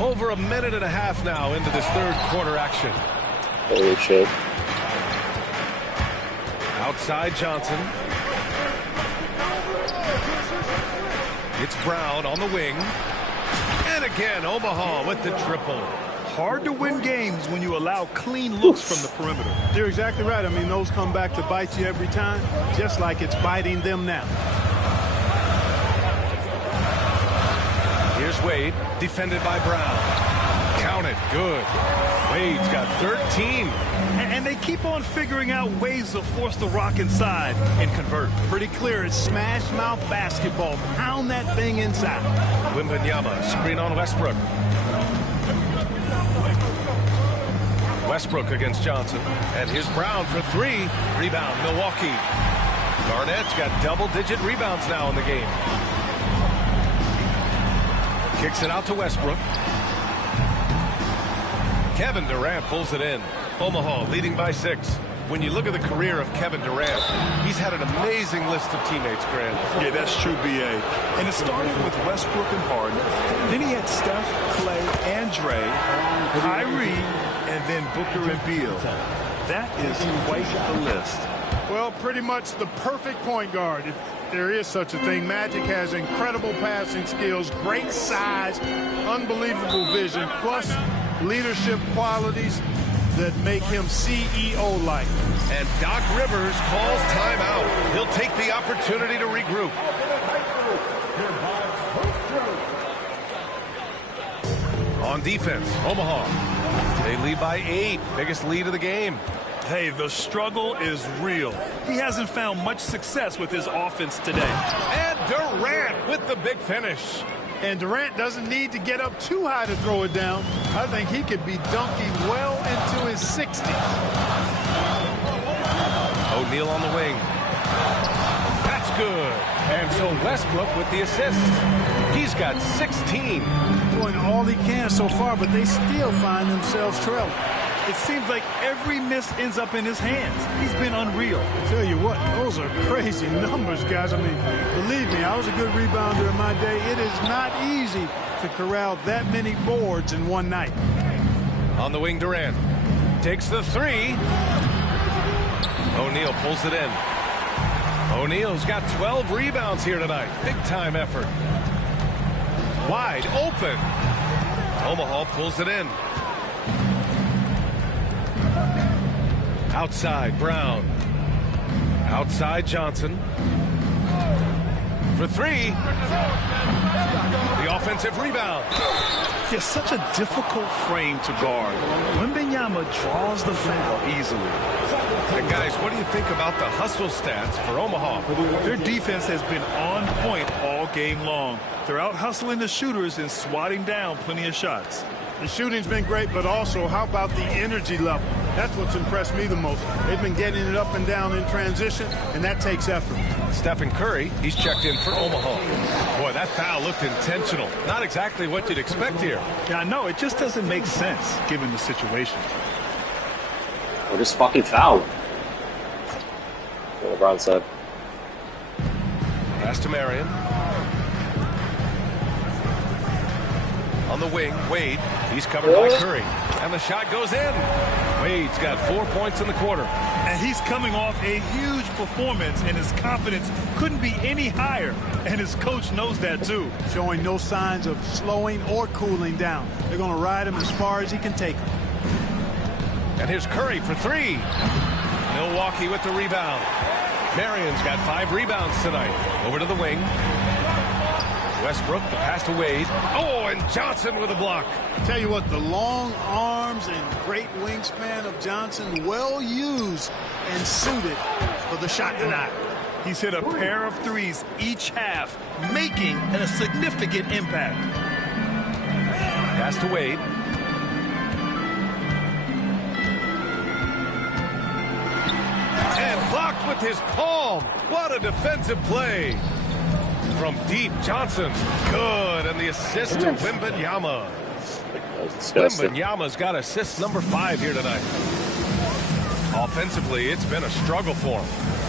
Over a minute and a half now into this third quarter action. Holy shit. Outside Johnson. It's Brown on the wing. And again, Omaha with the triple. Hard to win games when you allow clean looks from the perimeter. You're exactly right. I mean, those come back to bite you every time, just like it's biting them now. Here's Wade, defended by Brown. Count it, good. Wade's got 13. And they keep on figuring out ways to force the rock inside and convert. Pretty clear. It's smash mouth basketball. Pound that thing inside. Wembanyama, screen on Westbrook. Westbrook against Johnson. And here's Brown for 3. Rebound, Milwaukee. Garnett's got double-digit rebounds now in the game. Kicks it out to Westbrook. Kevin Durant pulls it in. Omaha leading by 6. When you look at the career of Kevin Durant, he's had an amazing list of teammates, Grant. Yeah, that's true, B.A. And it started with Westbrook and Harden. Then he had Steph, Clay, and Dre, Kyrie, and then Booker and Beal. That is quite the list. Well, pretty much the perfect point guard. If there is such a thing. Magic has incredible passing skills, great size, unbelievable vision, plus leadership qualities that make him CEO-like. And Doc Rivers calls timeout. He'll take the opportunity to regroup. On defense, Omaha. They lead by 8. Biggest lead of the game. Hey, the struggle is real. He hasn't found much success with his offense today. And Durant with the big finish. And Durant doesn't need to get up too high to throw it down. I think he could be dunking well into his 60s. O'Neal on the wing. That's good. And so Westbrook with the assist. He's got 16. Doing all he can so far, but they still find themselves trailing. It seems like every miss ends up in his hands. He's been unreal. I tell you what, those are crazy numbers, guys. I mean, believe me, I was a good rebounder in my day. It is not easy to corral that many boards in one night. On the wing, Durant takes the 3. O'Neal pulls it in. O'Neal's got 12 rebounds here tonight. Big time effort. Wide open. Omaha pulls it in. Outside, Brown. Outside, Johnson. For 3. The offensive rebound. It's such a difficult frame to guard. Wembanyama draws the foul easily. And guys, what do you think about the hustle stats for Omaha? Their defense has been on point all game long. They're out hustling the shooters and swatting down plenty of shots. The shooting's been great, but also, how about the energy level? That's what's impressed me the most. They've been getting it up and down in transition, and that takes effort. Stephen Curry, he's checked in for Omaha. Boy, that foul looked intentional. Not exactly what you'd expect here. Yeah, I know. It just doesn't make sense, given the situation. Or just fucking foul. What LeBron said. Pass to Marion. On the wing, Wade. He's covered by Curry. And the shot goes in. Wade's got 4 points in the quarter. And he's coming off a huge performance, and his confidence couldn't be any higher. And his coach knows that, too. Showing no signs of slowing or cooling down. They're going to ride him as far as he can take him. And here's Curry for three. Milwaukee with the rebound. Marion's got 5 rebounds tonight. Over to the wing. Westbrook, the pass to Wade. Oh, and Johnson with a block. Tell you what, the long arms and great wingspan of Johnson, well used and suited for the shot tonight. He's hit a pair of threes each half, making a significant impact. Pass to Wade. And blocked with his palm. What a defensive play. From deep, Johnson. Good. And the assist to Wembanyama. Wembanyama's got assist number 5 here tonight. Offensively, it's been a struggle for him.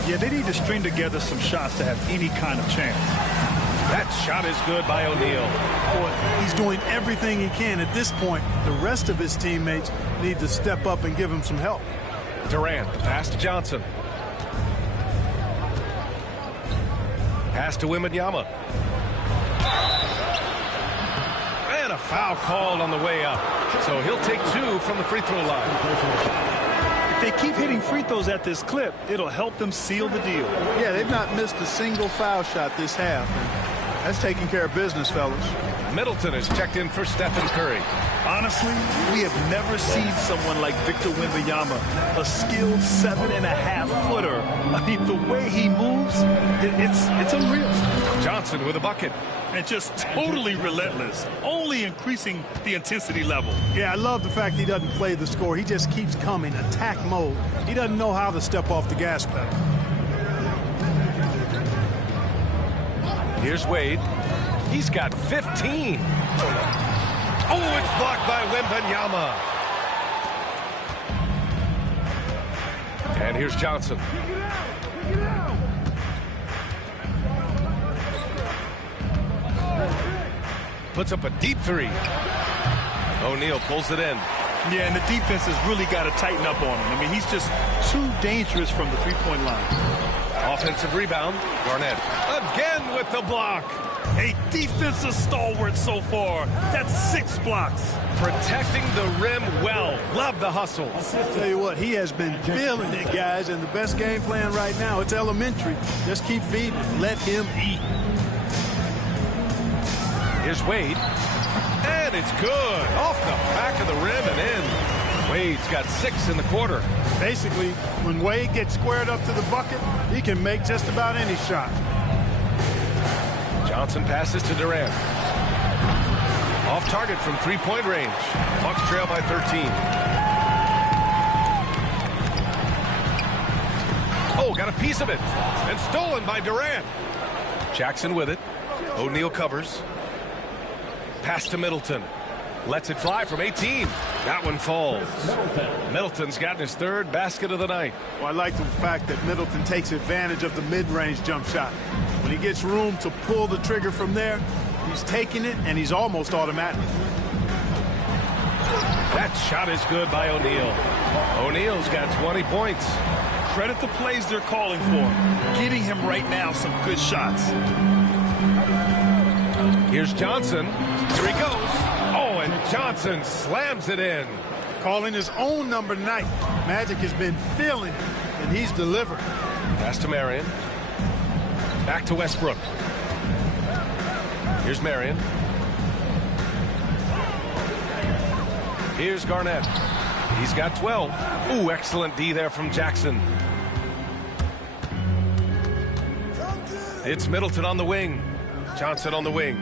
Yeah, they need to string together some shots to have any kind of chance. That shot is good by O'Neal. Boy, he's doing everything he can. At this point, the rest of his teammates need to step up and give him some help. Durant, the pass to Johnson. Pass to Wembanyama. And a foul called on the way up. So he'll take 2 from the free throw line. If they keep hitting free throws at this clip, it'll help them seal the deal. Yeah, they've not missed a single foul shot this half. And that's taking care of business, fellas. Middleton is checked in for Stephen Curry. Honestly, we have never seen someone like Victor Wembanyama, a skilled 7.5-footer. I mean, the way he moves, it's unreal. Johnson with a bucket. And just totally relentless, only increasing the intensity level. Yeah, I love the fact he doesn't play the score. He just keeps coming, attack mode. He doesn't know how to step off the gas pedal. Here's Wade. He's got 15. Oh, it's blocked by Wembanyama. And here's Johnson. Puts up a deep 3. O'Neal pulls it in. Yeah, and the defense has really got to tighten up on him. I mean, he's just too dangerous from the three-point line. Offensive rebound. Garnett again with the block. A defensive stalwart so far. That's 6 blocks. Protecting the rim well. Love the hustle. I'll tell you what, he has been feeling it, guys, and the best game plan right now, it's elementary. Just keep feeding him. Let him eat. Here's Wade. And it's good. Off the back of the rim and in. Wade's got 6 in the quarter. Basically, when Wade gets squared up to the bucket, he can make just about any shot. Johnson passes to Durant. Off target from 3-point range. Bucks trail by 13. Oh, got a piece of it. And stolen by Durant. Jackson with it. O'Neal covers. Pass to Middleton. Lets it fly from 18. That one falls. Middleton's gotten his 3rd basket of the night. Well, I like the fact that Middleton takes advantage of the mid-range jump shot. When he gets room to pull the trigger from there, he's taking it, and he's almost automatic. That shot is good by O'Neal. O'Neal's got 20 points. Credit the plays they're calling for him. Getting him right now some good shots. Here's Johnson. Here he goes. Oh, and Johnson slams it in. Calling his own number 9. Magic has been feeling it, and he's delivered. Pass to Marion. Back to Westbrook. Here's Marion. Here's Garnett. He's got 12. Ooh, excellent D there from Jackson. It's Middleton on the wing. Johnson on the wing.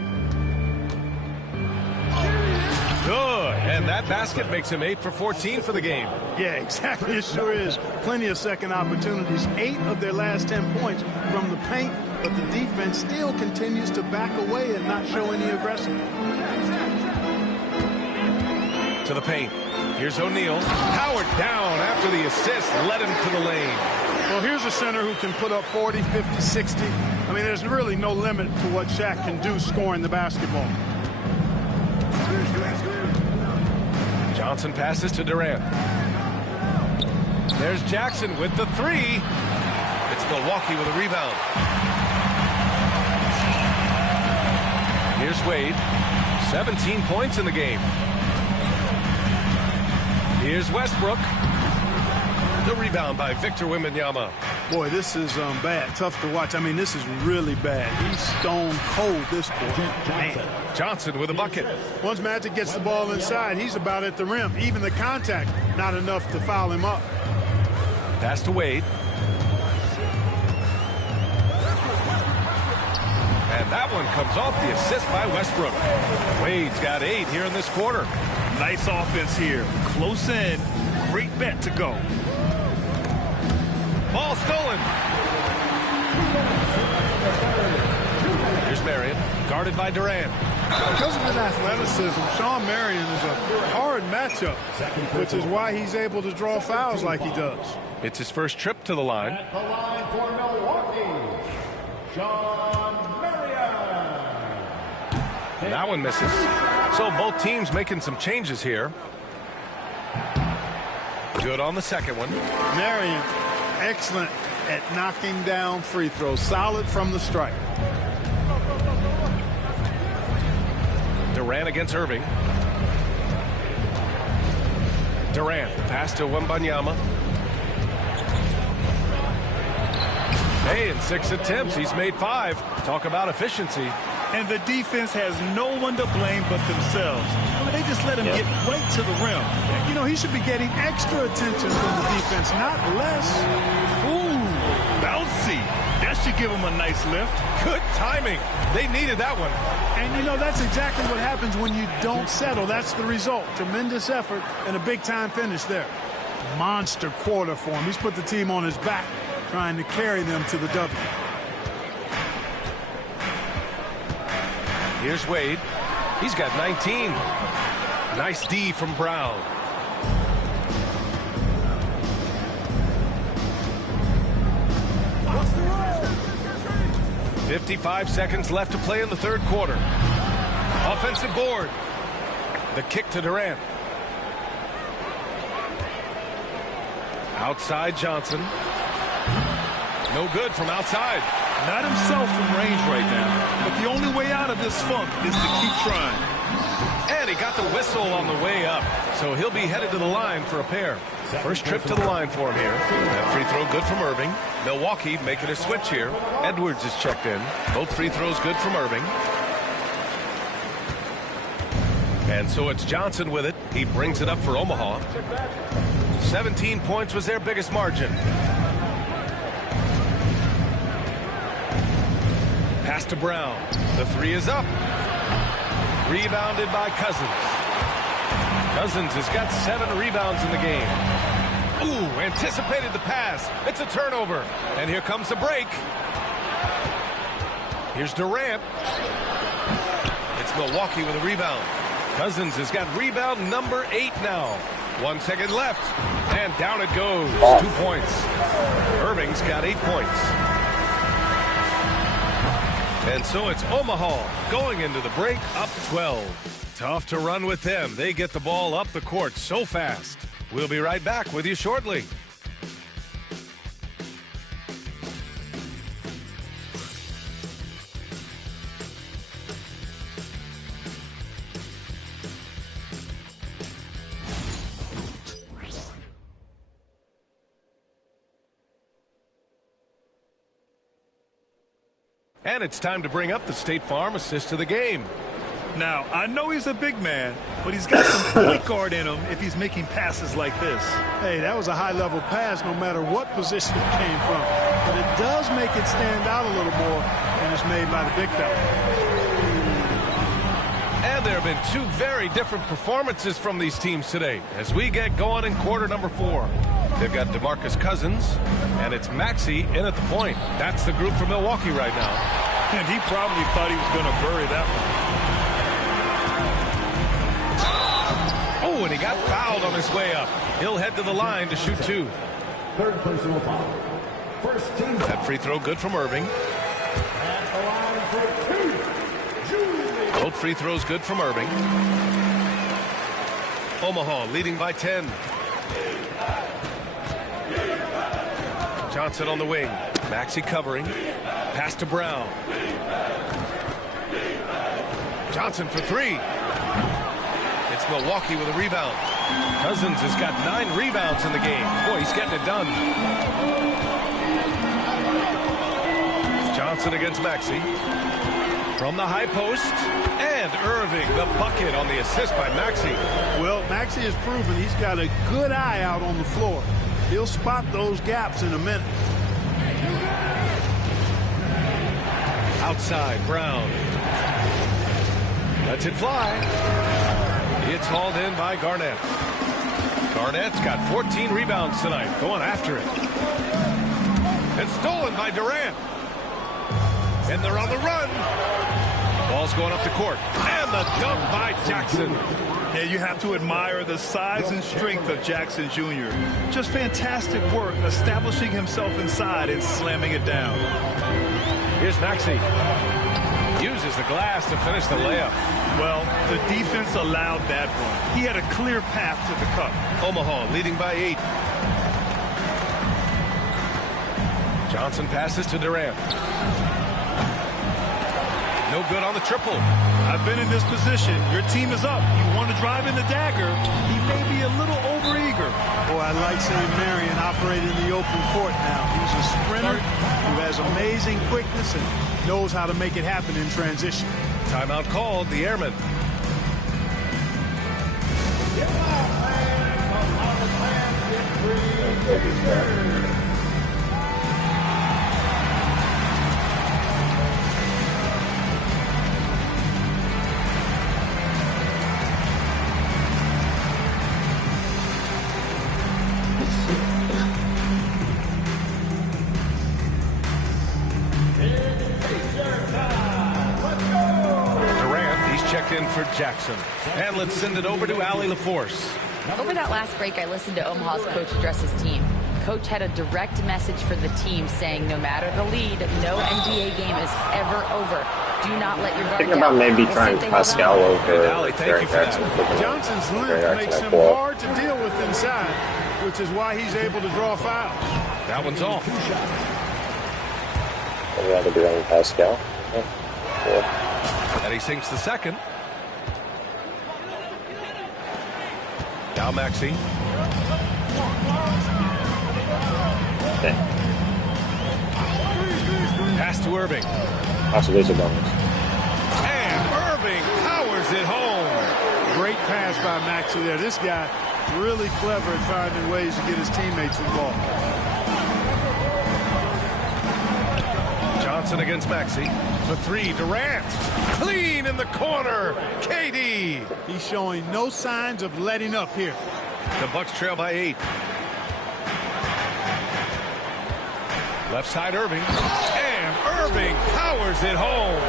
Good. And that basket makes him 8 for 14 for the game. Yeah, exactly. It sure is. Plenty of second opportunities. 8 of their last 10 points from the paint, but the defense still continues to back away and not show any aggression. To the paint. Here's O'Neal. Powered down after the assist led him to the lane. Well, here's a center who can put up 40, 50, 60. I mean, there's really no limit to what Shaq can do scoring the basketball. Johnson passes to Durant. There's Jackson with the three. It's Milwaukee with a rebound. Here's Wade. 17 points in the game. Here's Westbrook. The rebound by Victor Wembanyama. Boy, this is bad. Tough to watch. I mean, this is really bad. He's stone cold this quarter. Man. Johnson with a bucket. Once Magic gets the ball inside, he's about at the rim. Even the contact, not enough to foul him up. Pass to Wade. And that one comes off the assist by Westbrook. Wade's got 8 here in this quarter. Nice offense here. Close in. Great bet to go. Ball stolen. Here's Marion, guarded by Durant. Because of his athleticism, Shawn Marion is a hard matchup, which is why he's able to draw fouls like he does. It's his first trip to the line. At the line for Milwaukee, Shawn Marion. That one misses. So both teams making some changes here. Good on the second one. Marion, excellent at knocking down free throws. Solid from the stripe. Durant against Irving. Durant, pass to Wembanyama. Hey, in 6 attempts, he's made 5. Talk about efficiency. And the defense has no one to blame but themselves. I mean, they just let him get right to the rim. You know, he should be getting extra attention from the defense, not less. Ooh, bouncy. That should give him a nice lift. Good timing. They needed that one. And, you know, that's exactly what happens when you don't settle. That's the result. Tremendous effort and a big-time finish there. Monster quarter for him. He's put the team on his back, trying to carry them to the W. Here's Wade. He's got 19. Nice D from Brown. "55 seconds left to play in the third quarter. Offensive board. The kick to Durant. Outside Johnson. No good from outside. Not himself from range right now. But the only way out of this funk is to keep trying. And he got the whistle on the way up. So he'll be headed to the line for a pair. First trip to the line for him here. That free throw good from Irving. Milwaukee making a switch here. Edwards is checked in. Both free throws good from Irving. And so it's Johnson with it. He brings it up for Omaha. 17 points was their biggest margin. Pass to Brown. The three is up. Rebounded by Cousins. Cousins has got 7 rebounds in the game. Ooh, anticipated the pass. It's a turnover. And here comes the break. Here's Durant. It's Milwaukee with a rebound. Cousins has got rebound number 8 now. 1 second left. And down it goes. 2 points. Irving's got 8 points. And so it's Omaha going into the break up 12. Tough to run with them. They get the ball up the court so fast. We'll be right back with you shortly. And it's time to bring up the State Farm assist to the game. Now, I know he's a big man, but he's got some point guard in him if he's making passes like this. Hey, that was a high-level pass no matter what position it came from. But it does make it stand out a little more, and it's made by the big fella. And there have been 2 very different performances from these teams today as we get going in quarter number 4. They've got DeMarcus Cousins, and it's Maxey in at the point. That's the group for Milwaukee right now. And he probably thought he was going to bury that one. Oh, Oh, and he got fouled on his way up. He'll head to the line to shoot 2. Third personal foul. First team. That free throw good from Irving. At the line for 2. Both free throws good from Irving. Omaha leading by 10. Johnson on the wing. Maxey covering. Pass to Brown. Johnson for 3. It's Milwaukee with a rebound. Cousins has got 9 rebounds in the game. Boy, he's getting it done. Johnson against Maxey. From the high post. And Irving, the bucket on the assist by Maxey. Well, Maxey has proven he's got a good eye out on the floor. He'll spot those gaps in a minute. Outside, Brown. Lets it fly. It's hauled in by Garnett. Garnett's got 14 rebounds tonight, going after it. It's stolen by Durant. And they're on the run. Ball's going up the court. And the dunk by Jackson. Yeah, you have to admire the size and strength of Jackson Jr. Just fantastic work establishing himself inside and slamming it down. Here's Maxey. Uses the glass to finish the layup. Well, the defense allowed that one. He had a clear path to the cup. Omaha leading by 8. Johnson passes to Durant. No good on the triple. I've been in this position. Your team is up. You want to drive in the dagger. He may be a little overeager. Boy, I like seeing Marion operate in the open court now. He's a sprinter who has amazing quickness and knows how to make it happen in transition. Timeout called, the Airmen. In for Jackson. And let's send it over to Allie LaForce. Over that last break, I listened to Omaha's coach address his team. Coach had a direct message for the team saying no matter the lead, no NBA game is ever over. Do not let your guard Thinking about maybe trying Pascal over Derek Jackson. Johnson's length makes him hard to deal with inside, which is why he's able to draw fouls. That one's off. I'd rather be running Pascal. And he sinks the second. Now Maxey. Okay. Pass to Irving. Possibilities of bonus. And Irving powers it home. Great pass by Maxey there. This guy really clever at finding ways to get his teammates involved. Johnson against Maxey. For 3, Durant. Clean in the corner. KD. He's showing no signs of letting up here. The Bucks trail by 8. Left side Irving. And Irving powers it home.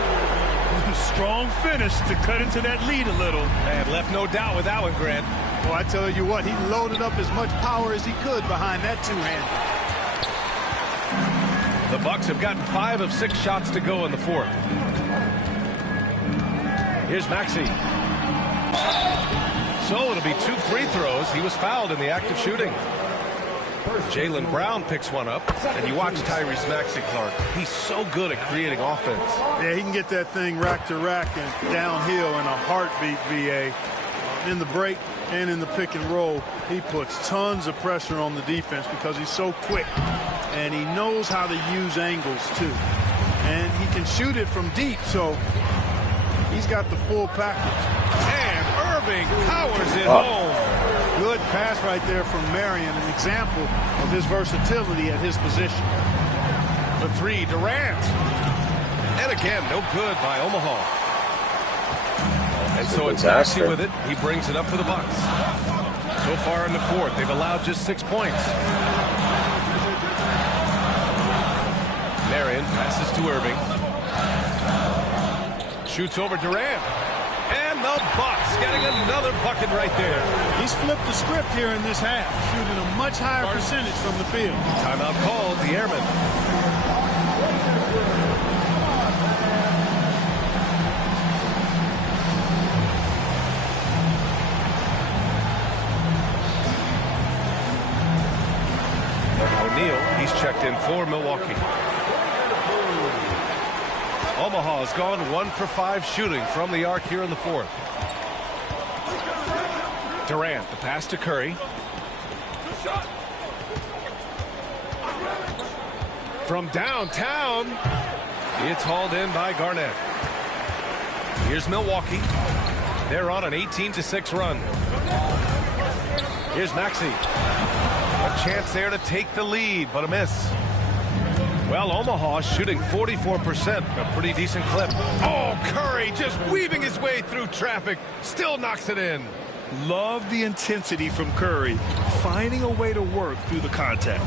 Strong finish to cut into that lead a little. And left no doubt with that one, Grant. Well, I tell you what, he loaded up as much power as he could behind that two-hand. The Bucks have gotten 5 of 6 shots to go in the 4th. Here's Maxey. So it'll be 2 free throws. He was fouled in the act of shooting. Jaylen Brown picks one up. And you watch Tyrese Maxey, Clark. He's so good at creating offense. Yeah, he can get that thing rack to rack and downhill in a heartbeat, VA. In the break and in the pick and roll, he puts tons of pressure on the defense because he's so quick. And he knows how to use angles, too. And he can shoot it from deep, so he's got the full package. And Irving powers it home. Good pass right there from Marion, an example of his versatility at his position. For 3, Durant. And again, no good by Omaha. And so it's Maxey with it. He brings it up for the Bucks. So far in the 4th, they've allowed just 6 points. Marion passes to Irving. Shoots over Durant. And And the Bucks getting another bucket right there. He's flipped the script here in this half, shooting a much higher percentage from the field. Timeout called, the Airmen. O'Neal, he's checked in for Milwaukee. Omaha has gone 1 for 5 shooting from the arc here in the fourth. Durant, the pass to Curry. From downtown, it's hauled in by Garnett. Here's Milwaukee. They're on an 18-6 run. Here's Maxey. A chance there to take the lead, but a miss. Well, Omaha shooting 44%, a pretty decent clip. Oh, Curry just weaving his way through traffic, still knocks it in. Love the intensity from Curry, finding a way to work through the contact.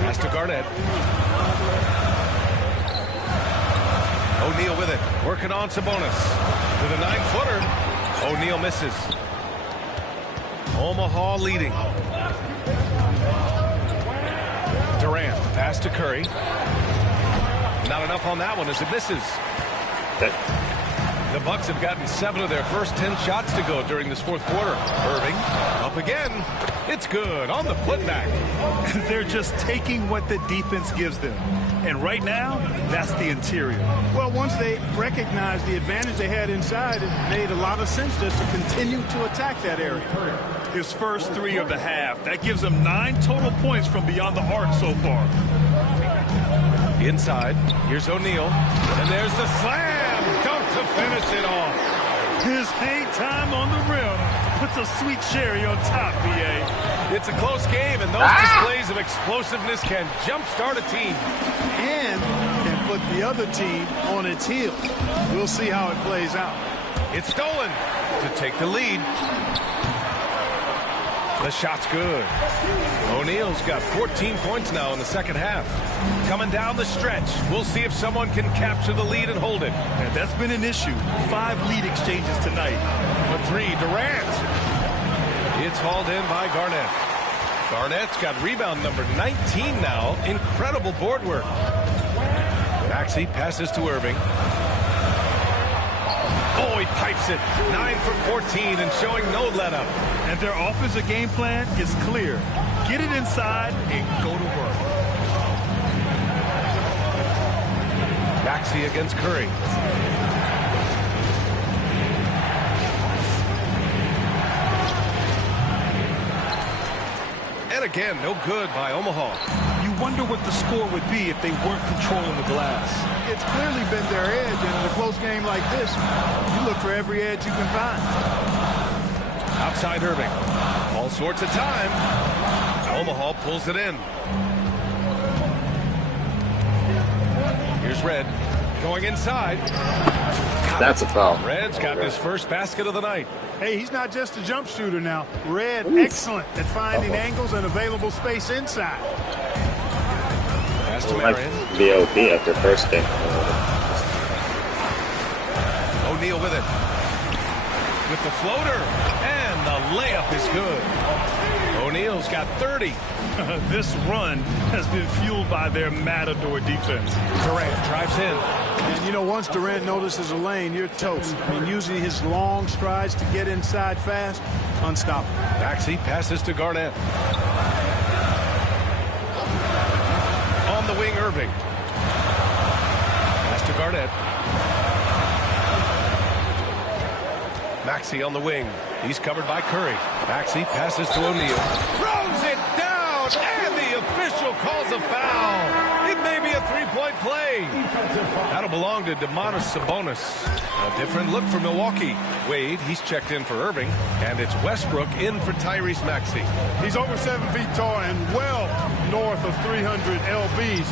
Pass to Garnett. O'Neal with it, working on Sabonis. With a 9-footer, O'Neal misses. Omaha leading. Durant, pass to Curry. Not enough on that one as it misses. The Bucks have gotten 7 of their first 10 shots to go during this fourth quarter. Irving, up again. It's good on the putback. They're just taking what the defense gives them. And right now, that's the interior. Well, once they recognized the advantage they had inside, it made a lot of sense just to continue to attack that area. His first 3 of the half. That gives him 9 total points from beyond the arc so far. Inside, here's O'Neal. And there's the slam. Dunk to finish it off. His hang time on the rim puts a sweet cherry on top, BA. It's a close game, and those displays of explosiveness can jumpstart a team. And can put the other team on its heels. We'll see how it plays out. It's stolen to take the lead. The shot's good. O'Neal's got 14 points now in the second half. Coming down the stretch. We'll see if someone can capture the lead and hold it. And that's been an issue. 5 lead exchanges tonight. For 3, Durant. It's hauled in by Garnett. Garnett's got rebound number 19 now. Incredible board work. Maxey passes to Irving. Oh, he pipes it. 9 for 14 and showing no let-up. And their offensive game plan is clear. Get it inside and go to work. Maxey against Curry. And again, no good by Omaha. You wonder what the score would be if they weren't controlling the glass. It's clearly been their edge, and in a close game like this, you look for every edge you can find. Outside Irving. All sorts of time. Omaha pulls it in. Here's Red. Going inside. That's a foul. Red's got his first basket of the night. Hey, he's not just a jump shooter now. Red, excellent at finding angles and available space inside. Pass to Marion. VOP after first game. O'Neal with it. With the floater. And the layup is good. O'Neal's got 30. This run has been fueled by their matador defense. Durant drives in. And, you know, once Durant notices a lane, you're toast. I mean, using his long strides to get inside fast, unstoppable. Maxey passes to Garnett. On the wing, Irving. Pass to Garnett. Maxey on the wing. He's covered by Curry. Maxey passes to O'Neal. Throws it down, and the official calls a foul. It may be a three-point play. That'll belong to Domantas Sabonis. A different look for Milwaukee. Wade, he's checked in for Irving, and it's Westbrook in for Tyrese Maxey. He's over 7 feet tall and well north of 300 lbs.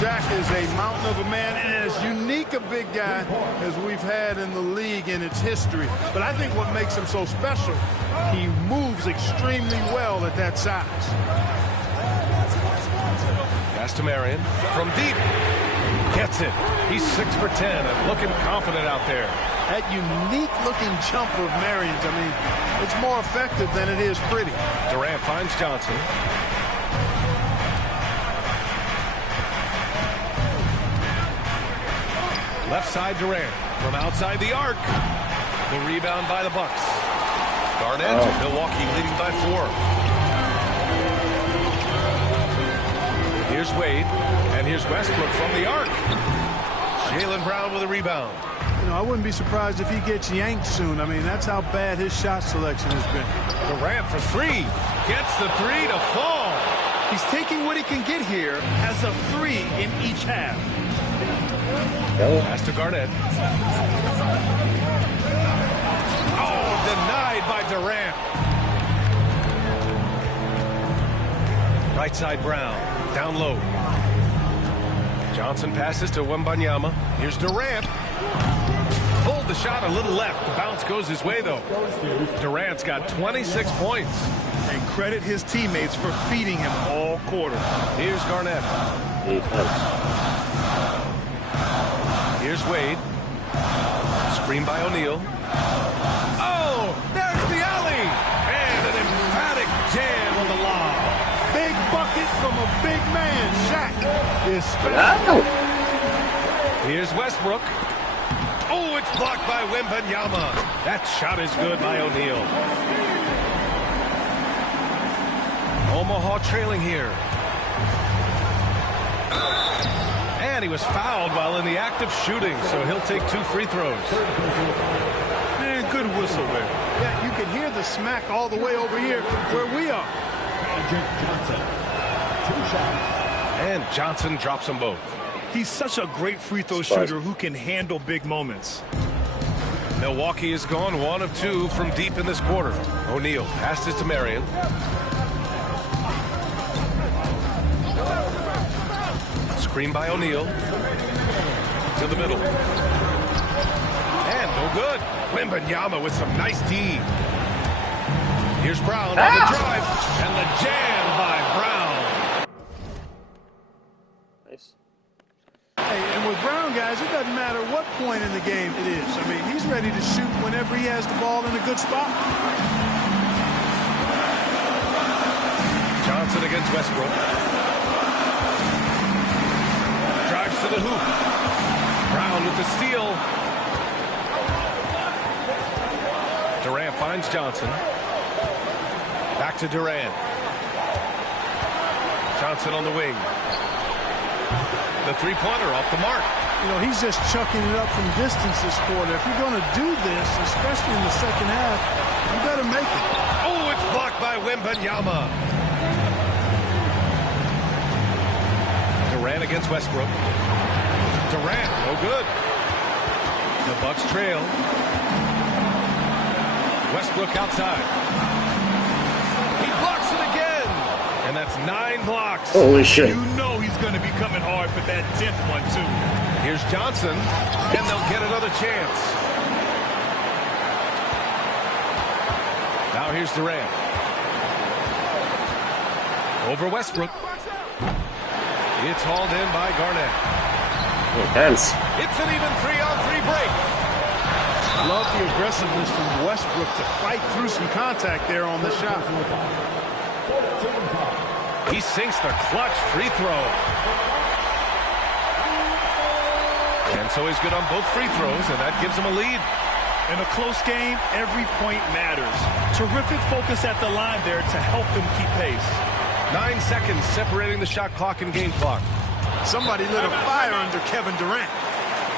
Jack is a mountain of a man and as unique a big guy as we've had in the league in its history. But I think what makes him so special, he moves extremely well at that size. Pass to Marion from deep. Gets it. He's 6 for 10 and looking confident out there. That unique-looking jumper of Marion's, I mean, it's more effective than it is pretty. Durant finds Johnson. Left side Durant from outside the arc. The rebound by the Bucks. Garnett, Milwaukee leading by 4. Here's Wade, and here's Westbrook from the arc. Jaylen Brown with a rebound. You know, I wouldn't be surprised if he gets yanked soon. I mean, that's how bad his shot selection has been. Durant for 3. Gets the 3 to fall. He's taking what he can get here as a 3 in each half. Pass to Garnett. Oh, denied by Durant. Right side Brown. Down low. Johnson passes to Wembanyama. Here's Durant. Pulled the shot a little left. The bounce goes his way, though. Durant's got 26 points. And credit his teammates for feeding him all quarter. Here's Garnett. Here's Wade. Screen by O'Neal. Oh, there's the alley. And an emphatic jam on the lob. Big bucket from a big man. Shaq is special. Here's Westbrook. Oh, it's blocked by Wembanyama. That shot is good by O'Neal. Omaha trailing here. And he was fouled while in the act of shooting, so he'll take 2 free throws. Man, good whistle there. Yeah, you can hear the smack all the way over here where we are. Johnson. 2 shots. And Johnson drops them both. He's such a great free throw shooter who can handle big moments. Milwaukee is gone 1 of 2 from deep in this quarter. O'Neal passes to Marion. Screen by O'Neal. To the middle. And no good. Wembanyama with some nice D. Here's Brown on the drive. And the jam by Brown. Nice. Hey, and with Brown, guys, it doesn't matter what point in the game it is. I mean, he's ready to shoot whenever he has the ball in a good spot. Johnson against Westbrook. Drives to the hoop. Brown with the steal. Durant finds Johnson. Back to Durant. Johnson on the wing. The three-pointer off the mark. You know, he's just chucking it up from distance this quarter. If you're going to do this, especially in the second half, you better make it. Oh, it's blocked by Wembanyama. Durant against Westbrook. Durant, no good. The Bucks trail. Westbrook outside. He blocks it again. And that's 9 blocks. Holy shit. You know he's going to be coming hard for that 10th one, too. Here's Johnson, and they'll get another chance. Now here's Durant. Over Westbrook. It's hauled in by Garnett. Intense. It's an even 3-on-3 break. Love the aggressiveness from Westbrook to fight through some contact there on the shot. He sinks the clutch free throw. And so he's good on both free throws, and that gives him a lead. In a close game, every point matters. Terrific focus at the line there to help them keep pace. 9 seconds separating the shot clock and game clock. Somebody lit a fire under Kevin Durant.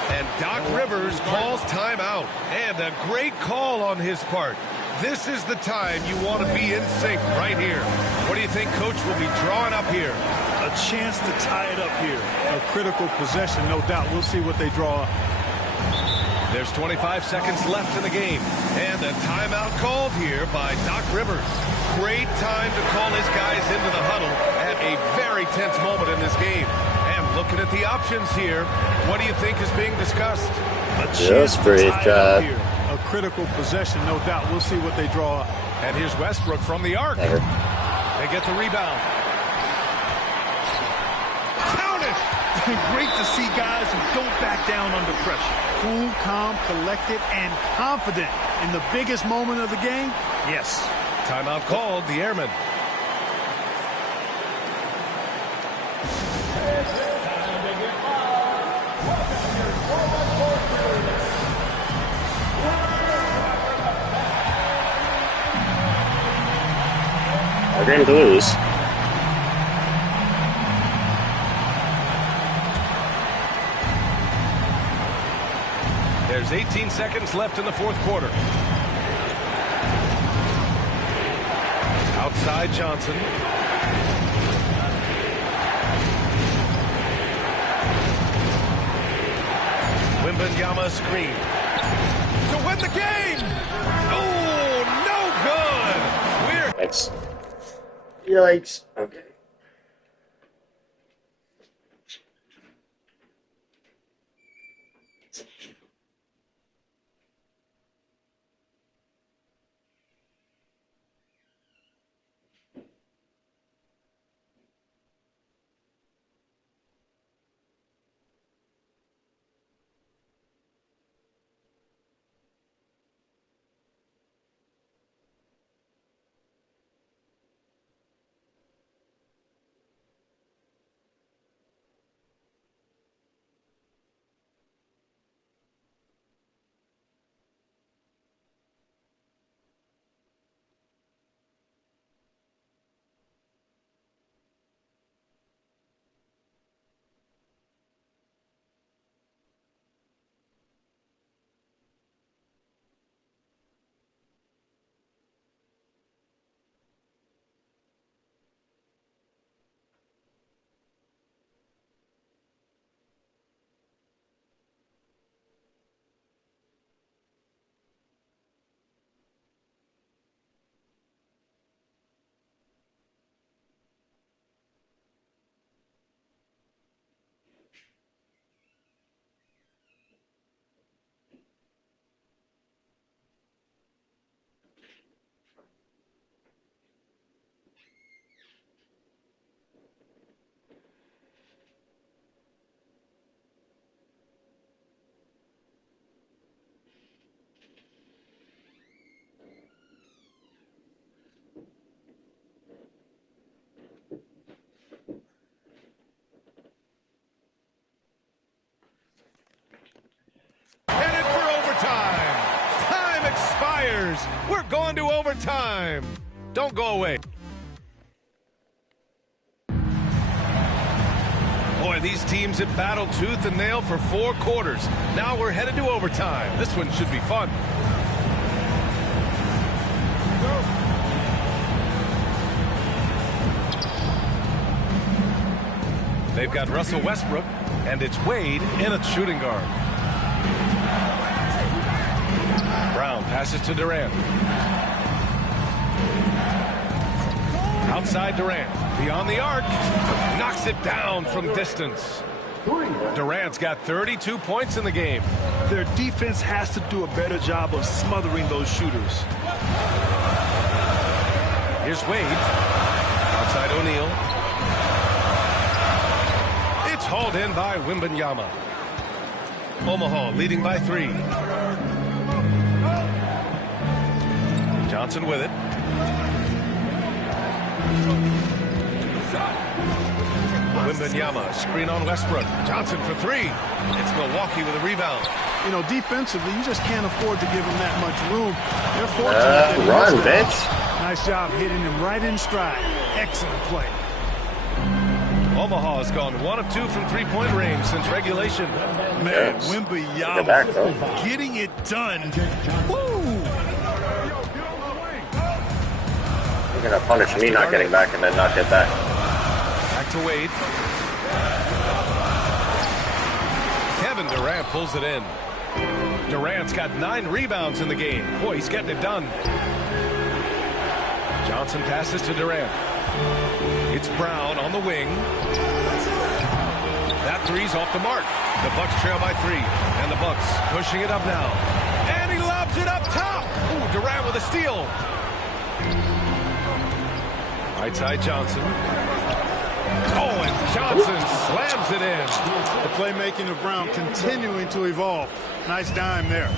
And Doc Rivers calls timeout. And a great call on his part. This is the time you want to be in sync right here. What do you think Coach will be drawing up here? A chance to tie it up here. A critical possession, no doubt. We'll see what they draw up. There's 25 seconds left in the game. And a timeout called here by Doc Rivers. Great time to call his guys into the huddle at a very tense moment in this game. And looking at the options here, what do you think is being discussed? A chance to tie it up here. A critical possession, no doubt. We'll see what they draw up. And here's Westbrook from the arc. They get the rebound. Count it! Great to see guys who don't back down under pressure. Cool, calm, collected, and confident in the biggest moment of the game. Yes. Timeout called, the Airmen. Our game to lose. There's 18 seconds left in the fourth quarter. Outside Johnson. Wembanyama screen. To win the game! Oh, no good! Thanks. Yikes. Okay. Headed for overtime. Time expires. We're going to overtime. Don't go away. Boy, these teams have battled tooth and nail for 4 quarters. Now we're headed to overtime. This one should be fun. They've got Russell Westbrook, and it's Wade in at shooting guard. Brown passes to Durant. Outside Durant. Beyond the arc. Knocks it down from distance. Durant's got 32 points in the game. Their defense has to do a better job of smothering those shooters. Here's Wade. Outside O'Neal. It's hauled in by Wembanyama. Omaha leading by 3. Johnson with it. Wembanyama, screen on Westbrook. Johnson for 3. It's Milwaukee with a rebound. You know, defensively, you just can't afford to give them that much room. They're fortunate. Run, bitch. Nice job hitting him right in stride. Excellent play. Omaha has gone 1 of 2 from 3-point range since regulation. Man, Wembanyama getting it done. Woo! You're going to punish me not getting back and then not get that. Back to Wade. Kevin Durant pulls it in. Durant's got 9 rebounds in the game. Boy, he's getting it done. Johnson passes to Durant. It's Brown on the wing. That three's off the mark. The Bucks trail by 3. And the Bucks pushing it up now. And he lobs it up top. Ooh, Durant with a steal. Right side Johnson. Oh, and Johnson slams it in. The playmaking of Brown continuing to evolve. Nice dime there.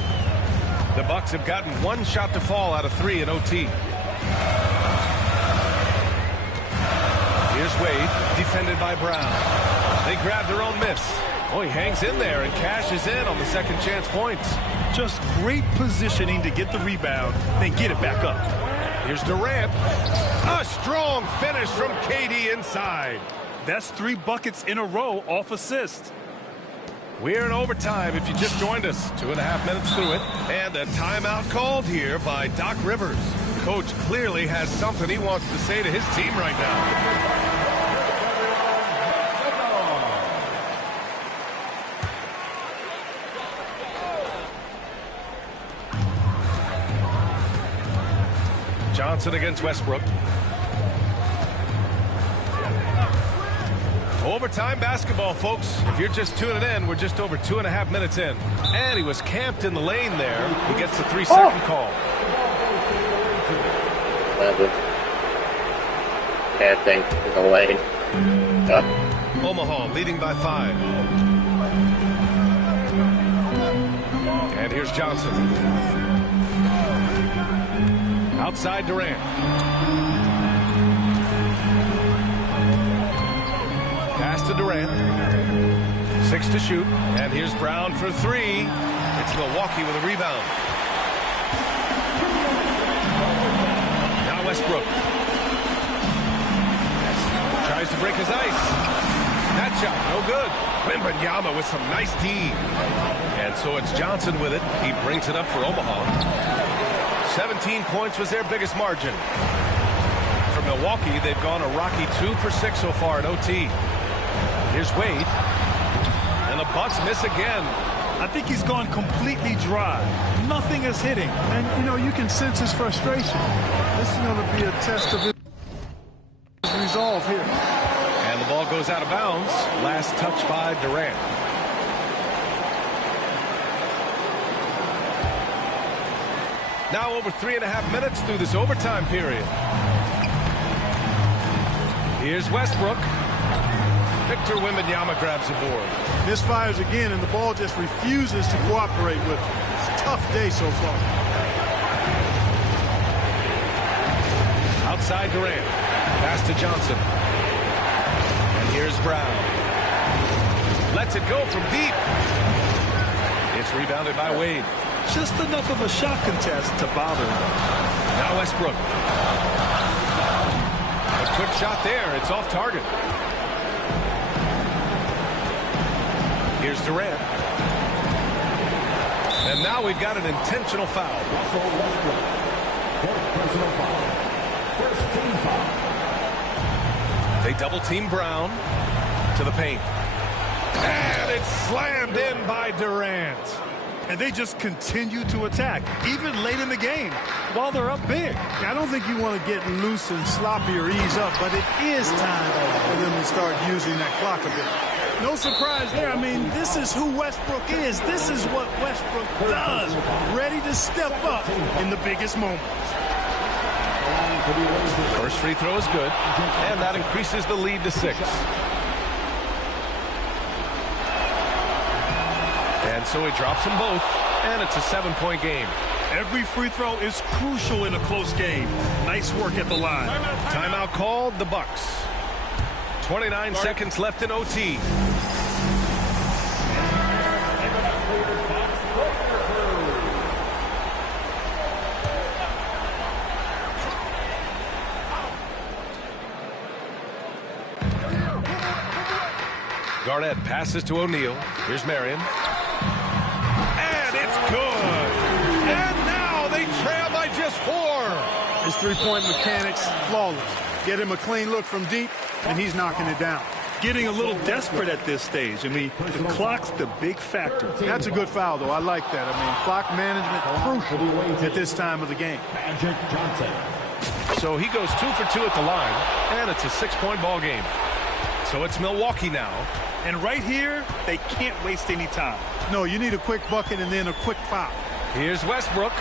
The Bucks have gotten one shot to fall out of 3 in OT. Here's Wade, defended by Brown. They grab their own miss. Oh, he hangs in there and cashes in on the second chance points. Just great positioning to get the rebound, then get it back up. Here's Durant. A strong finish from KD inside. That's 3 buckets in a row off assist. We're in overtime if you just joined us. 2.5 minutes through it. And a timeout called here by Doc Rivers. Coach clearly has something he wants to say to his team right now. Johnson against Westbrook. Overtime basketball, folks. If you're just tuning in, we're just over 2.5 minutes in. And he was camped in the lane there. He gets the 3-second call. Camping in the lane. Omaha leading by 5. And here's Johnson. Outside Durant. Pass to Durant. 6 to shoot. And here's Brown for 3. It's Milwaukee with a rebound. Now Westbrook. Tries to break his ice. That shot, no good. Wembanyama with some nice D. And so it's Johnson with it. He brings it up for Omaha. 17 points was their biggest margin. For Milwaukee, they've gone a rocky 2 for 6 so far at OT. Here's Wade. And the Bucks miss again. I think he's gone completely dry. Nothing is hitting. And, you know, you can sense his frustration. This is going to be a test of his resolve here. And the ball goes out of bounds. Last touch by Durant. Now over 3.5 minutes through this overtime period. Here's Westbrook. Victor Wembanyama grabs the board. Misfires again, and the ball just refuses to cooperate with him. It's a tough day so far. Outside Durant. Pass to Johnson. And here's Brown. Lets it go from deep. It's rebounded by Wade. Just enough of a shot contest to bother him. Now Westbrook. A quick shot there. It's off target. Here's Durant. And now we've got an intentional foul. Personal foul. First team foul. They double team Brown to the paint. And it's slammed in by Durant. And they just continue to attack, even late in the game, while they're up big. I don't think you want to get loose and sloppy or ease up, but it is time for them to start using that clock a bit. No surprise there. I mean, this is who Westbrook is. This is what Westbrook does. Ready to step up in the biggest moments. First free throw is good, and that increases the lead to 6. And so he drops them both, and it's a 7-point game. Every free throw is crucial in a close game. Nice work at the line. Timeout called, the Bucks. 29 seconds left in OT. Garnett passes to O'Neal. Here's Marion. And it's good. And now they trail by just 4. His three-point mechanics, flawless. Get him a clean look from deep, and he's knocking it down. Getting a little desperate at this stage. I mean, the clock's the big factor. That's a good foul, though. I like that. I mean, clock management crucial at this time of the game. Magic Johnson. So he goes 2 for 2 at the line, and it's a 6-point ball game. So it's Milwaukee now. And right here, they can't waste any time. No, you need a quick bucket and then a quick foul. Here's Westbrook,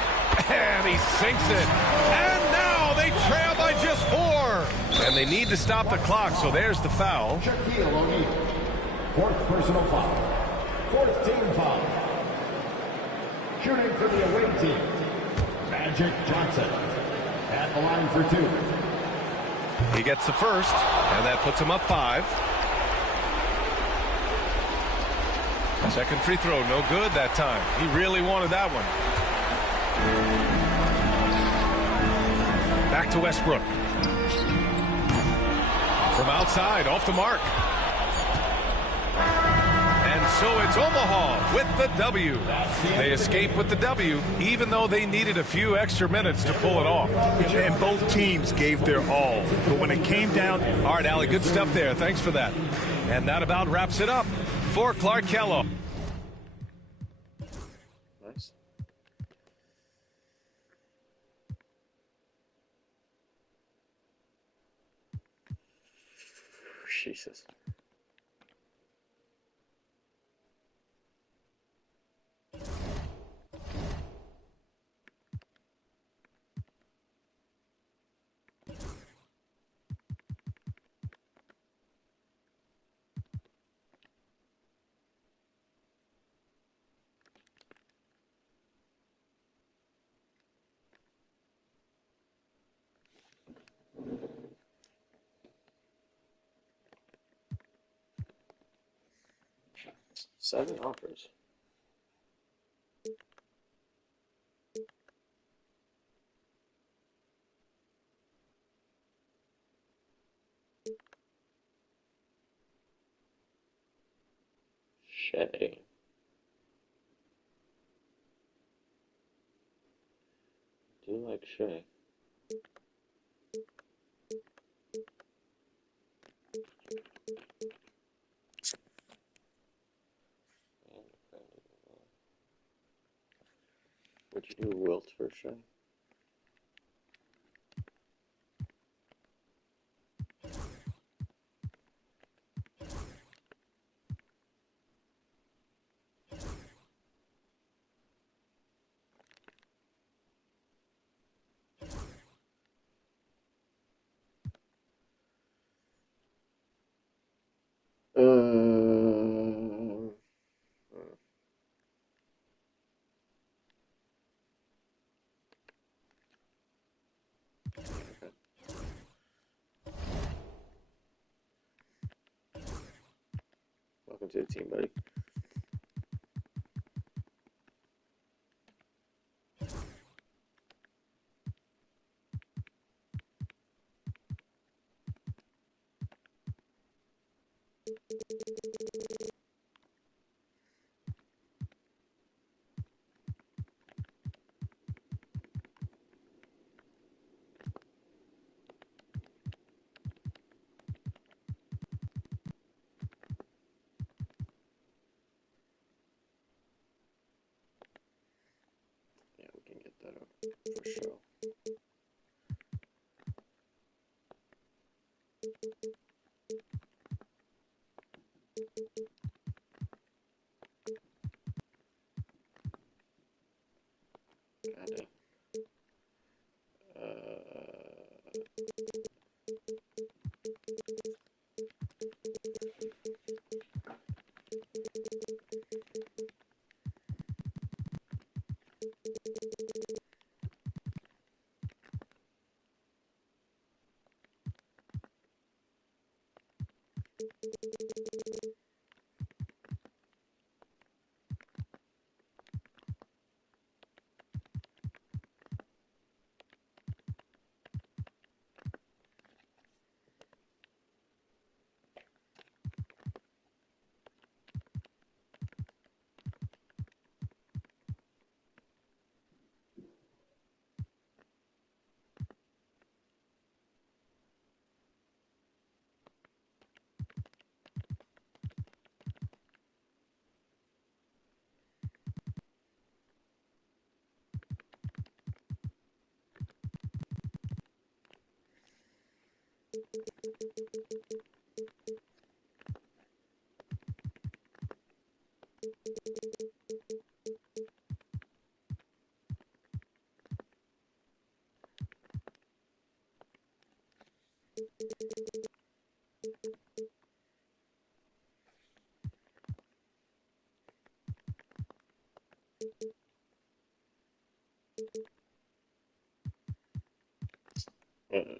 and he sinks it. And now they trail by just 4. And they need to stop the clock, so there's the foul. Shaquille O'Neal. Fourth personal foul. Fourth team foul. Shooting for the away team, Magic Johnson. At the line for 2. He gets the first, and that puts him up 5. Second free throw, no good that time. He really wanted that one. Back to Westbrook. From outside, off the mark. And so it's Omaha with the W. They escape with the W, even though they needed a few extra minutes to pull it off. And both teams gave their all. But when it came down... All right, Allie, good stuff there. Thanks for that. And that about wraps it up for Clark Kellogg. Nice. Jesus. Seven offers. Shay. Do like Shay. Would you do Wilt for Shay? Welcome to the team, buddy. Yeah, we can get that up for sure. Kinda. That's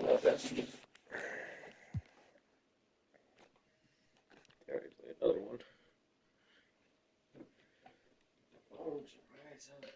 not bad. Alright, play another one. Oh, surprise, huh?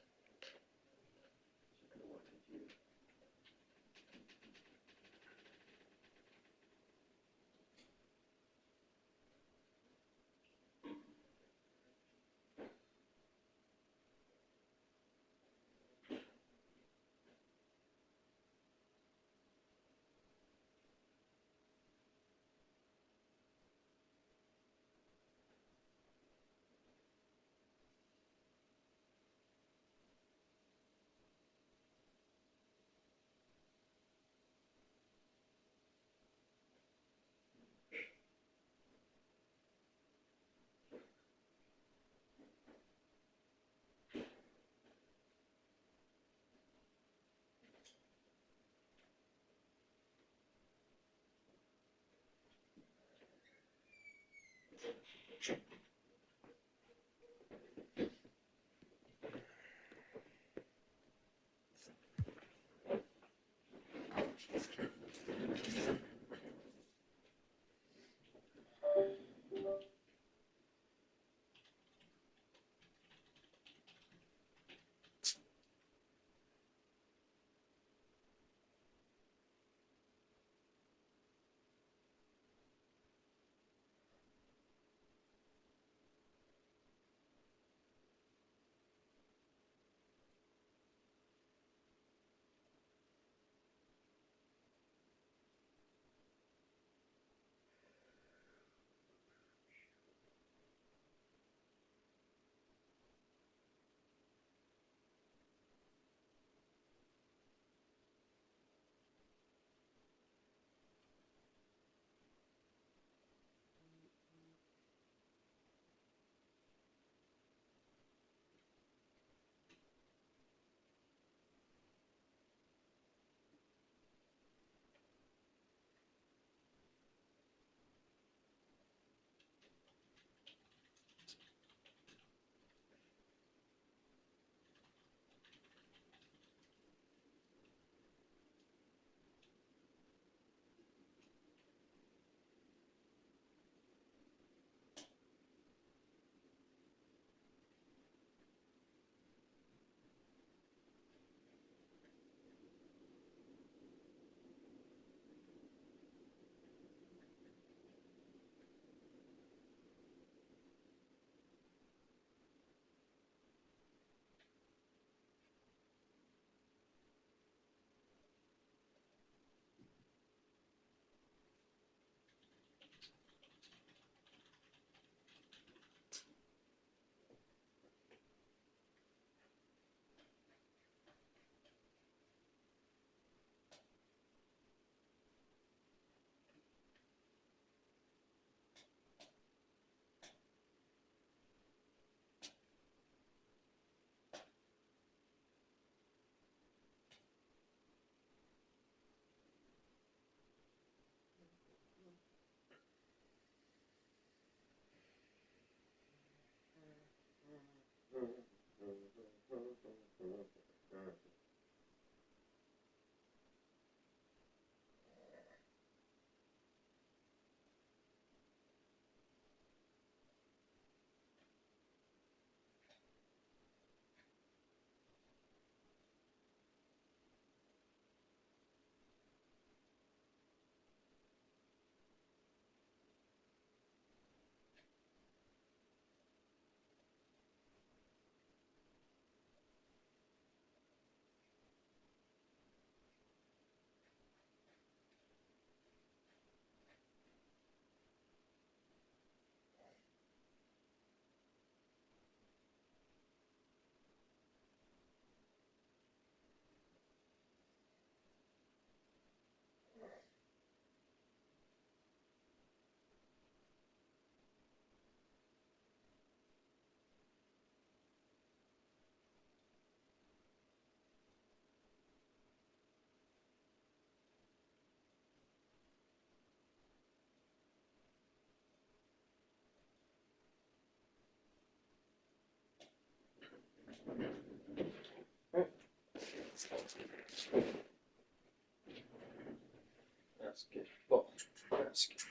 Basketball. Basketball.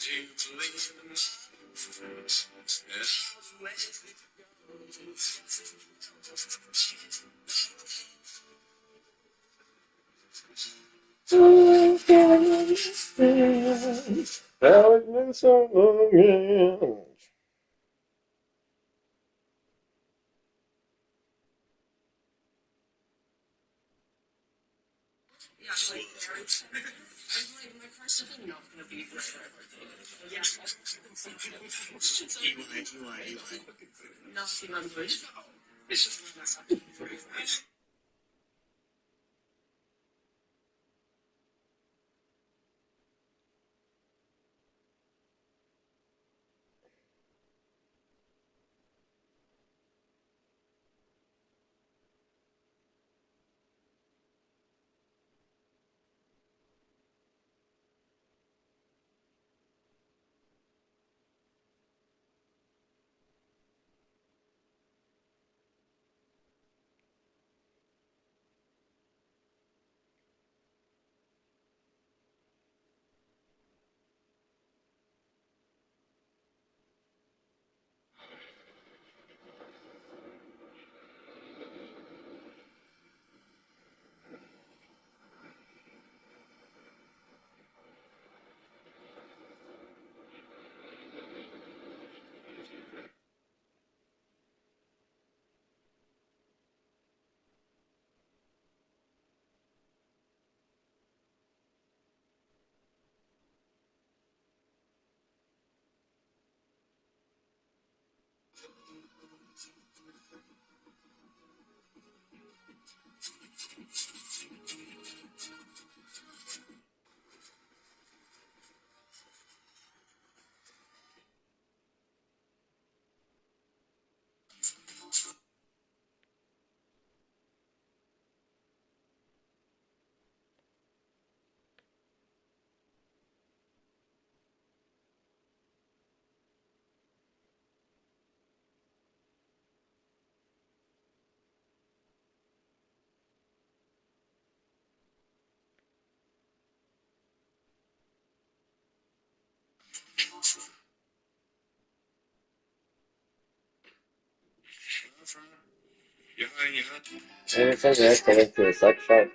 Do you believe in love? And all the ways it goes. I can't understand how it's been so long. Yeah, my car's definitely not going to be right. Yeah. Eli. Nothing on wood. It's just mess up. And it says that's the link to the sex shop.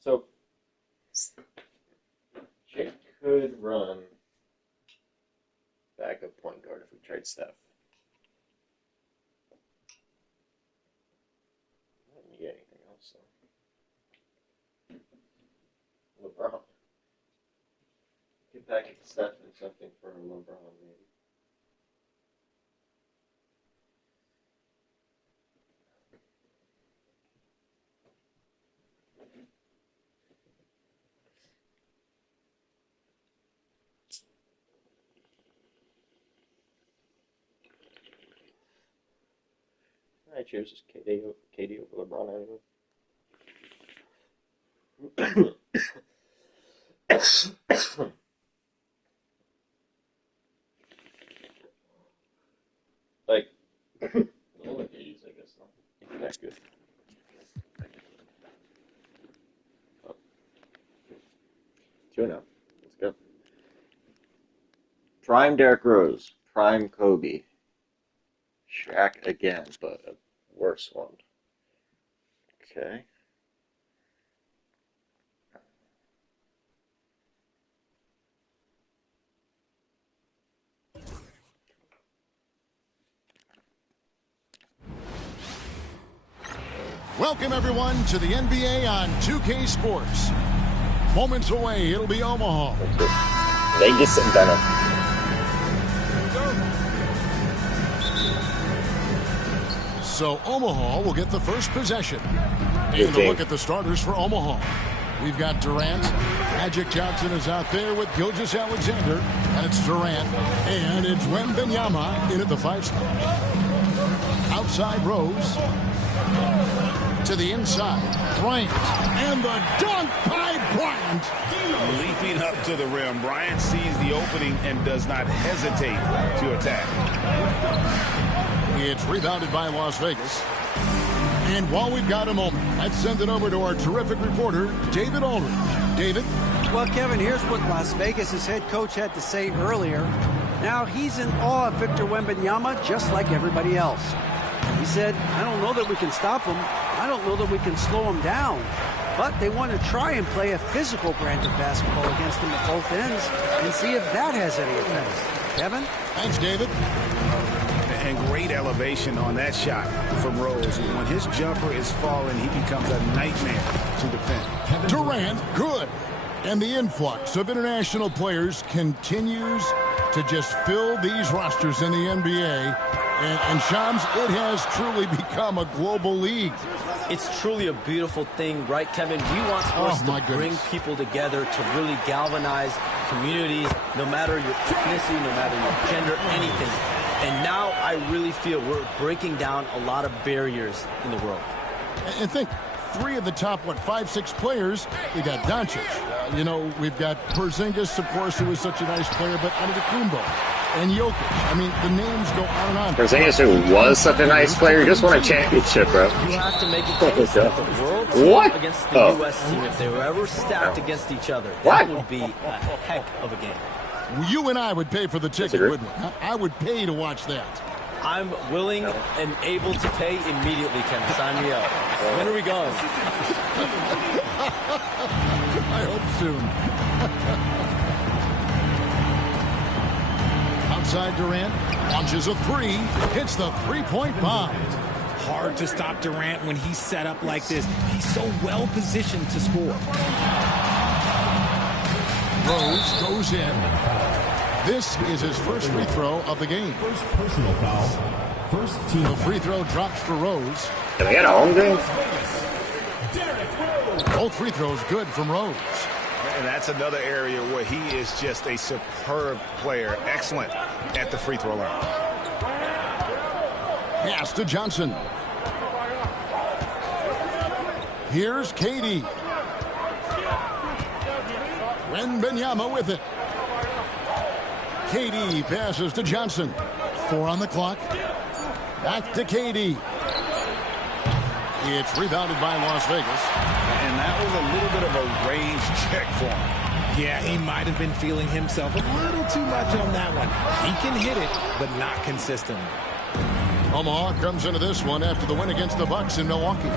So, Jake could run backup point guard if we trade Steph. I don't need anything else, though. LeBron. Get back at Steph and something for LeBron, maybe. I choose KD over LeBron anyway. Like, all the KDs, I guess, though. That's good. Oh. 2-0. Let's go. Prime Derrick Rose. Prime Kobe. Shaq again, but a worse one. Okay. Welcome, everyone, to the NBA on 2K Sports. Moments away, it'll be Omaha. Vegas and Venom. So Omaha will get the first possession. And a look at the starters for Omaha. We've got Durant. Magic Johnson is out there with Gilgeous-Alexander. And it's Durant. And it's Wembanyama in at the 5 spot. Outside Rose. To the inside. Bryant. And the dunk by Bryant. Leaping up to the rim. Bryant sees the opening and does not hesitate to attack. It's rebounded by Las Vegas. And while we've got a moment, let's send it over to our terrific reporter, David Aldridge. David? Well, Kevin, here's what Las Vegas' head coach had to say earlier. Now, he's in awe of Victor Wembanyama just like everybody else. He said, I don't know that we can stop him. I don't know that we can slow him down. But they want to try and play a physical brand of basketball against him at both ends and see if that has any effect. Kevin? Thanks, David. And great elevation on that shot from Rose. When his jumper is falling, he becomes a nightmare to defend. Durant, good. And the influx of international players continues to just fill these rosters in the NBA. And Shams, it has truly become a global league. It's truly a beautiful thing, right, Kevin? We want sports to bring people together, to really galvanize communities, no matter your ethnicity, no matter your gender, anything. And now I really feel we're breaking down a lot of barriers in the world. And think, 3 of the top, 5, 6 players, we got Doncic. We've got Porzingis, of course, who is such a nice player, but Antetokounmpo. and Jokic. I mean, the names go on and on. Porzingis, who was such a nice player, just won a championship, bro. You have to make a case that the world team against the U.S. team, if they were ever stacked against each other, that would be a heck of a game. You and I would pay for the ticket, wouldn't we? I would pay to watch that. I'm willing and able to pay immediately, Kevin. Sign me up. When are we going? I hope soon. Outside Durant, launches a three, hits the three-point bomb. Hard to stop Durant when he's set up like this. He's so well positioned to score. Rose goes in. This is his first free throw of the game. First personal foul. First team. The free throw drops for Rose. Can I get a home game? Both free throws good from Rose. And that's another area where he is just a superb player. Excellent at the free throw line. Pass to Johnson. Here's Katie. Wembanyama with it. Katie passes to Johnson. 4 on the clock. Back to Katie. It's rebounded by Las Vegas. And that was a little bit of a range check for him. Yeah, he might have been feeling himself a little too much on that one. He can hit it, but not consistently. Omaha comes into this one after the win against the Bucks in Milwaukee.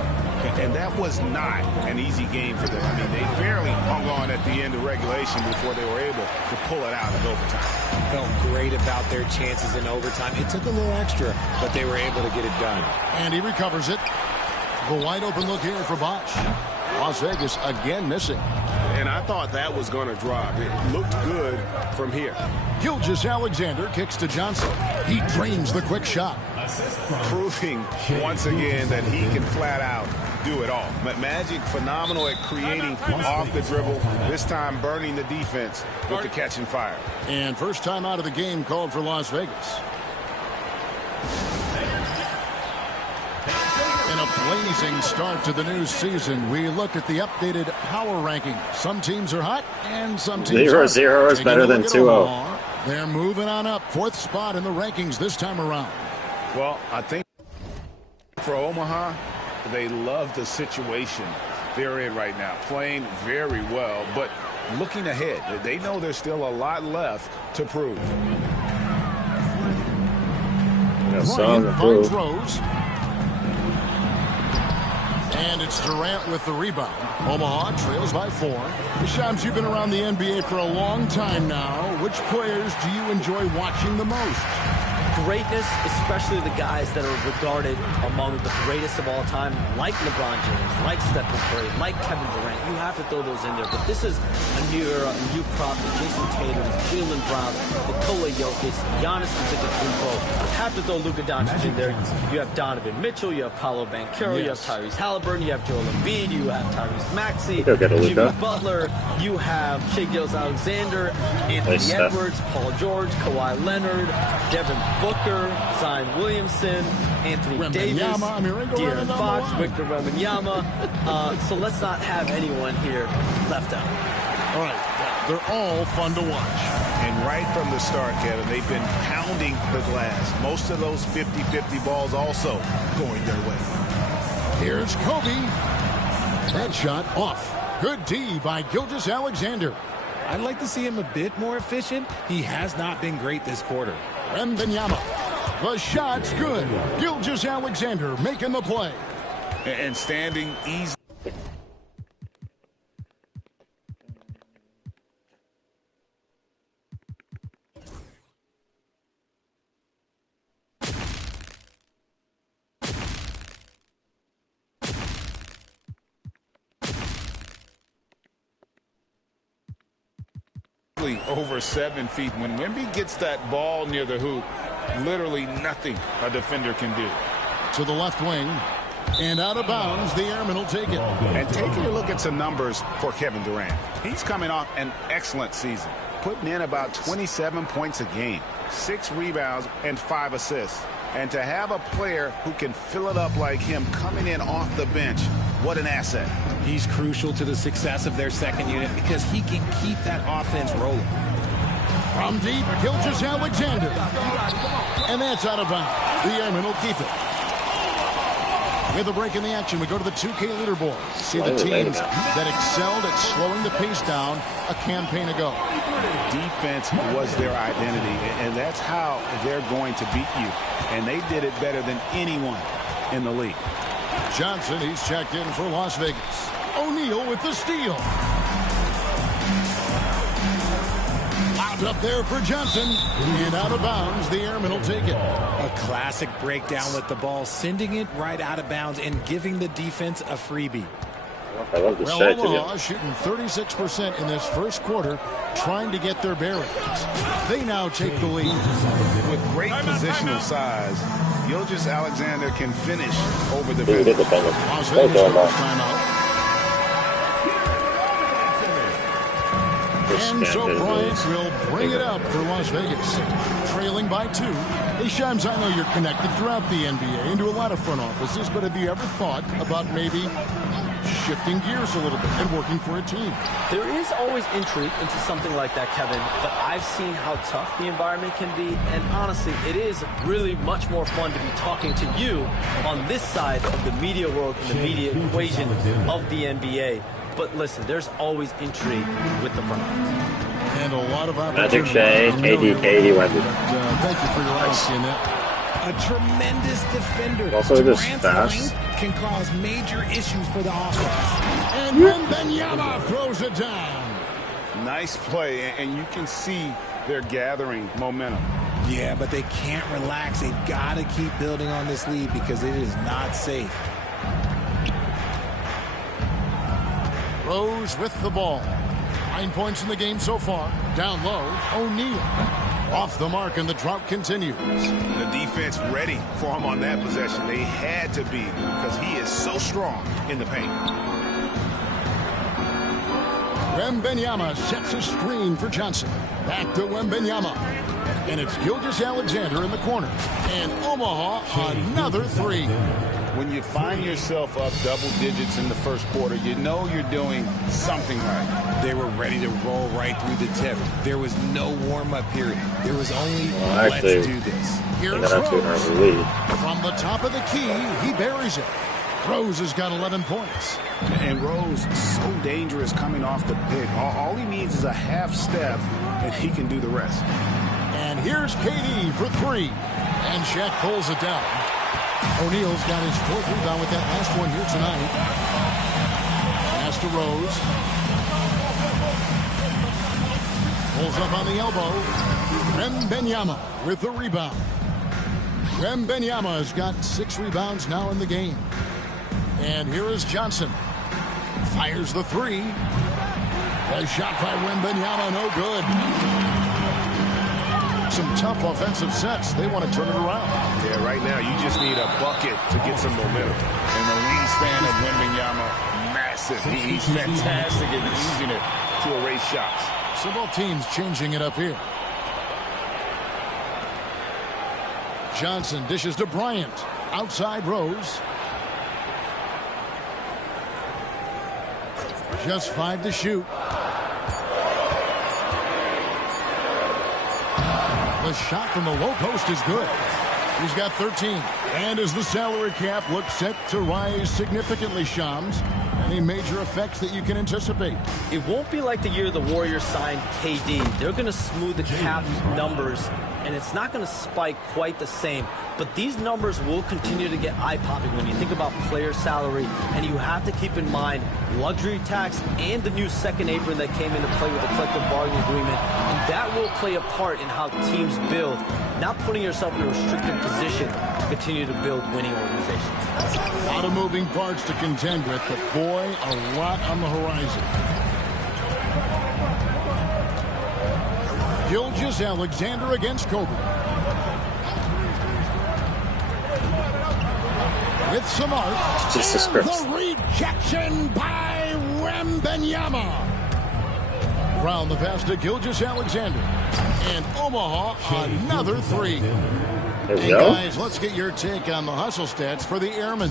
And that was not an easy game for them. I mean, they barely hung on at the end of regulation before they were able to pull it out in overtime. Felt great about their chances in overtime. It took a little extra, but they were able to get it done. And he recovers it. The wide open look here for Bosch. Las Vegas again missing. And I thought that was going to drop. It looked good from here. Gilgeous-Alexander kicks to Johnson. He drains the quick shot. Proving once again that he can flat out do it all. Magic phenomenal at creating off the dribble. This time burning the defense with the catch and fire. And first time out of the game called for Las Vegas. In a blazing start to the new season, we look at the updated power ranking. Some teams are hot, and some teams are 0-0 is better than 2-0. They're moving on up. 4th spot in the rankings this time around. Well, I think for Omaha, they love the situation they're in right now. Playing very well, but looking ahead. They know there's still a lot left to prove. Bryant finds Rose. And it's Durant with the rebound. Omaha trails by 4. Shams, you've been around the NBA for a long time now. Which players do you enjoy watching the most? Greatness, especially the guys that are regarded among the greatest of all time, like LeBron James, like Stephen Curry, like Kevin Durant. You have to throw those in there. But this is a new era, a new crop. Jason Tatum, Jaylen Brown, Nikola Jokic, Giannis Antetokounmpo. You have to throw Luka Doncic in there. You have Donovan Mitchell, you have Paolo Banchero, you have Tyrese Halliburton, you have Joel Embiid, you have Tyrese Maxey, Jimmy Butler, you have Shai Gilgeous-Alexander, Anthony Edwards, Paul George, Kawhi Leonard, Devin Booker, Zion Williamson, Anthony Davis, De'Aaron Fox, Victor Wembanyama. So let's not have anyone here left out. All right. They're all fun to watch. And right from the start, Kevin, they've been pounding the glass. Most of those 50-50 balls also going their way. Here's Kobe. That shot off. Good D by Gilgeous-Alexander. I'd like to see him a bit more efficient. He has not been great this quarter. Wembanyama. The shot's good. Gilgeous-Alexander making the play. And standing easy. Over 7 feet. When Wemby gets that ball near the hoop, literally nothing a defender can do. To the left wing, and out of bounds, the Airmen will take it. And taking a look at some numbers for Kevin Durant. He's coming off an excellent season, putting in about 27 points a game, 6 rebounds, and 5 assists. And to have a player who can fill it up like him coming in off the bench, what an asset. He's crucial to the success of their second unit because he can keep that offense rolling. From deep, Gilgeous Alexander. And that's out of bounds. The Airmen will keep it. With a break in the action, we go to the 2K leaderboard. See the teams that excelled at slowing the pace down a campaign ago. Defense was their identity, and that's how they're going to beat you. And they did it better than anyone in the league. Johnson, he's checked in for Las Vegas. O'Neal with the steal. Lobbed up there for Johnson. And out of bounds, the Airmen will take it. A classic breakdown with the ball, sending it right out of bounds and giving the defense a freebie. I love well, Omaha shooting 36% in this first quarter, trying to get their bearings. They now take the lead. With great positional size, Gilgeous Alexander can finish over the defense. Las Vegas timeout. And so Bryant will bring it up for Las Vegas. Trailing by 2. Hey, Shams, I know you're connected throughout the NBA into a lot of front offices, but have you ever thought about maybe shifting gears a little bit and working for a team? There is always intrigue into something like that, Kevin, but I've seen how tough the environment can be, and honestly, it is really much more fun to be talking to you on this side of the media world and the media equation of the NBA. But listen, there's always intrigue with the front office. And a lot of opportunity. Magic Shea, KD, Wemby. Thank you for your honesty in that. A tremendous defender. Also just Durant's fast. length can cause major issues for the offense. And Wembanyama throws it down. Nice play, and you can see they're gathering momentum. Yeah, but they can't relax. They've got to keep building on this lead because it is not safe. Rose with the ball. 9 points in the game so far. Down low, O'Neal. Off the mark, and the drought continues. The defense ready for him on that possession. They had to be because he is so strong in the paint. Wembanyama sets a screen for Johnson. Back to Wembanyama. And it's Gilgeous Alexander in the corner. And Omaha, another 3. When you find yourself up double digits in the first quarter, you know you're doing something right. They were ready to roll right through the tip. There was no warm-up period. There was only, let's do this. Here's Rose. From the top of the key, he buries it. Rose has got 11 points. And Rose, so dangerous coming off the pick. All he needs is a half step, and he can do the rest. And here's KD for 3. And Shaq pulls it down. O'Neal's got his 4th rebound with that last one here tonight. Pass to Rose. Pulls up on the elbow. Wembanyama with the rebound. Wembanyama has got 6 rebounds now in the game. And here is Johnson. Fires the 3. A shot by Wembanyama, no good. Some tough offensive sets. They want to turn it around. Yeah, right now you just need a bucket to get some momentum. And the wingspan of Wembanyama, massive. He's fantastic at using it to erase shots. So both teams changing it up here. Johnson dishes to Bryant. Outside Rose. Just 5 to shoot. The shot from the low post is good. He's got 13. And as the salary cap looks set to rise significantly, Shams, any major effects that you can anticipate? It won't be like the year the Warriors signed KD. They're going to smooth the cap numbers, and it's not going to spike quite the same. But these numbers will continue to get eye-popping when you think about player salary, and you have to keep in mind luxury tax and the new second apron that came into play with the collective bargaining agreement, and that will play a part in how teams build, not putting yourself in a restricted position to continue to build winning organizations. A lot of moving parts to contend with, but boy, a lot on the horizon. Gilgeous Alexander against Kobe. With some art. Jesus Christ. The rejection by Wembanyama. Round the pass to Gilgeous Alexander. And Omaha, another 3. There we Hey go. guys, let's get your take on the hustle stats for the Airmen.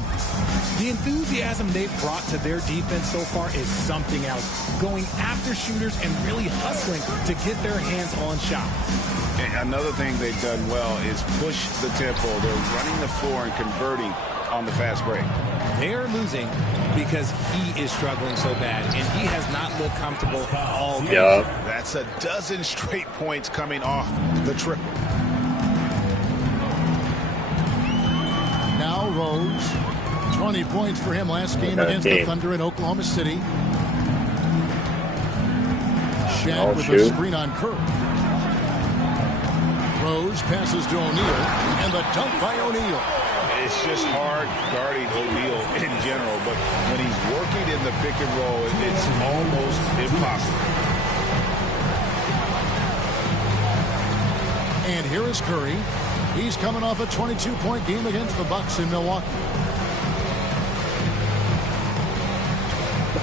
The enthusiasm they've brought to their defense so far is something else. Going after shooters and really hustling to get their hands on shots. And another thing they've done well is push the tempo. They're running the floor and converting on the fast break. They're losing because he is struggling so bad, and he has not looked comfortable all game. Yeah. That's a dozen straight points coming off the triple. Now Rose, 20 points for him last game against the Thunder in Oklahoma City. Shaq with a screen on Curry. Rose passes to O'Neal, and the dunk by O'Neal. It's just hard guarding O'Neal in general, but when he's working in the pick and roll, it's almost impossible. And here is Curry. He's coming off a 22-point game against the Bucks in Milwaukee.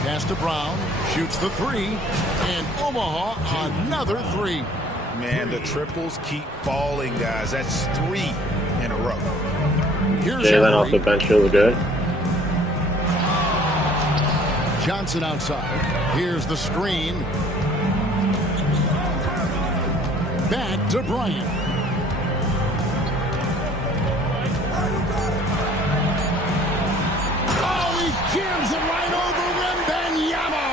Pass to Brown, shoots the three, and Omaha another three. Man, the triples keep falling, guys. That's 3 in a row. Jalen off the bench feels good. Johnson outside. Here's the screen. Back to Bryant. Oh, he jams it right over Wembanyama.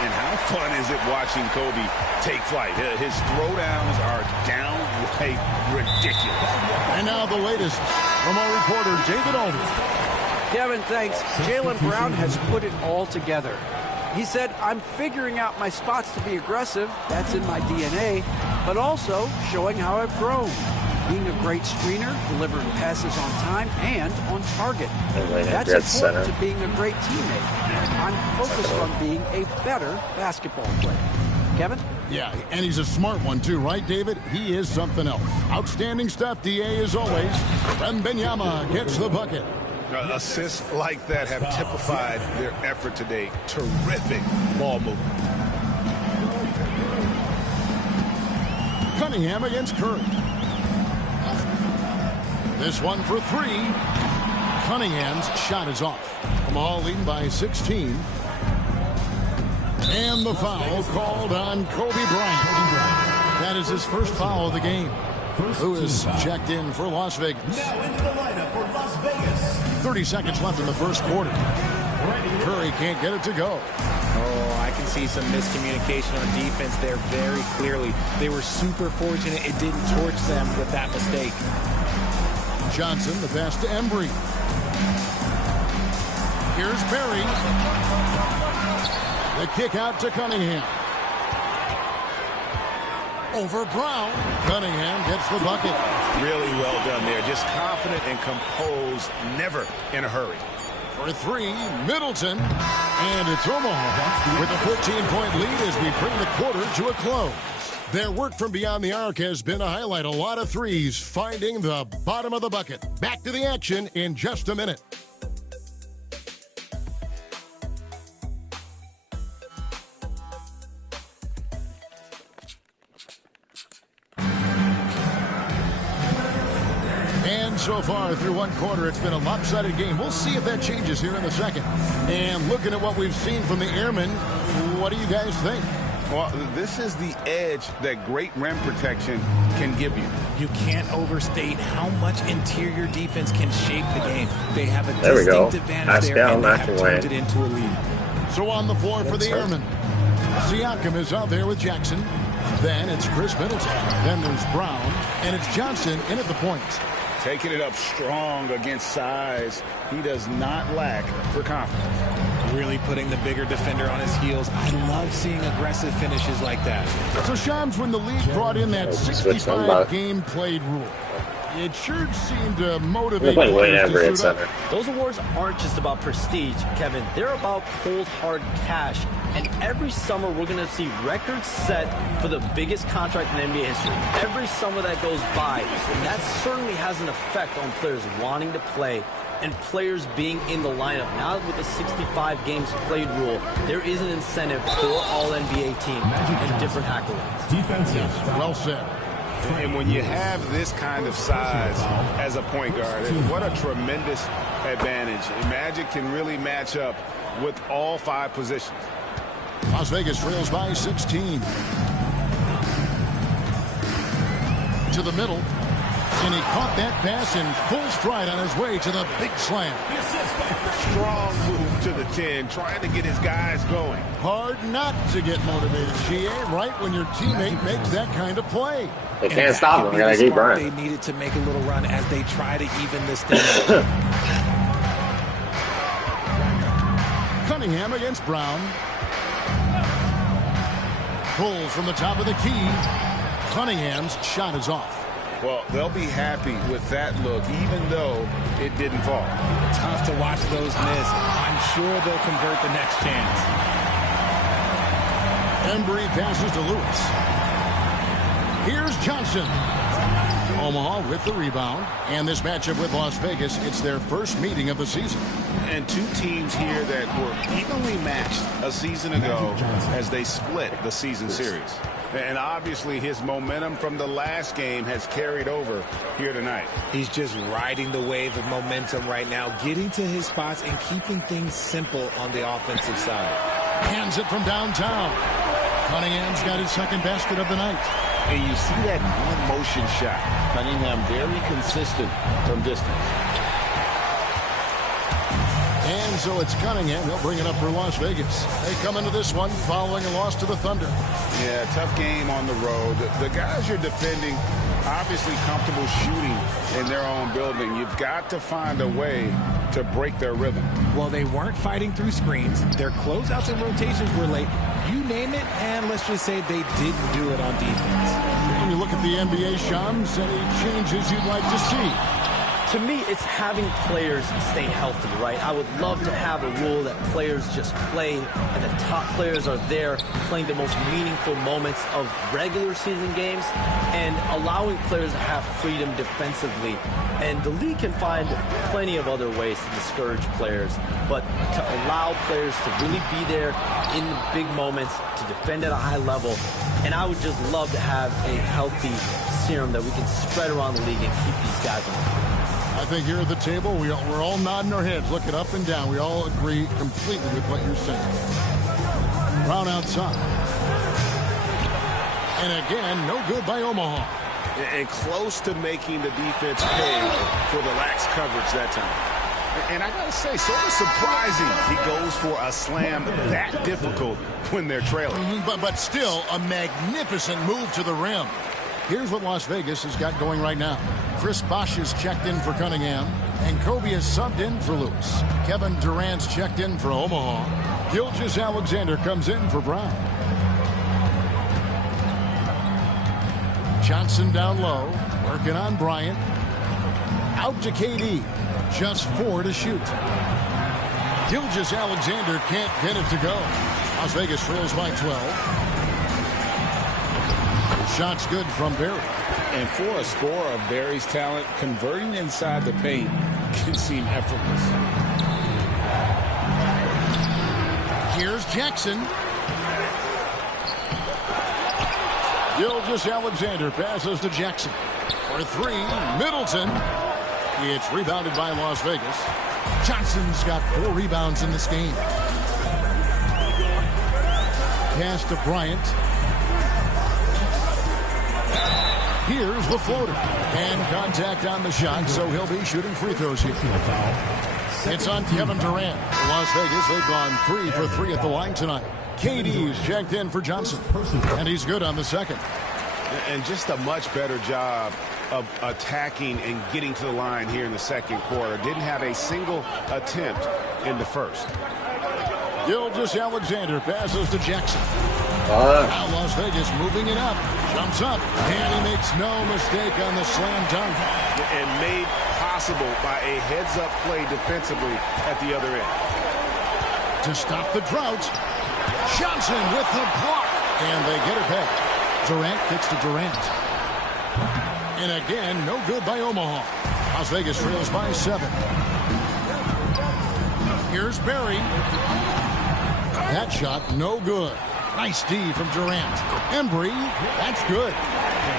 And how fun is it watching Kobe take flight? His throwdowns are downright ridiculous. And now the latest from our reporter, David Aldridge. Kevin, thanks. Jaylen Brown has put it all together. He said, I'm figuring out my spots to be aggressive. That's in my DNA. But also showing how I've grown. Being a great screener, delivering passes on time and on target. That's important to being a great teammate. I'm focused on being a better basketball player. Kevin? Yeah, and he's a smart one too, right, David? He is something else. Outstanding stuff, DA, as always. Wembanyama gets the bucket. Assists like that have typified their effort today. Terrific ball movement. Cunningham against Curry. This one for three. Cunningham's shot is off. Omaha leading by 16. And the foul called on Kobe Bryant. That is his first foul of the game. Lewis checked in for Las Vegas. Now into the lineup for Las Vegas. 30 seconds left in the first quarter. Curry can't get it to go. Oh, I can see some miscommunication on defense there very clearly. They were super fortunate it didn't torch them with that mistake. Johnson, the pass to Embry. Here's Perry. The kick out to Cunningham. Over Brown. Cunningham gets the bucket. Really well done there. Just confident and composed, never in a hurry. For three, Middleton. And it's Omaha with a 14-point lead as we bring the quarter to a close. Their work from beyond the arc has been a highlight. A lot of threes finding the bottom of the bucket. Back to the action in just a minute. And so far through one quarter, it's been a lopsided game. We'll see if that changes here in the second. And looking at what we've seen from the Airmen, what do you guys think? Well, this is the edge that great rim protection can give you. You can't overstate how much interior defense can shape the game. They have a There distinct advantage there, and they have turned it into a lead. So on the floor for the Airmen, Siakam is out there with Jackson. Then it's Chris Middleton. Then there's Brown. And it's Johnson in at the point. Taking it up strong against size. He does not lack for confidence. Really putting the bigger defender on his heels. I love seeing aggressive finishes like that. So, Shams, when the league brought in that 65 game played rule, it sure seemed to motivate players to suit up. Those awards aren't just about prestige, Kevin. They're about cold, hard cash. And every summer, we're going to see records set for the biggest contract in NBA history. Every summer that goes by, and that certainly has an effect on players wanting to play and players being in the lineup. Now with the 65 games played rule, there is an incentive for all NBA teams and different accolades. Defensive. Well said. And when you have this kind of size as a point guard, what a tremendous advantage. Magic can really match up with all 5 positions. Las Vegas trails by 16. To the middle. And he caught that pass in full stride on his way to the big slam. Strong move to the 10, trying to get his guys going. Hard not to get motivated, GA, right when your teammate makes that kind of play. They can't stop him. They gotta keep running. They needed to make a little run as they try to even this thing up. Cunningham against Brown. Pull from the top of the key. Cunningham's shot is off. Well, they'll be happy with that look, even though it didn't fall. Tough to watch those miss. I'm sure they'll convert the next chance. Embry passes to Lewis. Here's Johnson. Omaha with the rebound. And this matchup with Las Vegas, it's their first meeting of the season. And 2 teams here that were evenly matched a season ago as they split the season series. And obviously his momentum from the last game has carried over here tonight. He's just riding the wave of momentum right now, getting to his spots and keeping things simple on the offensive side. Hands it from downtown. Cunningham's got his second basket of the night. And you see that one motion shot. Cunningham very consistent from distance. And so it's Cunningham. He'll bring it up for Las Vegas. They come into this one following a loss to the Thunder. Yeah, tough game on the road. The guys you're defending, obviously comfortable shooting in their own building. You've got to find a way to break their rhythm. Well, they weren't fighting through screens. Their closeouts and rotations were late. You name it, and let's just say they didn't do it on defense. When you look at the NBA, Shams, any changes you'd like to see? To me, it's having players stay healthy, right? I would love to have a rule that players just play and the top players are there playing the most meaningful moments of regular season games and allowing players to have freedom defensively. And the league can find plenty of other ways to discourage players, but to allow players to really be there in the big moments, to defend at a high level. And I would just love to have a healthy serum that we can spread around the league and keep these guys on the field. I think here at the table, we're all nodding our heads, looking up and down. We all agree completely with what you're saying. Brown outside. And again, no good by Omaha. And close to making the defense pay for the lax coverage that time. And I got to say, sort of surprising he goes for a slam that difficult when they're trailing. But still, a magnificent move to the rim. Here's what Las Vegas has got going right now. Chris Bosh is checked in for Cunningham, and Kobe is subbed in for Lewis. Kevin Durant's checked in for Omaha. Gilgeous-Alexander comes in for Brown. Johnson down low, working on Bryant. Out to KD, just 4 to shoot. Gilgeous-Alexander can't get it to go. Las Vegas trails by 12. Shot's good from Barry. And for a scorer of Barry's talent, converting inside the paint can seem effortless. Here's Jackson. Gilgeous-Alexander passes to Jackson. For 3, Middleton. It's rebounded by Las Vegas. Johnson's got 4 rebounds in this game. Pass to Bryant. Here's the floater. And contact on the shot, so he'll be shooting free throws here. It's on Kevin Durant. Las Vegas, they've gone 3 for 3 at the line tonight. KD's checked in for Johnson. And he's good on the second. And just a much better job of attacking and getting to the line here in the second quarter. Didn't have a single attempt in the first. Gilgeous-Alexander passes to Jackson. Now Las Vegas moving it up. Jumps up. And he makes no mistake on the slam dunk. And made possible by a heads-up play defensively at the other end. To stop the drought, Johnson with the block. And they get it back. Durant gets to Durant. And again, no good by Omaha. Las Vegas trails by 7. Here's Barry. That shot, no good. Nice D from Durant. Embry, that's good.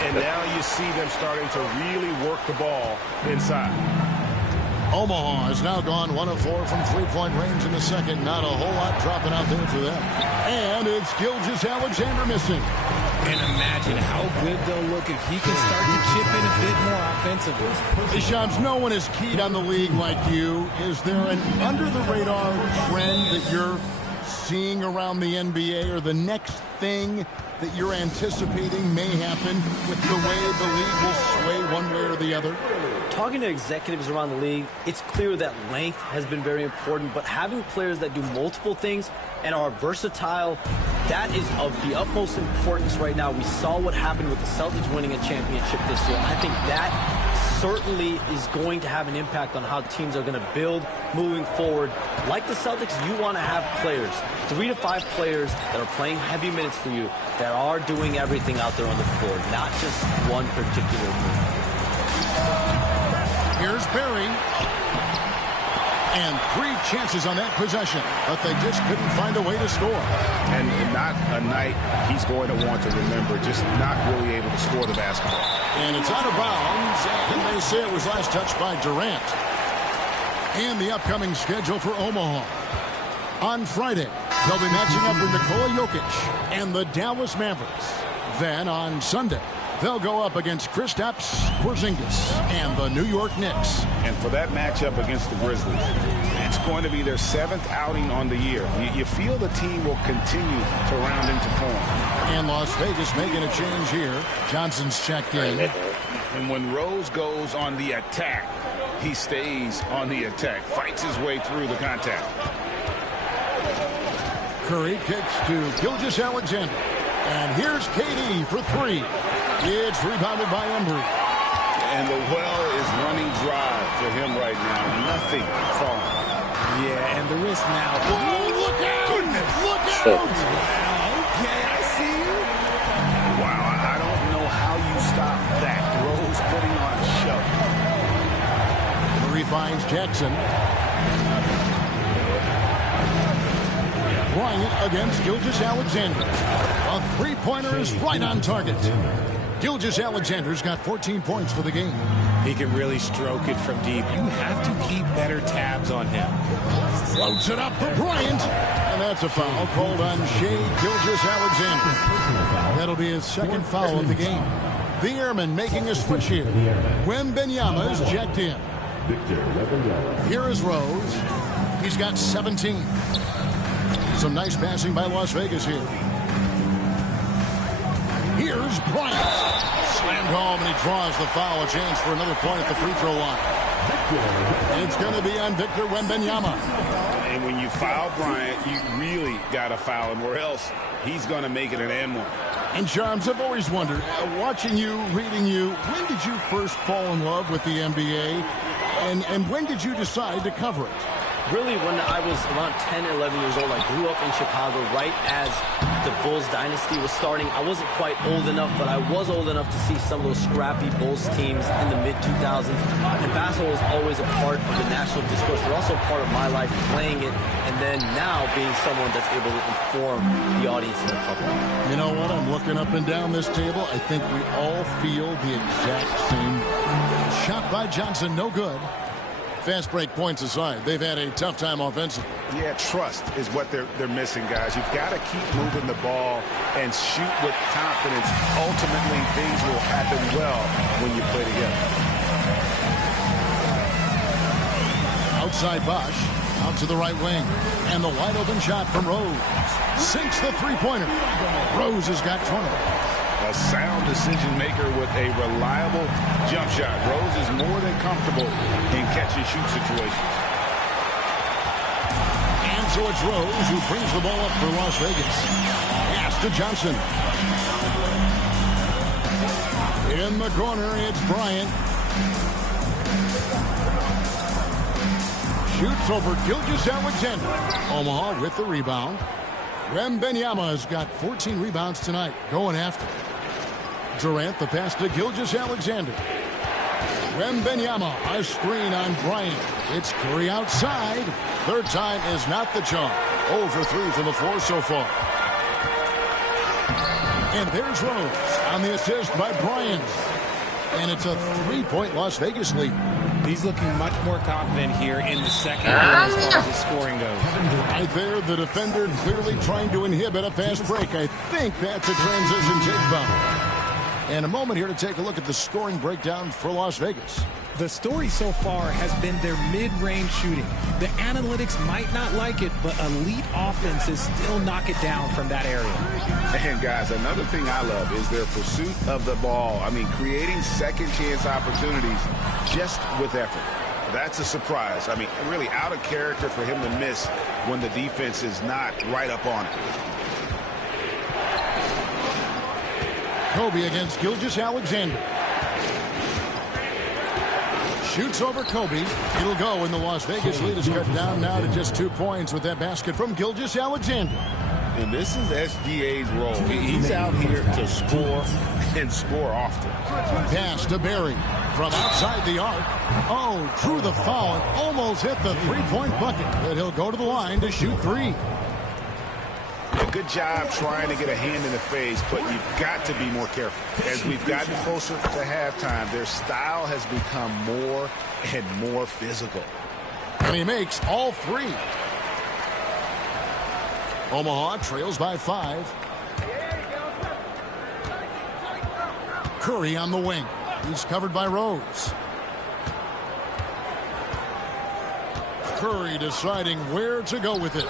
And now you see them starting to really work the ball inside. Omaha has now gone 1 of 4 from three-point range in the second. Not a whole lot dropping out there for them. And it's Gilgeous-Alexander missing. And imagine how good they'll look if he can start to chip in a bit more offensively. Hey, Shams, no one is keyed on the league like you. Is there an under-the-radar trend that you're seeing around the NBA, or the next thing that you're anticipating may happen with the way the league will sway one way or the other? Talking to executives around the league, it's clear that length has been very important, but having players that do multiple things and are versatile, that is of the utmost importance right now. We saw what happened with the Celtics winning a championship this year. I think that certainly is going to have an impact on how teams are going to build moving forward. Like the Celtics, you want to have players, 3 to 5 players that are playing heavy minutes for you, that are doing everything out there on the floor, not just one particular move. Here's Barry. And 3 chances on that possession, but they just couldn't find a way to score. And not a night he's going to want to remember, just not really able to score the basketball. And it's out of bounds, and they say it was last touched by Durant. And the upcoming schedule for Omaha. On Friday, they'll be matching up with Nikola Jokic and the Dallas Mavericks. Then on Sunday, they'll go up against Kristaps Porzingis and the New York Knicks. And for that matchup against the Grizzlies, it's going to be their 7th outing on the year. You feel the team will continue to round into form. And Las Vegas making a change here. Johnson's checked in. And when Rose goes on the attack, he stays on the attack, fights his way through the contact. Curry kicks to Gilgeous-Alexander. And here's KD for 3. It's rebounded by Embry. And the well is running dry for him right now. Nothing falling. Yeah, and the wrist now. Oh, look out! Goodness. Look out! Wow, okay, I see you. Wow, I don't know how you stop that. Rose putting on a show. Murray finds Jackson. Bryant against Gilgeous-Alexander. A three-pointer is right on target. Gilgeous-Alexander's got 14 points for the game. He can really stroke it from deep. You have to keep better tabs on him. Floats it up for Bryant. And that's a foul called on Shai Gilgeous-Alexander. That'll be his second foul of the game. The Airmen making a switch here. Wembanyama is checked in. Here is Rose. He's got 17. Some nice passing by Las Vegas here. Here's Bryant. Slammed home, and he draws the foul. A chance for another point at the free throw line. It's going to be on Victor Wembanyama. And when you foul Bryant, you really got to foul him, or else he's going to make it an and 1. And Charms, I've always wondered, watching you, reading you, when did you first fall in love with the NBA? And when did you decide to cover it? Really, when I was around 10 or 11 years old, I grew up in Chicago right as the Bulls dynasty was starting. I wasn't quite old enough, but I was old enough to see some of those scrappy Bulls teams in the mid-2000s. And basketball was always a part of the national discourse, but also part of my life playing it, and then now being someone that's able to inform the audience and the public. You know what? I'm looking up and down this table. I think we all feel the exact same. Shot by Johnson, no good. Fast break points aside, they've had a tough time offensively. Yeah, trust is what they're missing, guys. You've got to keep moving the ball and shoot with confidence. Ultimately, things will happen well when you play together. Outside Bosch, out to the right wing, and the wide open shot from Rose. Sinks the three-pointer. Rose has got 20. A sound decision maker with a reliable jump shot. Rose is more than comfortable in catch-and-shoot situations. And so it's Rose who brings the ball up for Las Vegas. Pass to Johnson. In the corner, it's Bryant. Shoots over Gilgeous-Alexander. Omaha with the rebound. Wembanyama has got 14 rebounds tonight, going after. Durant, the pass to Gilgeous-Alexander. Wembanyama, a screen on Bryant. It's Curry outside. Third time is not the charm. 0 for 3 from the floor so far. And there's Rose on the assist by Bryant. And it's a 3-point Las Vegas lead. He's looking much more confident here in the second quarter as far as his scoring goes. Right there, the defender clearly trying to inhibit a fast break. I think that's a transition take foul. And a moment here to take a look at the scoring breakdown for Las Vegas. The story so far has been their mid-range shooting. The analytics might not like it, but elite offenses still knock it down from that area. And guys, another thing I love is their pursuit of the ball. I mean, creating second chance opportunities just with effort. That's a surprise. I mean, really out of character for him to miss when the defense is not right up on it. Kobe against Gilgeous-Alexander. Shoots over Kobe. It'll go, and the Las Vegas lead is cut down now to just 2 points with that basket from Gilgeous-Alexander. And this is SGA's role. He's out here to score and score often. Pass to Barry from outside the arc. Oh, drew the foul and almost hit the three-point bucket. But he'll go to the line to shoot three. A good job trying to get a hand in the face, but you've got to be more careful. As we've gotten closer to halftime, their style has become more and more physical. And he makes all three. Omaha trails by 5. Curry on the wing. He's covered by Rose. Curry deciding where to go with it.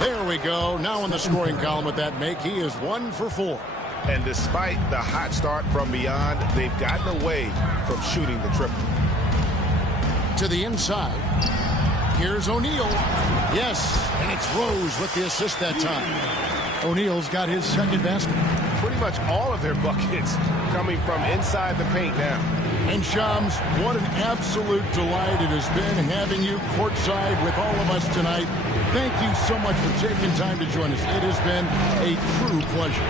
There we go. Now in the scoring column with that make, he is 1 for 4. And despite the hot start from beyond, they've gotten away from shooting the triple. To the inside. Here's O'Neal. Yes, and it's Rose with the assist that time. O'Neal's got his second basket. Pretty much all of their buckets coming from inside the paint now. And Shams, what an absolute delight it has been having you courtside with all of us tonight. Thank you so much for taking time to join us. It has been a true pleasure.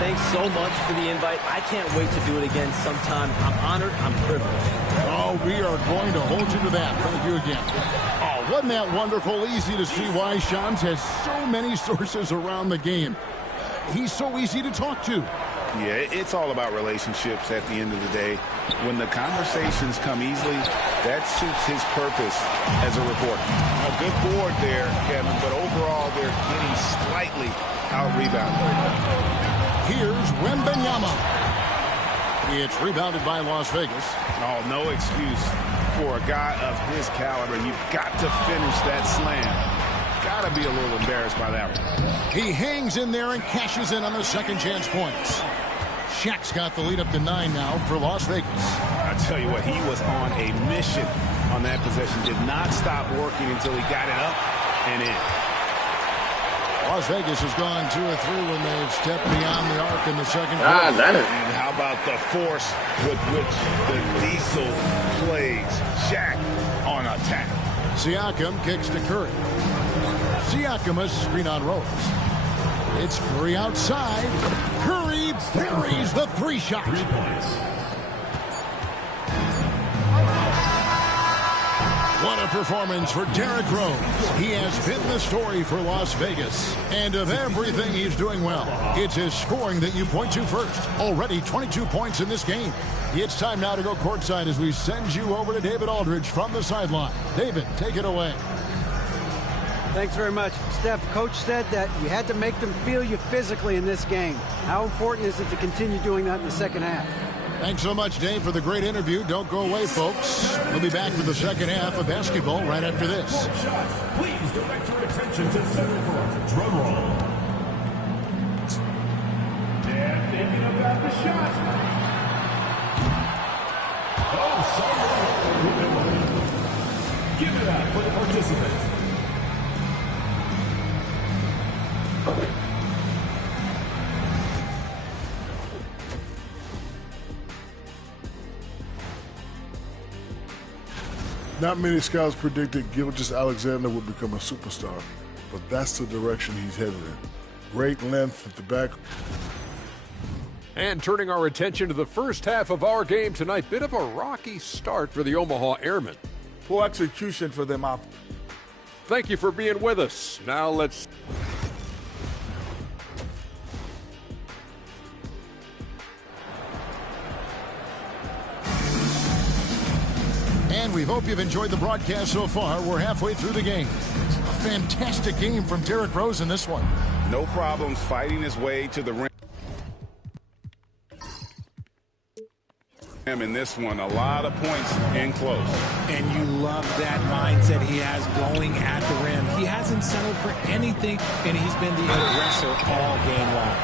Thanks so much for the invite. I can't wait to do it again sometime. I'm honored. I'm privileged. Oh, we are going to hold you to that. Thank you again. Oh, wasn't that wonderful? Easy to see why Shams has so many sources around the game. He's so easy to talk to. Yeah, it's all about relationships at the end of the day. When the conversations come easily, that suits his purpose as a reporter. A good board there, Kevin, but overall they're getting slightly out-rebounded. Here's Wembanyama. It's rebounded by Las Vegas. Oh, no excuse for a guy of his caliber. You've got to finish that slam. Got to be a little embarrassed by that one. He hangs in there and cashes in on the second chance points. Shaq's got the lead up to 9 now for Las Vegas. I tell you what, he was on a mission on that possession. Did not stop working until he got it up and in. Las Vegas has gone 2 or 3 when they've stepped beyond the arc in the second quarter. And how about the force with which the Diesel plays Shaq on attack? Siakam kicks to Curry. Siakam has screen on Rose. It's Curry outside. Curry buries the 3 shot. 3 points. What a performance for Derrick Rose. He has been the story for Las Vegas. And of everything he's doing well, it's his scoring that you point to first. Already 22 points in this game. It's time now to go courtside as we send you over to David Aldridge from the sideline. David, take it away. Thanks very much. Steph, Coach said that you had to make them feel you physically in this game. How important is it to continue doing that in the second half? Thanks so much, Dave, for the great interview. Don't go away, folks. We'll be back for the second half of basketball right after this. Please direct your attention to center court. Drum roll. They're thinking about the shot. Oh, sorry. Give it up for the participants. Not many scouts predicted Gilgeous-Alexander would become a superstar, but that's the direction he's headed in. Great length at the back. And turning our attention to the first half of our game tonight, bit of a rocky start for the Omaha Airmen. Poor execution for them out. Thank you for being with us. Now let's... And we hope you've enjoyed the broadcast so far. We're halfway through the game. A fantastic game from Derrick Rose in this one. No problems fighting his way to the rim. In this one, a lot of points in close. And you love that mindset he has going at the rim. He hasn't settled for anything, and he's been the aggressor all game long.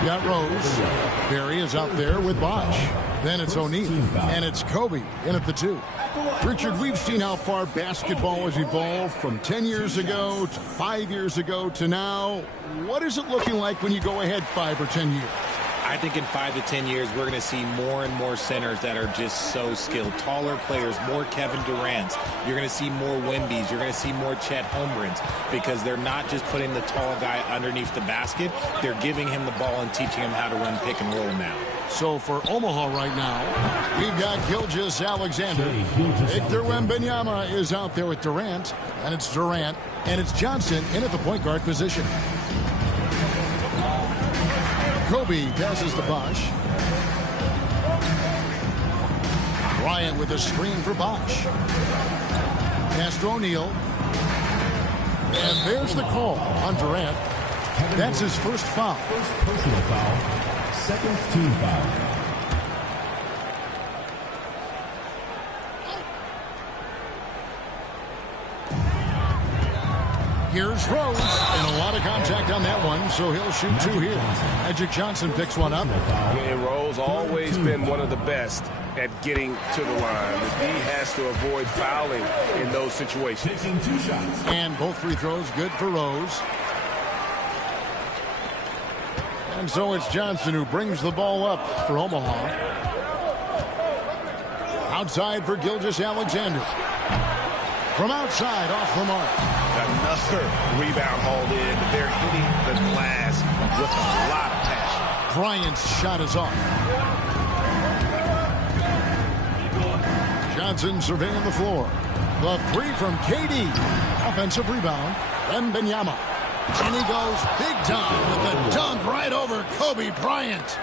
You got Rose. Barry is out there with Bosch. Then it's O'Neal, and it's Kobe in at the 2. Richard, we've seen how far basketball has evolved from 10 years ago to 5 years ago to now. What is it looking like when you go ahead 5 or 10 years? I think in 5 to 10 years, we're going to see more and more centers that are just so skilled. Taller players, more Kevin Durant's. You're going to see more Wembys. You're going to see more Chet Holmgrens because they're not just putting the tall guy underneath the basket. They're giving him the ball and teaching him how to run pick and roll now. So for Omaha right now, we've got Gilgeous-Alexander. Victor Wembanyama is out there with Durant, and it's Durant, and it's Johnson in at the point guard position. Kobe passes to Bosch. Bryant with a screen for Bosch. Pass to O'Neal. And there's the call on Durant. That's his first foul. First personal foul, second team foul. Here's Rose, and a lot of contact on that one, so he'll shoot 2 here. Magic Johnson picks one up. And Rose always been one of the best at getting to the line. The D has to avoid fouling in those situations. And both free throws good for Rose. And so it's Johnson who brings the ball up for Omaha. Outside for Gilgeous-Alexander. From outside, off the mark. Another rebound hauled in. They're hitting the glass with a lot of passion. Bryant's shot is off. Johnson surveying the floor. The 3 from KD. Offensive rebound. Wembanyama. And he goes big time with a dunk right over Kobe Bryant.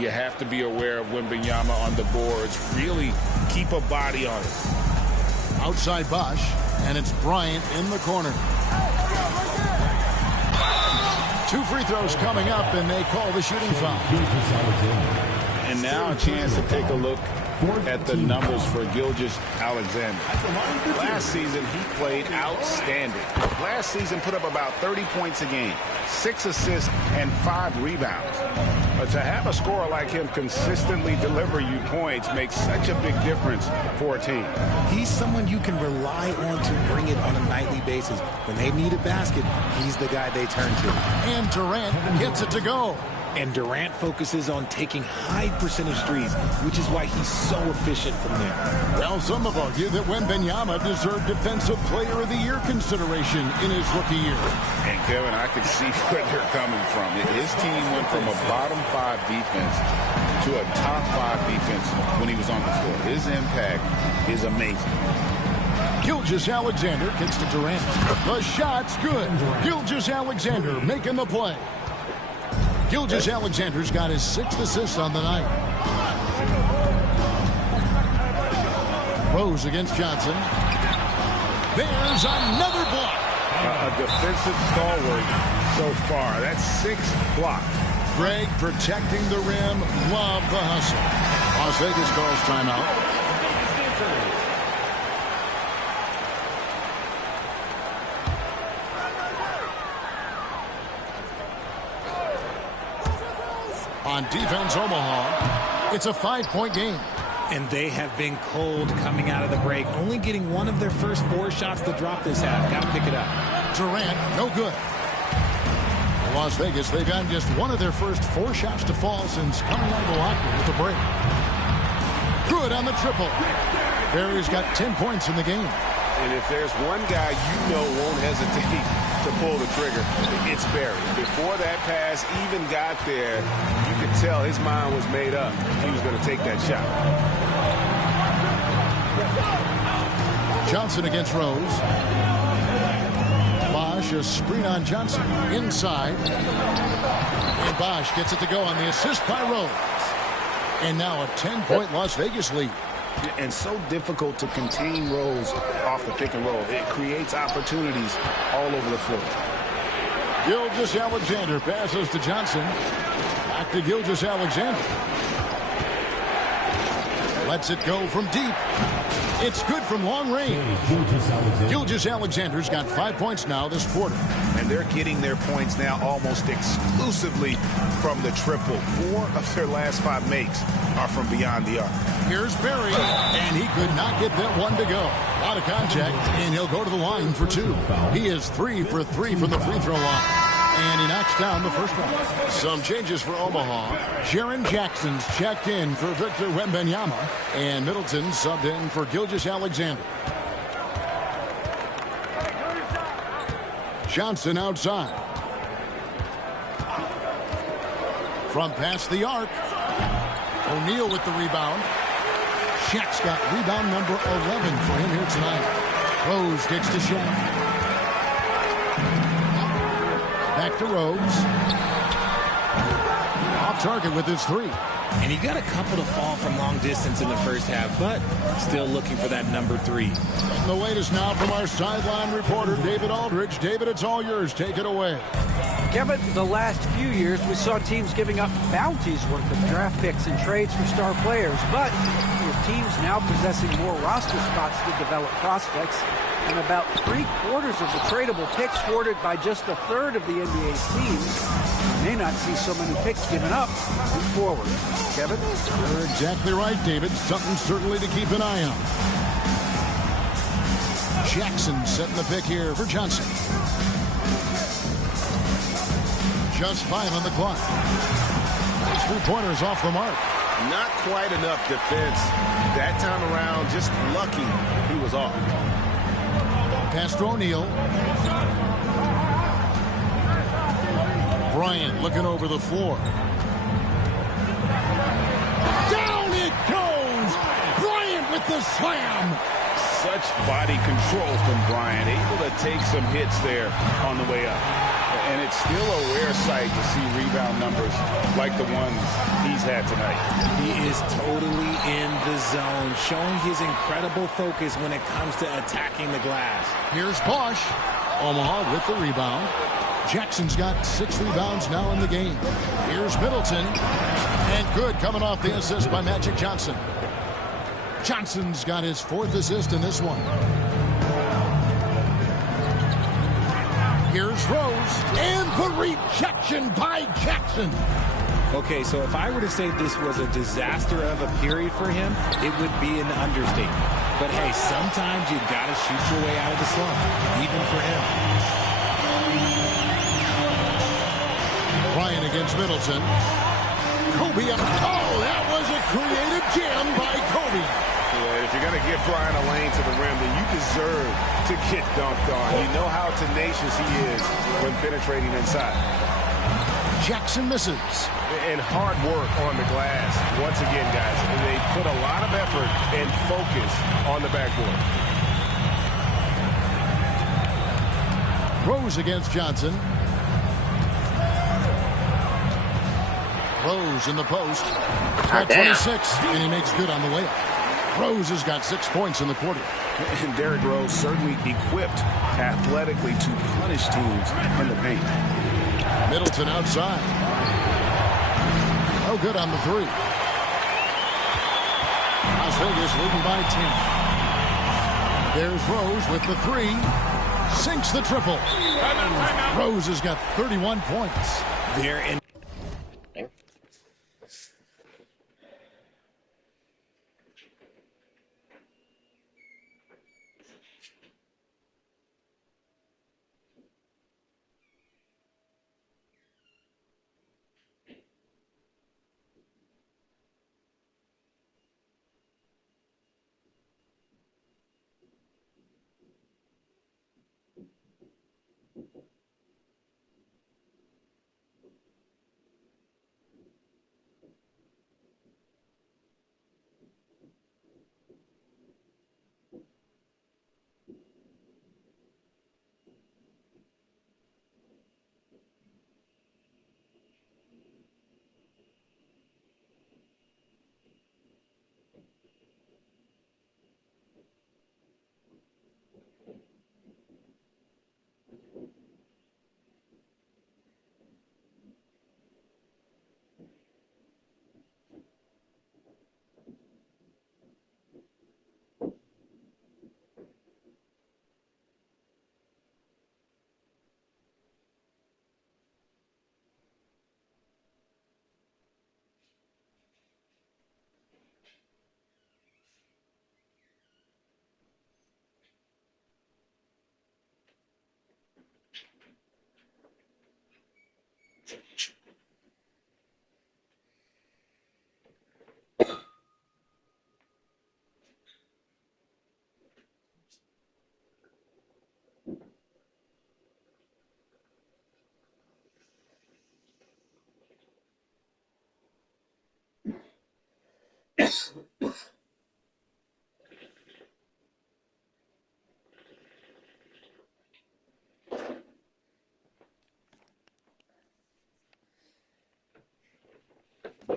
You have to be aware of Wembanyama on the boards. Really keep a body on it. Outside Bosch, and it's Bryant in the corner. 2 free throws coming up, and they call the shooting foul. And now a chance to take a look at the numbers for Gilgeous-Alexander. Last season, he played outstanding. Last season put up about 30 points a game, 6 assists, and 5 rebounds. But to have a scorer like him consistently deliver you points makes such a big difference for a team. He's someone you can rely on to bring it on a nightly basis. When they need a basket, he's the guy they turn to. And Durant gets it to go. And Durant focuses on taking high percentage threes, which is why he's so efficient from there. Well, some have argued that Wembanyama deserved Defensive Player of the Year consideration in his rookie year. And Kevin, I can see where they're coming from. His team went from a bottom 5 defense to a top 5 defense when he was on the floor. His impact is amazing. Gilgeous-Alexander gets to Durant. The shot's good. Gilgeous-Alexander making the play. Gilgeous-Alexander's got his 6th assist on the night. Rose against Johnson. There's another block. A defensive stalwart so far. That's 6 blocks. Greg protecting the rim. Love the hustle. Las Vegas calls timeout. On defense, Omaha, it's a 5-point game. And they have been cold coming out of the break, only getting one of their first 4 shots to drop this half. Got to pick it up. Durant, no good. Las Vegas, they've gotten just one of their first 4 shots to fall since coming out of the locker room with the break. Good on the triple. Barry's got 10 points in the game. And if there's one guy you know won't hesitate to pull the trigger, it's Barry. Before that pass even got there, you could tell his mind was made up. He was going to take that shot. Johnson against Rose. Bosch, a screen on Johnson. Inside. And Bosch gets it to go on the assist by Rose. And now a 10-point Las Vegas lead. And so difficult to contain Rose off the pick and roll. It creates opportunities all over the floor. Gilgeous-Alexander passes to Johnson. Back to Gilgeous-Alexander. Lets it go from deep. It's good from long range. Gilgeous-Alexander's got 5 points now this quarter. And they're getting their points now almost exclusively from the triple. 4 of their last 5 makes are from beyond the arc. Here's Berry, and he could not get that one to go. A lot of contact, and he'll go to the line for 2. He is 3 for 3 from the free throw line. And he knocks down the first one. Some changes for Omaha. Jaren Jackson's checked in for Victor Wembanyama. And Middleton subbed in for Gilgeous-Alexander. Johnson outside. From past the arc. O'Neal with the rebound. Shaq's got rebound number 11 for him here tonight. Rose kicks to Shaq. Back to Rose. Off target with his 3. And he got a couple to fall from long distance in the first half, but still looking for that number 3. The latest now from our sideline reporter, David Aldridge. David, it's all yours. Take it away. Kevin, the last few years, we saw teams giving up bounties worth of draft picks and trades for star players. But with teams now possessing more roster spots to develop prospects, and about 3/4 of the tradable picks forwarded by just a third of the NBA's teams, you may not see so many picks given up moving forward. Kevin? You're exactly right, David. Something certainly to keep an eye on. Jackson setting the pick here for Johnson. Just 5 on the clock. Those 3-pointers off the mark. Not quite enough defense. That time around, just lucky he was off. Pass to O'Neal. Bryant looking over the floor. Down it goes! Bryant with the slam! Such body control from Bryant, able to take some hits there on the way up. And it's still a rare sight to see rebound numbers like the ones he's had tonight. He is totally in the zone, showing his incredible focus when it comes to attacking the glass. Here's Bosch. Omaha with the rebound. Jackson's got 6 rebounds now in the game. Here's Middleton. And good coming off the assist by Magic Johnson. Johnson's got his 4th assist in this one. Here's Rose, and the rejection by Jackson. Okay, so if I were to say this was a disaster of a period for him, it would be an understatement. But hey, sometimes you gotta shoot your way out of the slump, even for him. Ryan against Middleton. Kobe up. Oh, that was a creative jam by Kobe. Yeah, if you're going to get Bryant a lane to the rim, then you deserve to get dunked on. You know how tenacious he is when penetrating inside. Jackson misses. And hard work on the glass. Once again, guys, they put a lot of effort and focus on the backboard. Rose against Johnson. Rose in the post. At 26, and he makes good on the way up. Rose has got 6 points in the quarter. And Derrick Rose certainly equipped athletically to punish teams in the paint. Middleton outside. No good on the 3. Las Vegas leading by 10. There's Rose with the 3. Sinks the triple. Rose has got 31 points. They're in.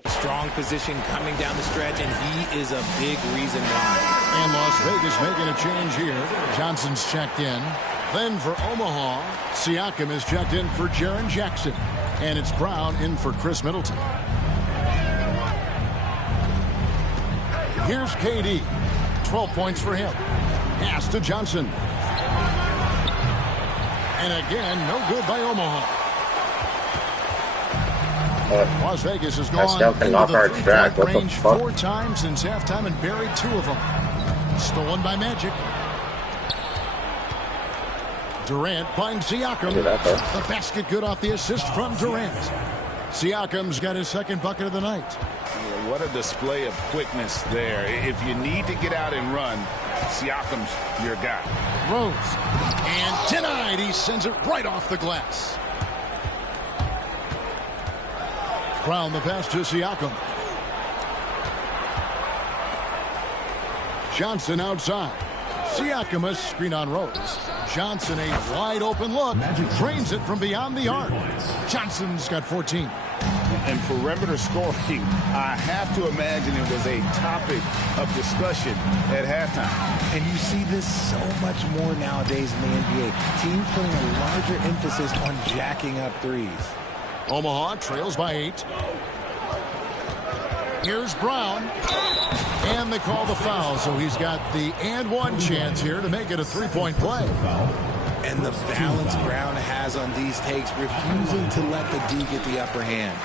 Strong position coming down the stretch, and he is a big reason why. And Las Vegas making a change here. Johnson's checked in. Then for Omaha, Siakam is checked in for Jaren Jackson. And it's Brown in for Chris Middleton. Here's KD. 12 points for him. Pass to Johnson. And again, no good by Omaha. Las Vegas has gone into the three-point range 4 times since halftime and buried 2 of them. Stolen by Magic. Durant finds Siakam. The basket good off the assist from Durant. Siakam's got his second bucket of the night. Yeah, what a display of quickness there. If you need to get out and run, Siakam's your guy. Rose. And denied. He sends it right off the glass. Brown the pass to Siakam. Johnson outside. Siakam a screen on Rose. Johnson a wide open look. Drains it from beyond the arc. Johnson's got 14. And perimeter scoring, I have to imagine it was a topic of discussion at halftime. And you see this so much more nowadays in the NBA. Teams putting a larger emphasis on jacking up threes. Omaha trails by 8. Here's Brown. And they call the foul, so he's got the and one chance here to make it a three-point play. And the balance Brown has on these takes, refusing to let the D get the upper hand.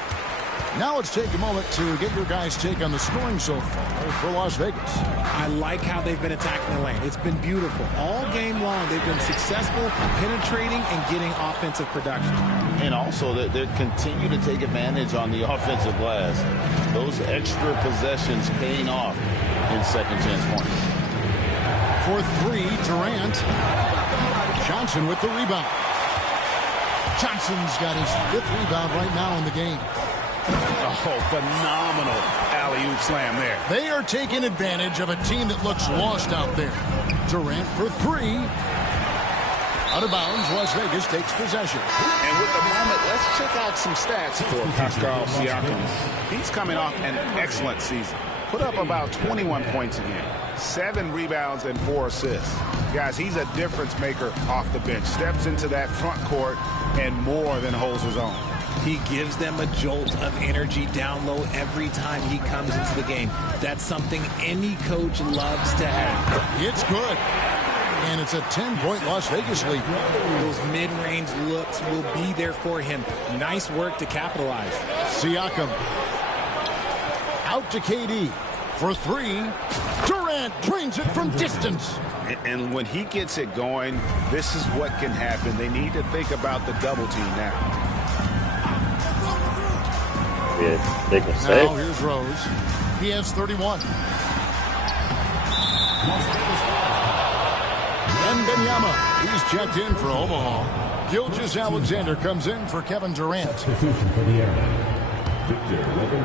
Now let's take a moment to get your guys' take on the scoring so far for Las Vegas. I like how they've been attacking the lane. It's been beautiful. All game long, they've been successful penetrating and getting offensive production. And also, they continue to take advantage on the offensive glass. Those extra possessions paying off in second chance points. For 3, Durant. Johnson with the rebound. Johnson's got his 5th rebound right now in the game. Oh, phenomenal alley-oop slam there. They are taking advantage of a team that looks lost out there. Durant for 3. Out of bounds, Las Vegas takes possession. And with the moment, let's check out some stats for Pascal Siakam. He's coming off an excellent season. Put up about 21 points a game, 7 rebounds and 4 assists. Guys, he's a difference maker off the bench. Steps into that front court and more than holds his own. He gives them a jolt of energy down low every time he comes into the game. That's something any coach loves to have. It's good. And it's a 10-point Las Vegas lead. Those mid-range looks will be there for him. Nice work to capitalize. Siakam. Out to KD. For 3. Durant drains it from distance. And when he gets it going, this is what can happen. They need to think about the double team now. Big mistake. Now here's Rose. He has 31. And Benyama, he's checked in for Omaha. Gilgeous-Alexander comes in for Kevin Durant.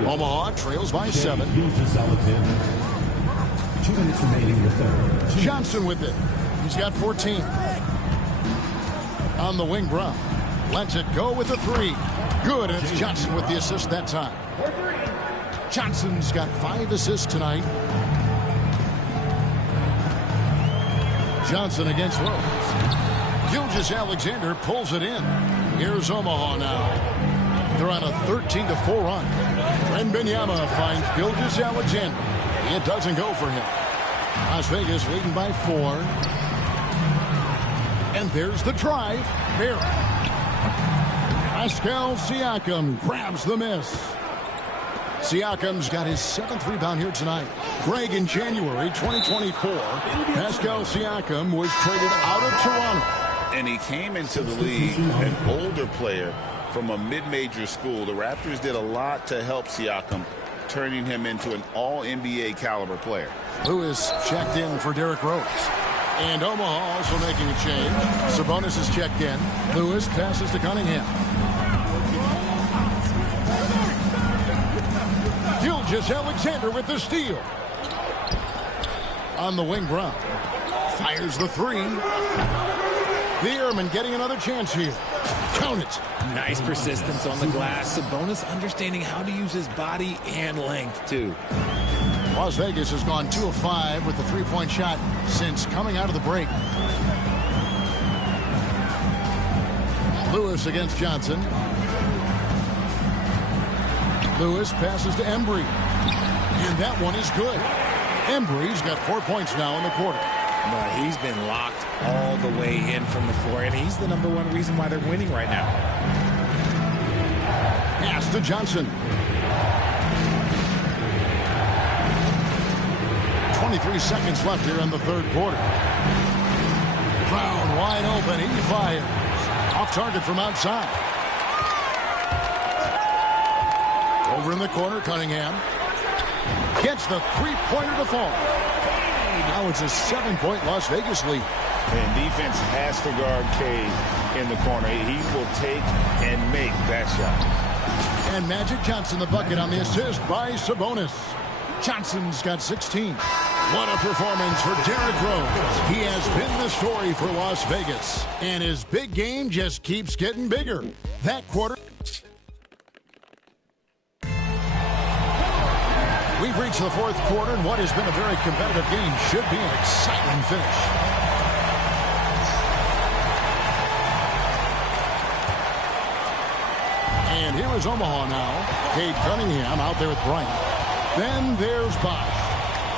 Omaha trails by 7. 2 minutes remaining in the third. Johnson with it. He's got 14. On the wing, Brown. Lets it go with a 3. Good, and it's Johnson with the assist that time. Johnson's got 5 assists tonight. Johnson against Rose. Gilgeous-Alexander pulls it in. Here's Omaha now. They're on a 13-4 run. And Benyama finds Gilgeous-Alexander. It doesn't go for him. Las Vegas leading by 4. And there's the drive. Barrett. Pascal Siakam grabs the miss. Siakam's got his 7th rebound here tonight. Greg, in January 2024, Pascal Siakam was traded out of Toronto. And he came into the league an older player from a mid-major school. The Raptors did a lot to help Siakam, turning him into an all-NBA caliber player. Lewis checked in for Derrick Rose. And Omaha also making a change. Sabonis is checked in. Lewis passes to Cunningham. Gilgeous-Alexander with the steal. On the wing, Brown fires the three. The Airmen getting another chance here. Count it. Nice persistence on the glass. Sabonis understanding how to use his body and length, too. Las Vegas has gone 2 of 5 with the three-point shot since coming out of the break. Lewis against Johnson. Lewis passes to Embry. And that one is good. Embry's got 4 points now in the quarter. No, he's been locked all the way in from the floor, and he's the #1 reason why they're winning right now. Pass to Johnson. 23 seconds left here in the third quarter. Brown wide open. He fires. Off target from outside. Over in the corner, Cunningham. Gets the three-pointer to fall. Now it's a 7-point Las Vegas lead. And defense has to guard Cade in the corner. He will take and make that shot. And Magic Johnson the bucket on the assist by Sabonis. Johnson's got 16. What a performance for Derrick Rose. He has been the story for Las Vegas. And his big game just keeps getting bigger. That quarter. We've reached the fourth quarter, and what has been a very competitive game should be an exciting finish. And here is Omaha now. Cade Cunningham out there with Bryant. Then there's Bosch.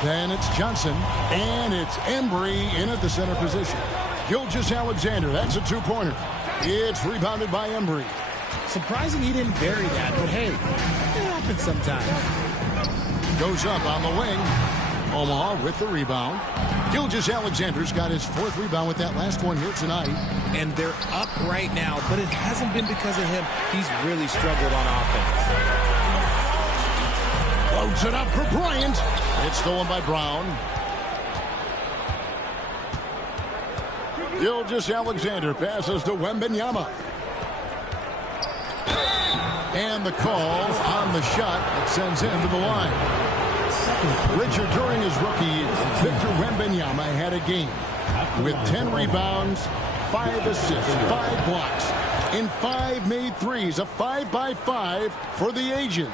Then it's Johnson. And it's Embry in at the center position. Gilgeous-Alexander, that's a two-pointer. It's rebounded by Embry. Surprising he didn't bury that, but hey, it happens sometimes. Goes up on the wing. Omaha with the rebound. Gilgeous-Alexander's got his 4th rebound with that last one here tonight. And they're up right now, but it hasn't been because of him. He's really struggled on offense. Loads it up for Bryant. It's stolen by Brown. Gilgeous-Alexander passes to Wembanyama. And the call on the shot that sends him to the line. Richard, during his rookie year, Victor Wembanyama had a game with 10 rebounds, 5 assists, 5 blocks, and 5 made threes, a 5-by-5 for the ages.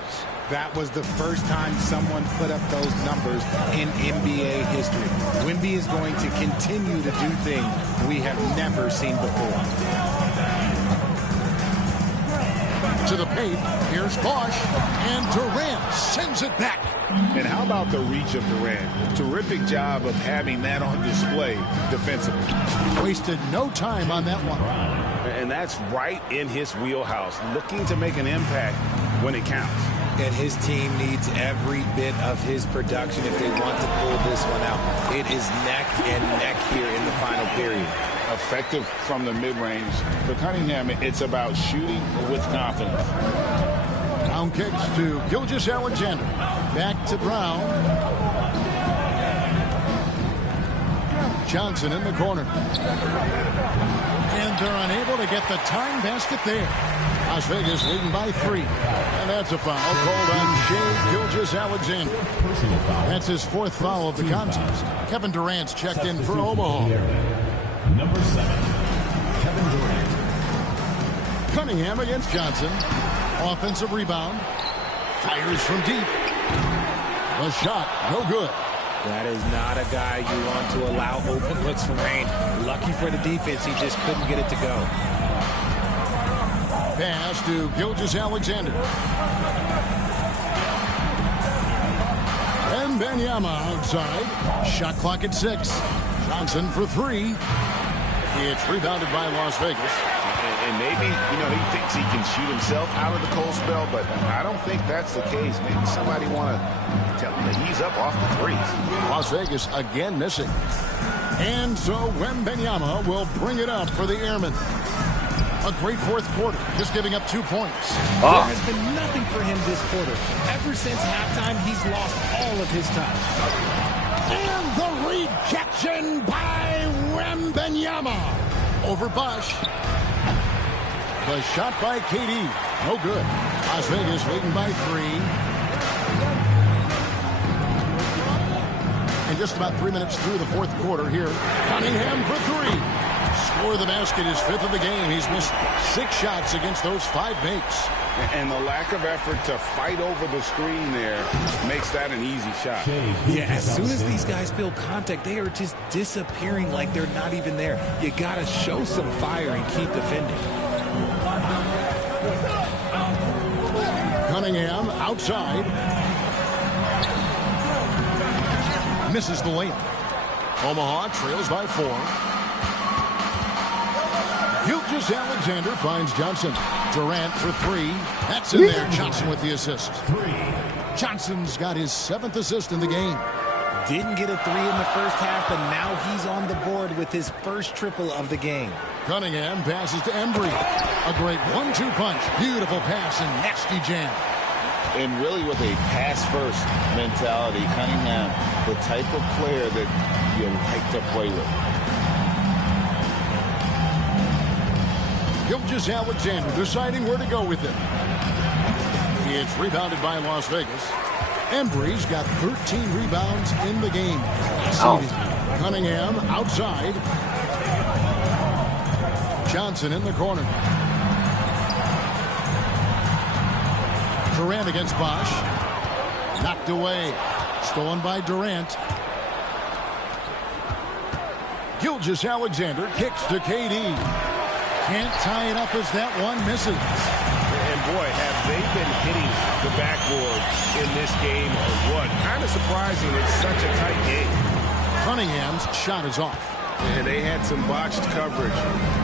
That was the first time someone put up those numbers in NBA history. Wemby is going to continue to do things we have never seen before. To the paint, here's Bosch, and Durant sends it back. And how about the reach of Durant? Terrific job of having that on display defensively. Wasted no time on that one. And that's right in his wheelhouse, looking to make an impact when it counts. And his team needs every bit of his production if they want to pull this one out. It is neck and neck here in the final period. Effective from the mid-range. For Cunningham, it's about shooting with confidence. Brown kicks to Gilgeous-Alexander. Back to Brown. Johnson in the corner. And they're unable to get the tying basket there. Las Vegas leading by 3. And that's a foul called on Shai Gilgeous-Alexander. That's his 4th foul of the contest. Kevin Durant's checked in for Omaha. Number 7, Kevin Durant. Cunningham against Johnson. Offensive rebound. Fires from deep. The shot, no good. That is not a guy you want to allow open looks from range. Lucky for the defense, he just couldn't get it to go. Pass to Gilgeous-Alexander. And Wembanyama outside. Shot clock at 6. Johnson for 3. It's rebounded by Las Vegas. And maybe, he thinks he can shoot himself out of the cold spell, but I don't think that's the case. Maybe somebody want to tell him to ease up off the threes. Las Vegas again missing. And so Wembanyama will bring it up for the Airmen. A great 4th quarter, just giving up 2 points. There has been nothing for him this quarter. Ever since halftime, he's lost all of his time. And the rejection by Wembanyama over Bosch. The shot by KD, no good. Las Vegas leading by 3. And just about 3 minutes through the fourth quarter here. Cunningham for three. Score the basket, his fifth of the game. He's missed 6 shots against those 5 makes. And the lack of effort to fight over the screen there makes that an easy shot. Yeah, as soon as these guys feel contact, they are just disappearing like they're not even there. You got to show some fire and keep defending. Cunningham outside. Misses the layup. Omaha trails by 4. Gilgeous-Alexander finds Johnson. Durant for 3. That's in there. Johnson with the assist. Johnson's got his 7th assist in the game. Didn't get a 3 in the first half, but now he's on the board with his first triple of the game. Cunningham passes to Embry. A great 1-2 punch. Beautiful pass and nasty jam. And really with a pass-first mentality, Cunningham, the type of player that you like to play with. Gilgeous-Alexander deciding where to go with it. It's rebounded by Las Vegas. Embry's got 13 rebounds in the game. Cunningham outside. Johnson in the corner. Durant against Bosch. Knocked away. Stolen by Durant. Gilgeous-Alexander kicks to KD. Can't tie it up as that one misses. And boy, have they been hitting the backboard in this game or what? Kind of surprising it's such a tight game. Cunningham's shot is off. And they had some botched coverage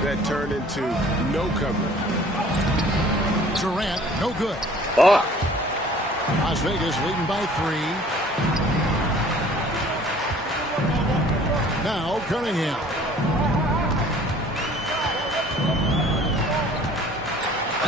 that turned into no coverage. Durant, no good. Las Vegas leading by 3. Now Cunningham.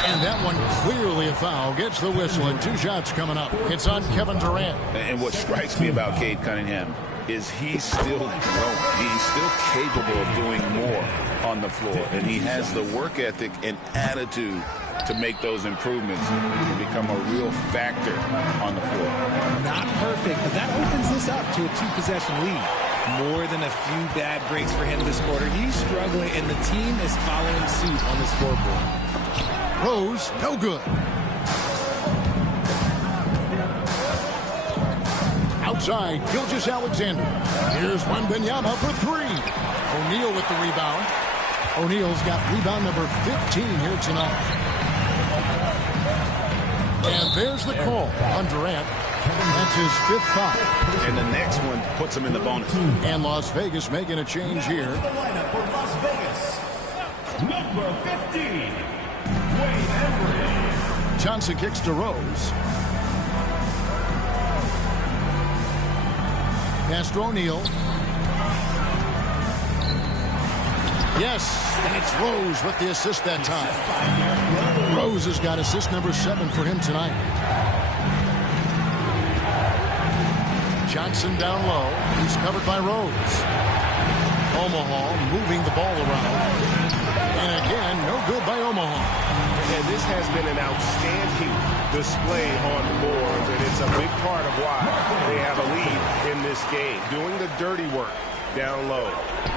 And that one clearly a foul. Gets the whistle and 2 shots coming up. It's on Kevin Durant. And what strikes me about Cade Cunningham is he's still growing. He's still capable of doing more on the floor. And he has the work ethic and attitude to make those improvements and become a real factor on the floor. Not perfect, but that opens this up to a 2-possession lead. More than a few bad breaks for him this quarter. He's struggling, and the team is following suit on the scoreboard. Rose, no good. Outside, Gilgeous-Alexander. Here's Wembanyama for 3. O'Neal with the rebound. O'Neal's got rebound number 15 here tonight. And there's the call on Durant. That's his 5th foul. And the next one puts him in the bonus. And Las Vegas making a change here. The lineup for Las Vegas, number 15, Wayne Embry. Johnson kicks to Rose. Pass to O'Neal. Yes, and it's Rose with the assist that time. Rose has got assist number 7 for him tonight. Johnson down low. He's covered by Rose. Omaha moving the ball around. And again, no good by Omaha. And this has been an outstanding display on the boards, and it's a big part of why they have a lead in this game. Doing the dirty work down low.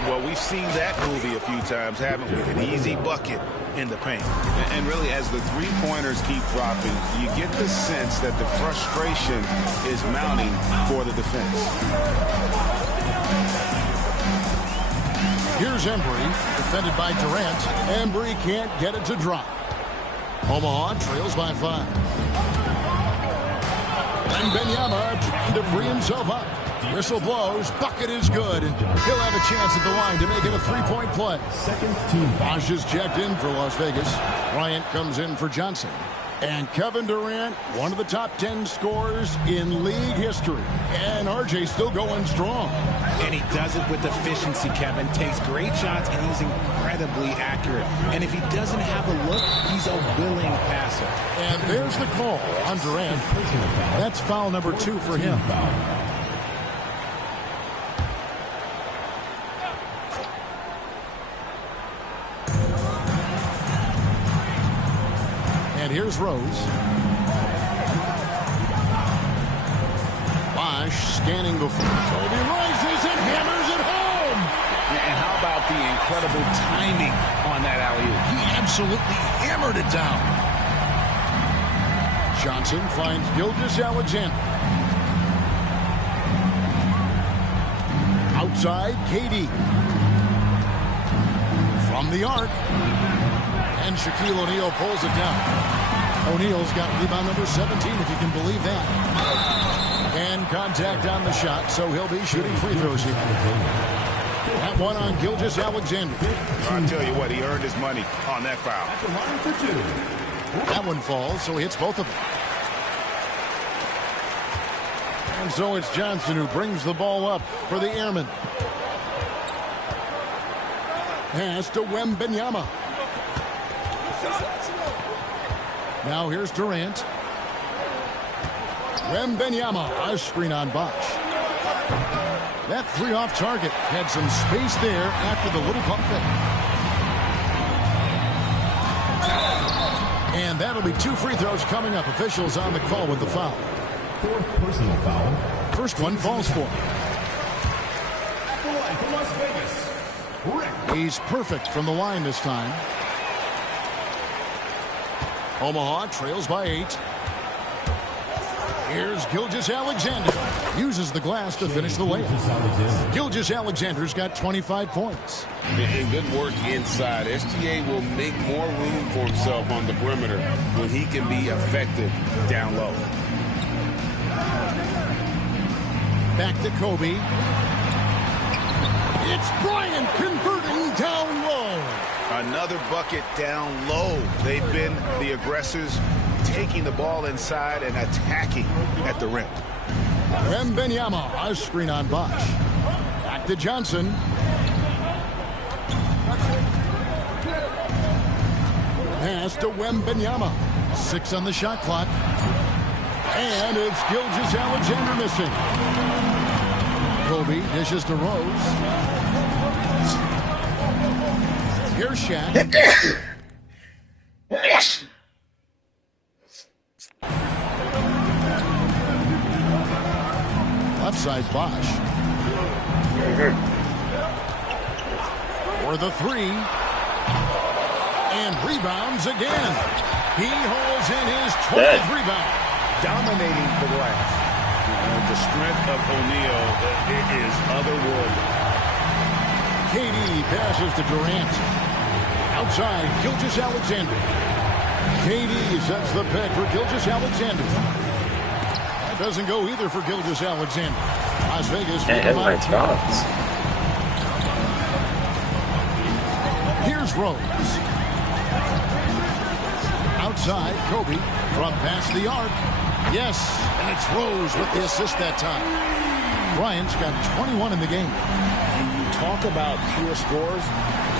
Well, we've seen that movie a few times, haven't we? An easy bucket in the paint. And really, as the three-pointers keep dropping, you get the sense that the frustration is mounting for the defense. Here's Embry, defended by Durant. Embry can't get it to drop. Omaha trails by 5. And Wembanyama trying to free himself up. Whistle blows. Bucket is good. And he'll have a chance at the line to make it a 3-point play. Second team. Bosch is checked in for Las Vegas. Bryant comes in for Johnson. And Kevin Durant, one of the top 10 scorers in league history. And RJ's still going strong. And he does it with efficiency, Kevin. Takes great shots, and he's incredibly accurate. And if he doesn't have a look, he's a willing passer. And there's the call on Durant. That's foul number 2 for him. And here's Rose. Bosch scanning before. Kobe rises. incredible timing on that alley-oop. He absolutely hammered it down. Johnson finds Gilgeous-Alexander. Outside, KD. From the arc. And Shaquille O'Neal pulls it down. O'Neal's got rebound number 17, if you can believe that. And contact on the shot, so he'll be shooting free throws here. That one on Gilgeous-Alexander. I'll tell you what, he earned his money on that foul. That one falls, so he hits both of them. And so it's Johnson who brings the ball up for the Airmen. Pass to Wembanyama. Now here's Durant. Wembanyama, a screen on Bosch. That three off target had some space there after the little pump fake. And that'll be 2 free throws coming up. Officials on the call with the foul. 4th personal foul. First one falls for him. At the line for Las Vegas, Rick. He's perfect from the line this time. Omaha trails by 8. Here's Gilgeous-Alexander. Uses the glass to finish the layup. Gilgeous-Alexander's got 25 points. And good work inside. SGA will make more room for himself on the perimeter when he can be effective down low. Back to Kobe. It's Bryant converting down low. Another bucket down low. They've been the aggressors, taking the ball inside and attacking at the rim. Wembanyama, a screen on Bosch. Back to Johnson. Pass to Wembanyama. 6 on the shot clock. And it's Gilgeous-Alexander missing. Kobe dishes to Rose. Here's Shaq. Left side Bosch. For the 3. And rebounds again. He holds in his 12th rebound. Dominating the glass. The strength of O'Neal is otherworldly. KD passes to Durant. Outside, Gilgeous-Alexander. KD sets the pick for Gilgeous-Alexander. That doesn't go either for Gilgeous-Alexander. Las Vegas. My thoughts. Here's Rose. Outside, Kobe from past the arc. Yes, and it's Rose with the assist that time. Bryant's got 21 in the game. And you talk about pure scores,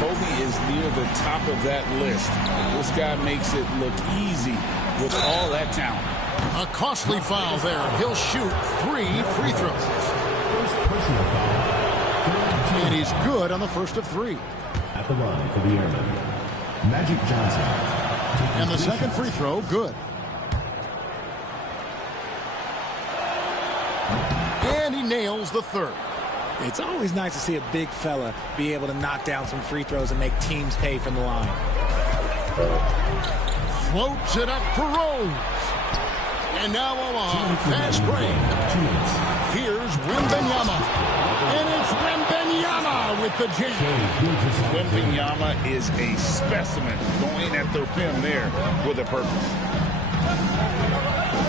Kobe is near the top of that list. This guy makes it look easy with all that talent. A costly foul there. He'll shoot 3 free throws. First personal foul. And he's good on the first of 3. At the line for the Airmen, Magic Johnson. And the second free throw, good. And he nails the third. It's always nice to see a big fella be able to knock down some free throws and make teams pay from the line. Floats it up for Rose. And now Omaha, fast break. Here's Wembanyama. And it's Wembanyama with the jam. Wembanyama is a specimen going at the rim there with a purpose.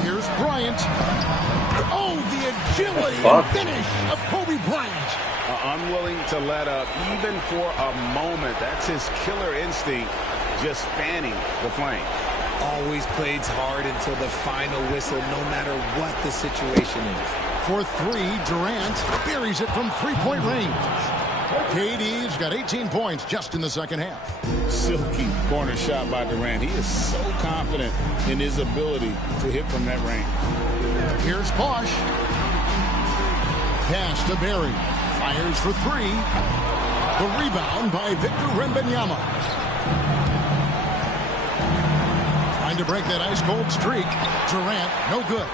Here's Bryant. Oh, the agility and finish of Kobe Bryant. Unwilling to let up even for a moment. That's his killer instinct, just fanning the flame. Always plays hard until the final whistle, no matter what the situation is. For 3, Durant buries it from 3-point range. KD's got 18 points just in the second half. Silky corner shot by Durant. He is so confident in his ability to hit from that range. Here's Bosch. Pass to Barry. Fires for 3. The rebound by Victor Wembanyama. Trying to break that ice-cold streak. Durant, no good.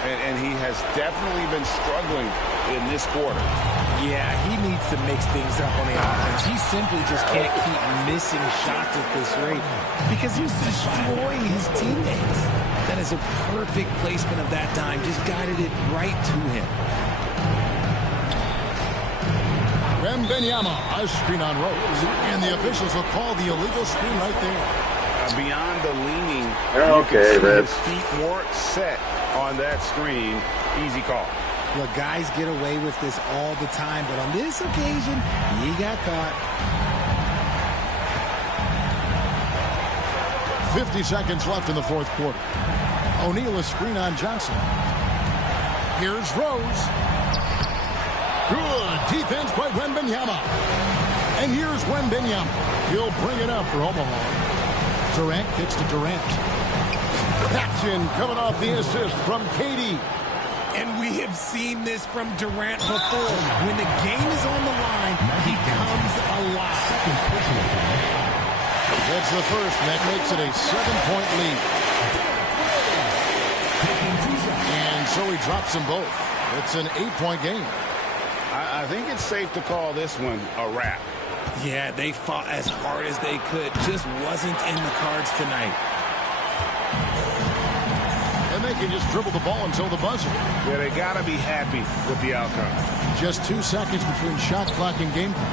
And he has definitely been struggling in this quarter. Yeah, he needs to mix things up on the offense. He simply just can't keep missing shots at this rate because he's destroying his teammates. That is a perfect placement of that dime. Just guided it right to him. Wembanyama, a screen on Rose, and the officials will call the illegal screen right there. Beyond the leaning, okay, you can see his feet more set on that screen. Easy call. Look, guys get away with this all the time, but on this occasion, he got caught. 50 seconds left in the fourth quarter. O'Neal a screen on Johnson. Here's Rose. Good defense by Wembanyama. And here's Wembanyama. He'll bring it up for Omaha. Durant kicks to Durant. That's in, coming off the assist from KD. And we have seen this from Durant before. When the game is on the line, he comes alive. That's the first, and that makes it a 7-point lead. And so he drops them both. It's an 8-point game. I think it's safe to call this one a wrap. Yeah, they fought as hard as they could. Just wasn't in the cards tonight. And they can just dribble the ball until the buzzer. Yeah, they got to be happy with the outcome. Just 2 seconds between shot clock and game clock.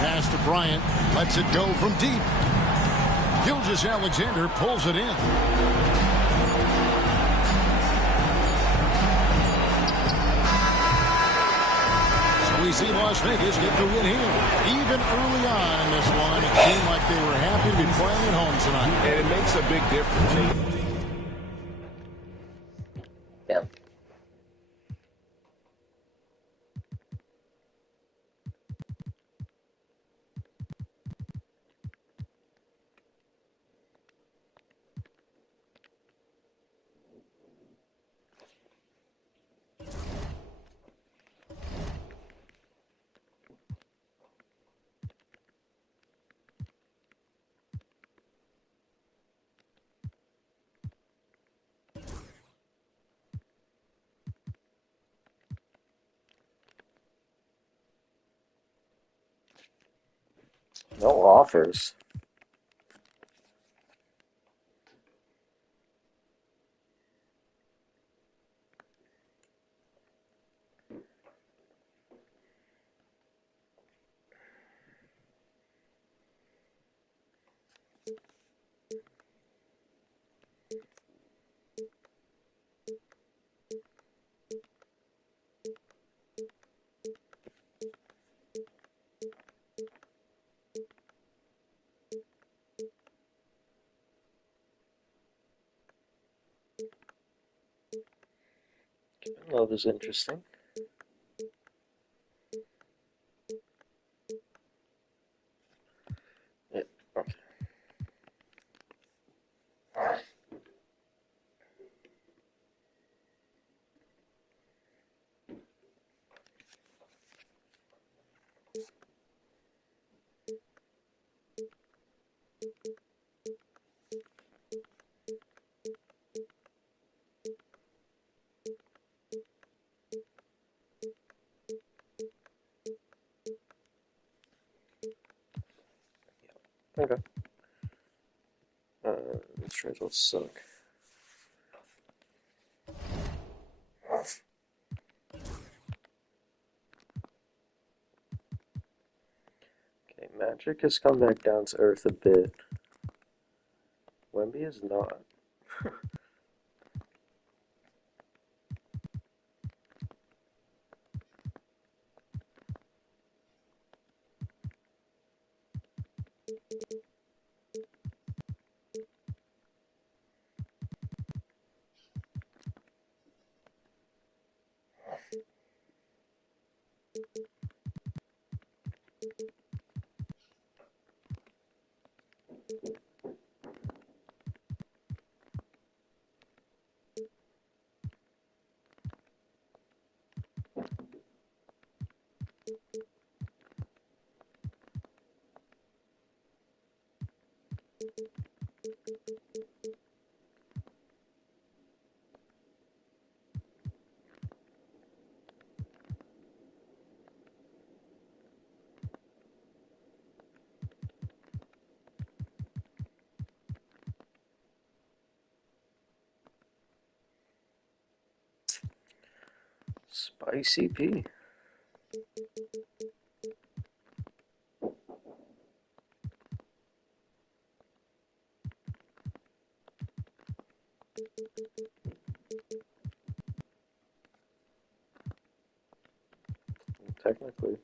Pass to Bryant. Lets it go from deep. Gilgeous-Alexander pulls it in. We see Las Vegas get the win here. Even early on in this one, it seemed like they were happy to be playing at home tonight. And it makes a big difference. Yeah. No offers. Love is interesting. Yeah, okay. Okay. These trays will suck. Okay, Magic has come back down to earth a bit. Wemby is not. Spicy P. Technically.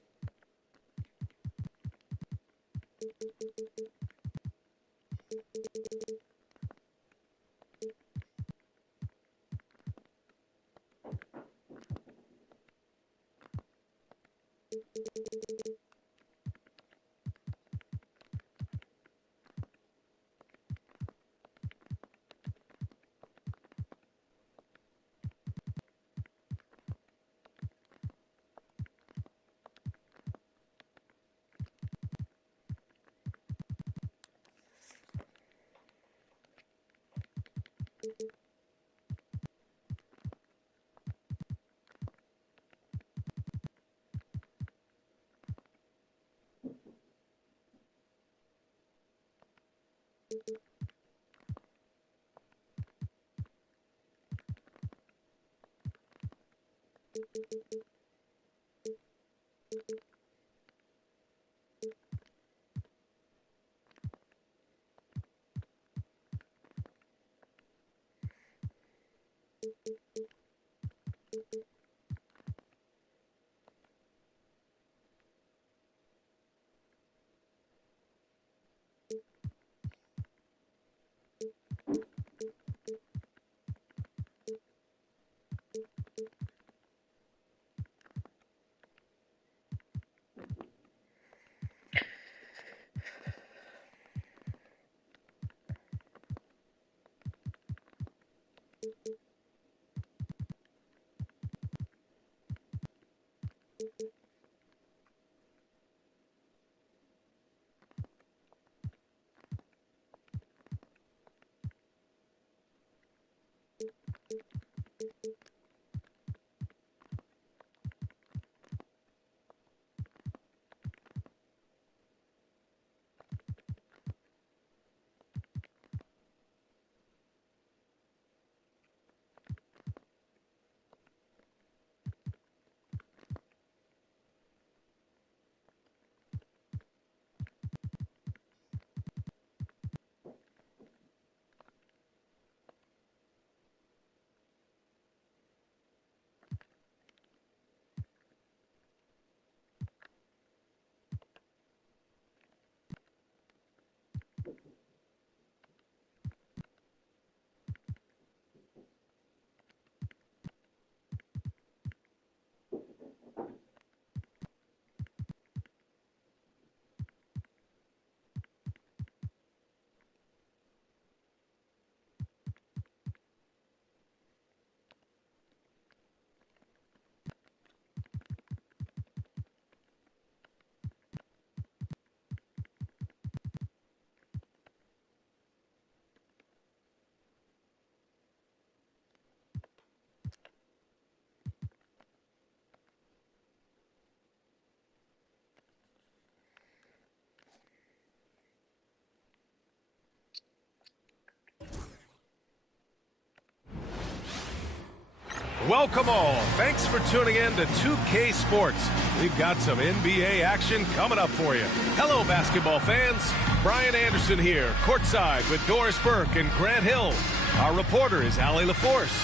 Welcome all. Thanks for tuning in to 2K Sports. We've got some NBA action coming up for you. Hello, basketball fans. Brian Anderson here, courtside with Doris Burke and Grant Hill. Our reporter is Allie LaForce.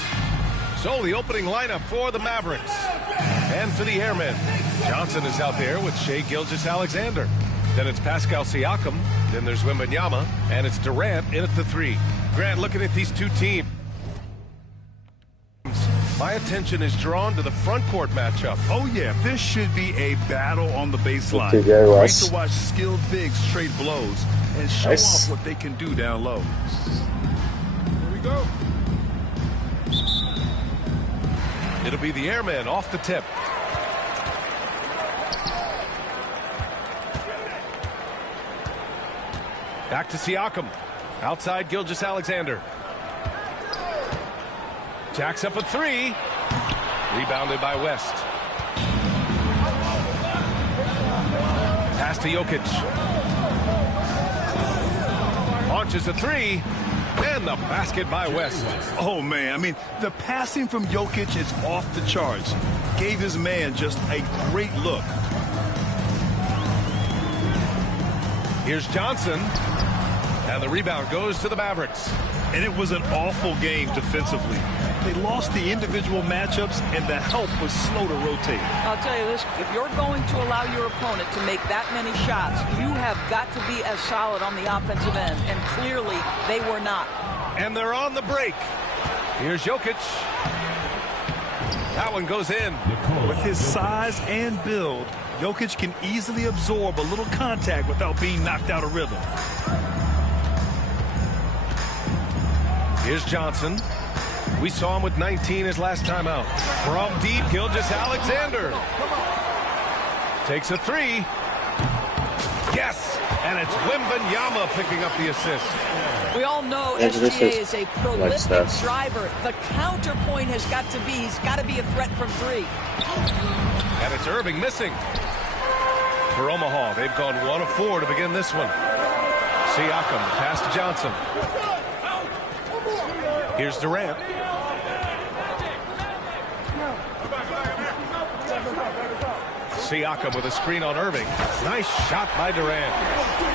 So the opening lineup for the Mavericks. And for the Airmen, Johnson is out there with Shai Gilgeous-Alexander. Then it's Pascal Siakam. Then there's Wembanyama. And it's Durant in at the 3. Grant, looking at these two teams, my attention is drawn to the front court matchup. Oh, yeah. This should be a battle on the baseline. Great Great to watch skilled bigs trade blows and show Nice. off what they can do down low. Here we go. It'll be the Airmen off the tip. Back to Siakam. Outside Gilgeous-Alexander. Jacks up a 3. Rebounded by West. Pass to Jokic. Launches a 3. And the basket by West. Oh, man. I mean, the passing from Jokic is off the charts. gave his man just a great look. Here's Johnson. And the rebound goes to the Mavericks. And it was an awful game defensively. They lost the individual matchups, and the help was slow to rotate. I'll tell you this, if you're going to allow your opponent to make that many shots, you have got to be as solid on the offensive end, and clearly they were not. And they're on the break. Here's Jokic. That one goes in. With his size and build, Jokic can easily absorb a little contact without being knocked out of rhythm. Here's Johnson. We saw him with 19 his last time out. From deep, Gilgeous-Alexander. Takes a three. Yes! And it's Wembanyama picking up the assist. We all know SGA is a prolific driver. The counterpoint has got to be, he's got to be a threat from three. And it's Irving missing. For Omaha, they've gone 1 of 4 to begin this one. Siakam, the pass to Johnson. Here's Durant. Siakam with a screen on Irving. Nice shot by Durant.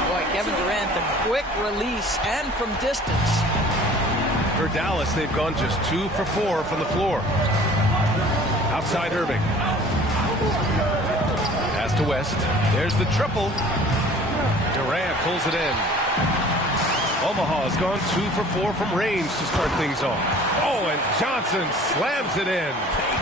Boy, Kevin Durant, the quick release and from distance. For Dallas, they've gone just 2 for 4 from the floor. Outside Irving. Pass to West. There's the triple. Durant pulls it in. Omaha has gone 2 for 4 from range to start things off. Oh, and Johnson slams it in.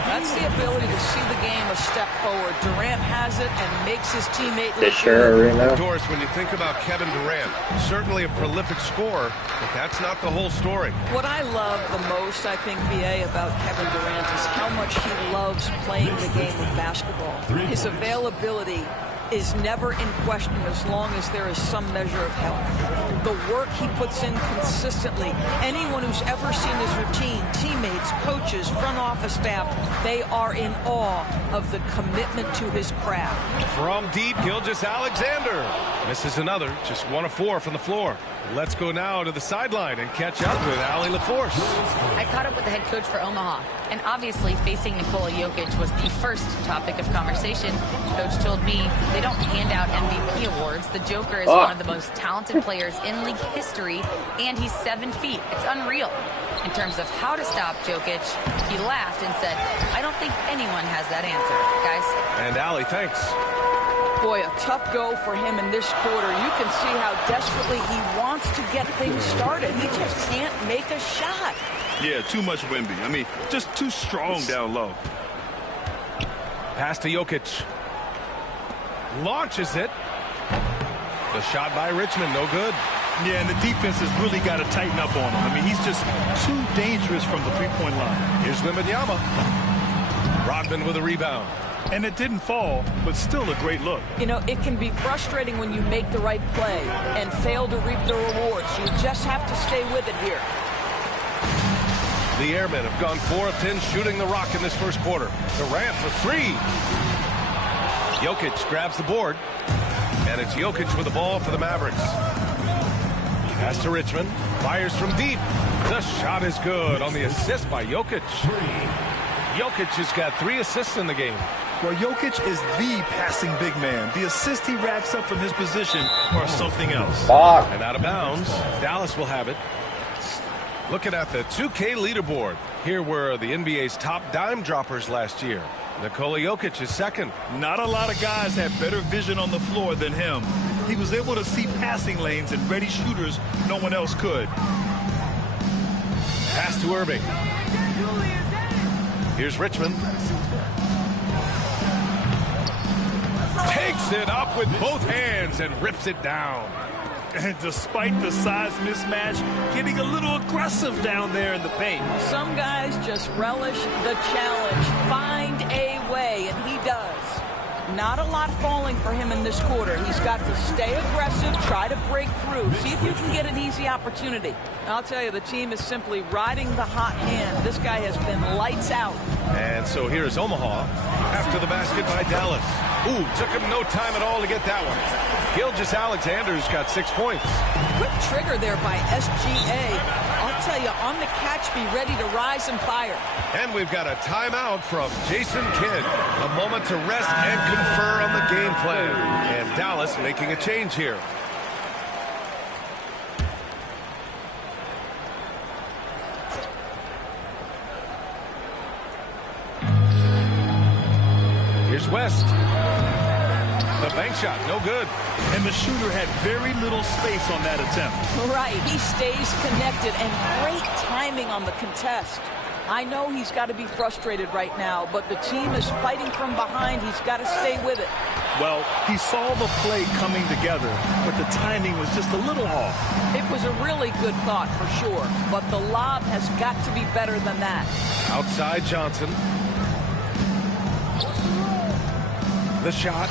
That's the ability to see the game a step forward. Durant has it and makes his teammate look good. Doris, when you think about Kevin Durant, certainly a prolific scorer, but that's not the whole story. What I love the most, I think, BA, about Kevin Durant is how much he loves playing the game of basketball. His availability is never in question as long as there is some measure of health. The work he puts in consistently, anyone who's ever seen his routine, teammates, coaches, front office staff, they are in awe of the commitment to his craft. From deep, Gilgeous-Alexander. Misses another, just 1 of 4 from the floor. Let's go now to the sideline and catch up with Allie LaForce. I caught up with the head coach for Omaha, and obviously facing Nikola Jokic was the first topic of conversation. Coach told me they don't hand out MVP awards. The Joker is one of the most talented players in league history, and he's 7 feet. It's unreal. In terms of how to stop Jokic, he laughed and said, I don't think anyone has that answer, guys. And Allie, thanks. Boy, a tough go for him in this quarter. You can see how desperately he wants to get things started. He just can't make a shot. Yeah, too much Wemby. I mean, just too strong down low. Pass to Jokic. Launches it. The shot by Richmond, no good. Yeah, and the defense has really got to tighten up on him. I mean, he's just too dangerous from the three-point line. Here's Wembanyama. Rodman with a rebound. And it didn't fall, but still a great look. You know, it can be frustrating when you make the right play and fail to reap the rewards. You just have to stay with it here. The Airmen have gone 4 of 10 shooting the rock in this first quarter. Durant for 3. Jokic grabs the board. And it's Jokic with the ball for the Mavericks. Pass to Richmond. Fires from deep. The shot is good on the assist by Jokic. Jokic has got 3 assists in the game. Well, Jokic is the passing big man. The assist he racks up from his position are something else. And out of bounds, Dallas will have it. Looking at the 2K leaderboard, here were the NBA's top dime droppers last year. Nikola Jokic is second. Not a lot of guys have better vision on the floor than him. He was able to see passing lanes and ready shooters no one else could. Pass to Irving. Here's Richmond. Takes it up with both hands and rips it down. And despite the size mismatch, getting a little aggressive down there in the paint. Some guys just relish the challenge. Find a way, and he does. Not a lot falling for him in this quarter. He's got to stay aggressive, try to break through, see if you can get an easy opportunity. I'll tell you, the team is simply riding the hot hand. This guy has been lights out. And so here's Omaha after the basket by Dallas. Ooh, took him no time at all to get that one. Gilgeous-Alexander's got 6 points. Quick trigger there by SGA. I'll tell you, on the catch, be ready to rise and fire. And we've got a timeout from Jason Kidd. A moment to rest and confer on the game plan. And Dallas making a change here. Here's West. The bank shot, no good. And the shooter had very little space on that attempt. Right, he stays connected, and great timing on the contest. I know he's got to be frustrated right now, but the team is fighting from behind. He's got to stay with it. Well, he saw the play coming together, but the timing was just a little off. It was a really good thought for sure, but the lob has got to be better than that. Outside Johnson. The shot.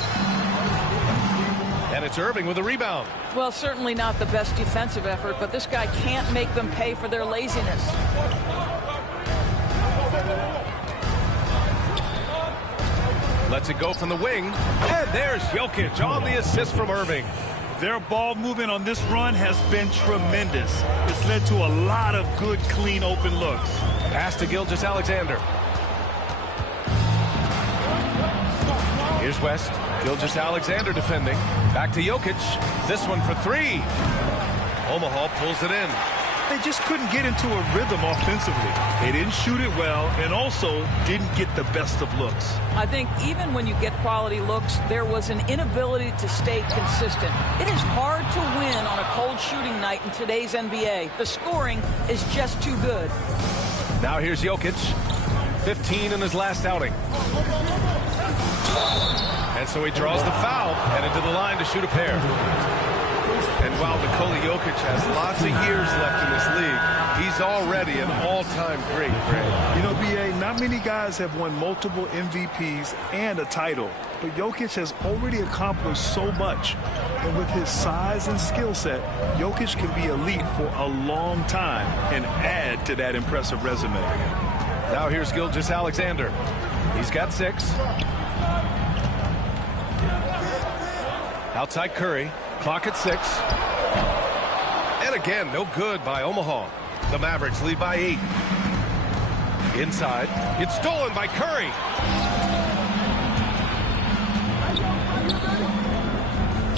And it's Irving with a rebound. Well, certainly not the best defensive effort, but this guy can't make them pay for their laziness. Lets it go from the wing. And there's Jokic on the assist from Irving. Their ball movement on this run has been tremendous. It's led to a lot of good, clean, open looks. Pass to Gilgeous-Alexander. Here's West. Gilgeous-Alexander defending. Back to Jokic. This one for three. Omaha pulls it in. They just couldn't get into a rhythm offensively. They didn't shoot it well and also didn't get the best of looks. I think even when you get quality looks, there was an inability to stay consistent. It is hard to win on a cold shooting night in today's NBA. The scoring is just too good. Now here's Jokic. 15 in his last outing. And so he draws the foul, headed to the line to shoot a pair. And while Nikola Jokic has lots of years left in this league, he's already an all-time great, Greg. You know, B.A., not many guys have won multiple MVPs and a title, but Jokic has already accomplished so much. And with his size and skill set, Jokic can be elite for a long time and add to that impressive resume. Now here's Gilgeous-Alexander. He's got 6. Outside Curry. Clock at 6. And again, no good by Omaha. The Mavericks lead by 8. Inside. It's stolen by Curry.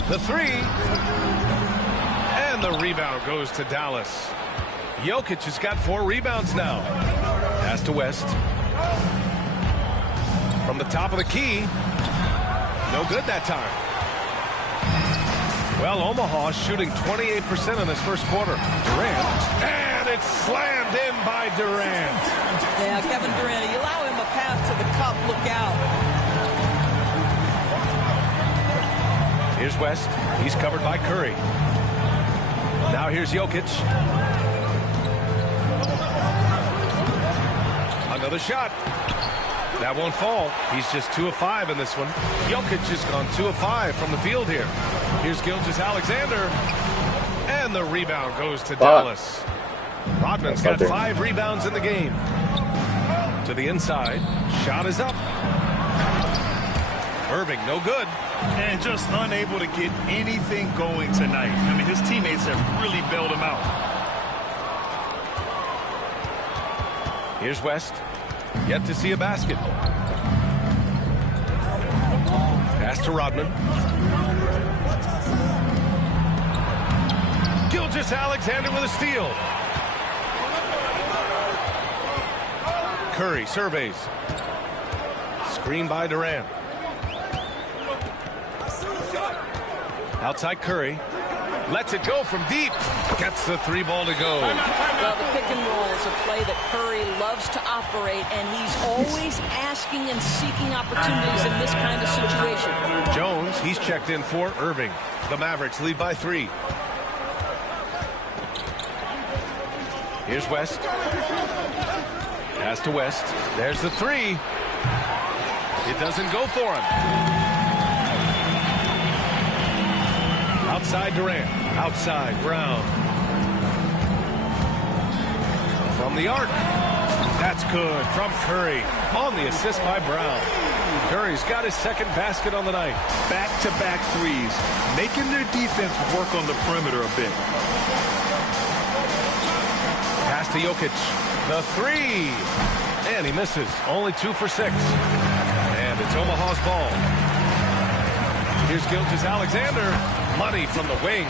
The 3. And the rebound goes to Dallas. Jokic has got 4 rebounds now. Pass to West. From the top of the key. No good that time. Well, Omaha shooting 28% in this first quarter. Durant. And it's slammed in by Durant. Yeah, Kevin Durant, you allow him a path to the cup. Look out. Here's West. He's covered by Curry. Now here's Jokic. Another shot. That won't fall. He's just 2 of 5 in this one. Jokic has gone 2 of 5 from the field here. Here's Gilgeous-Alexander. And the rebound goes to Dallas. Rodman's got 5 rebounds in the game. To the inside. Shot is up. Irving, no good. And just unable to get anything going tonight. I mean, his teammates have really bailed him out. Here's West. Yet to see a basket. Pass to Rodman. Gilgeous-Alexander with a steal. Curry surveys. Screen by Durant. Outside Curry. Lets it go from deep. Gets the 3 ball to go. Well, the pick and roll is a play that Curry loves to operate, and he's always asking and seeking opportunities in this kind of situation. Jones, he's checked in for Irving. The Mavericks lead by 3. Here's West. Pass to West. There's the 3. It doesn't go for him. Outside Durant. Outside Brown. From the arc. That's good from Curry. On the assist by Brown. Curry's got his second basket on the night. Back-to-back threes. Making their defense work on the perimeter a bit. Pass Pass to Jokic. The three. And he misses. Only 2 for 6. And it's Omaha's ball. Here's Gilgeous-Alexander. Money from the wing.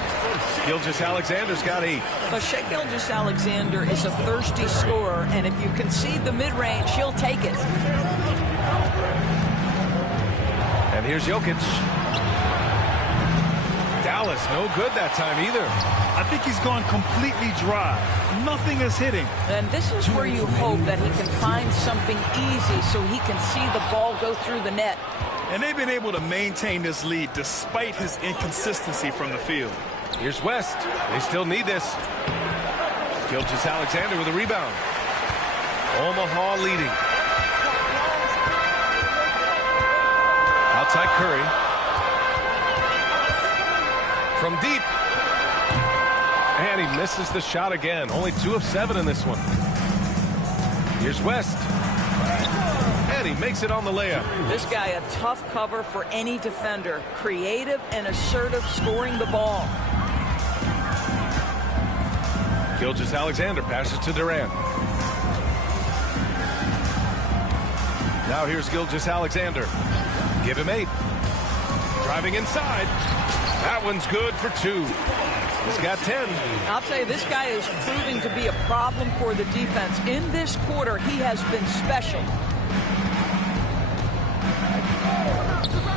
Gilgeous-Alexander's got 8. But Shai Gilgeous-Alexander is a thirsty scorer, and if you concede the mid-range, he'll take it. And here's Jokic. Dallas, no good that time either. I think he's gone completely dry. Nothing is hitting. And this is where you hope that he can find something easy so he can see the ball go through the net. And they've been able to maintain this lead despite his inconsistency from the field. Here's West. They still need this. Gilgeous-Alexander with a rebound. Omaha leading. Outside Curry. From deep. And he misses the shot again. Only 2 of 7 in this one. Here's West. And he makes it on the layup. This guy a tough cover for any defender. Creative and assertive scoring the ball. Gilgeous-Alexander passes to Durant. Now here's Gilgeous-Alexander. Give him 8. Driving inside. That one's good for 2. He's got 10. I'll tell you, this guy is proving to be a problem for the defense. In this quarter, he has been special.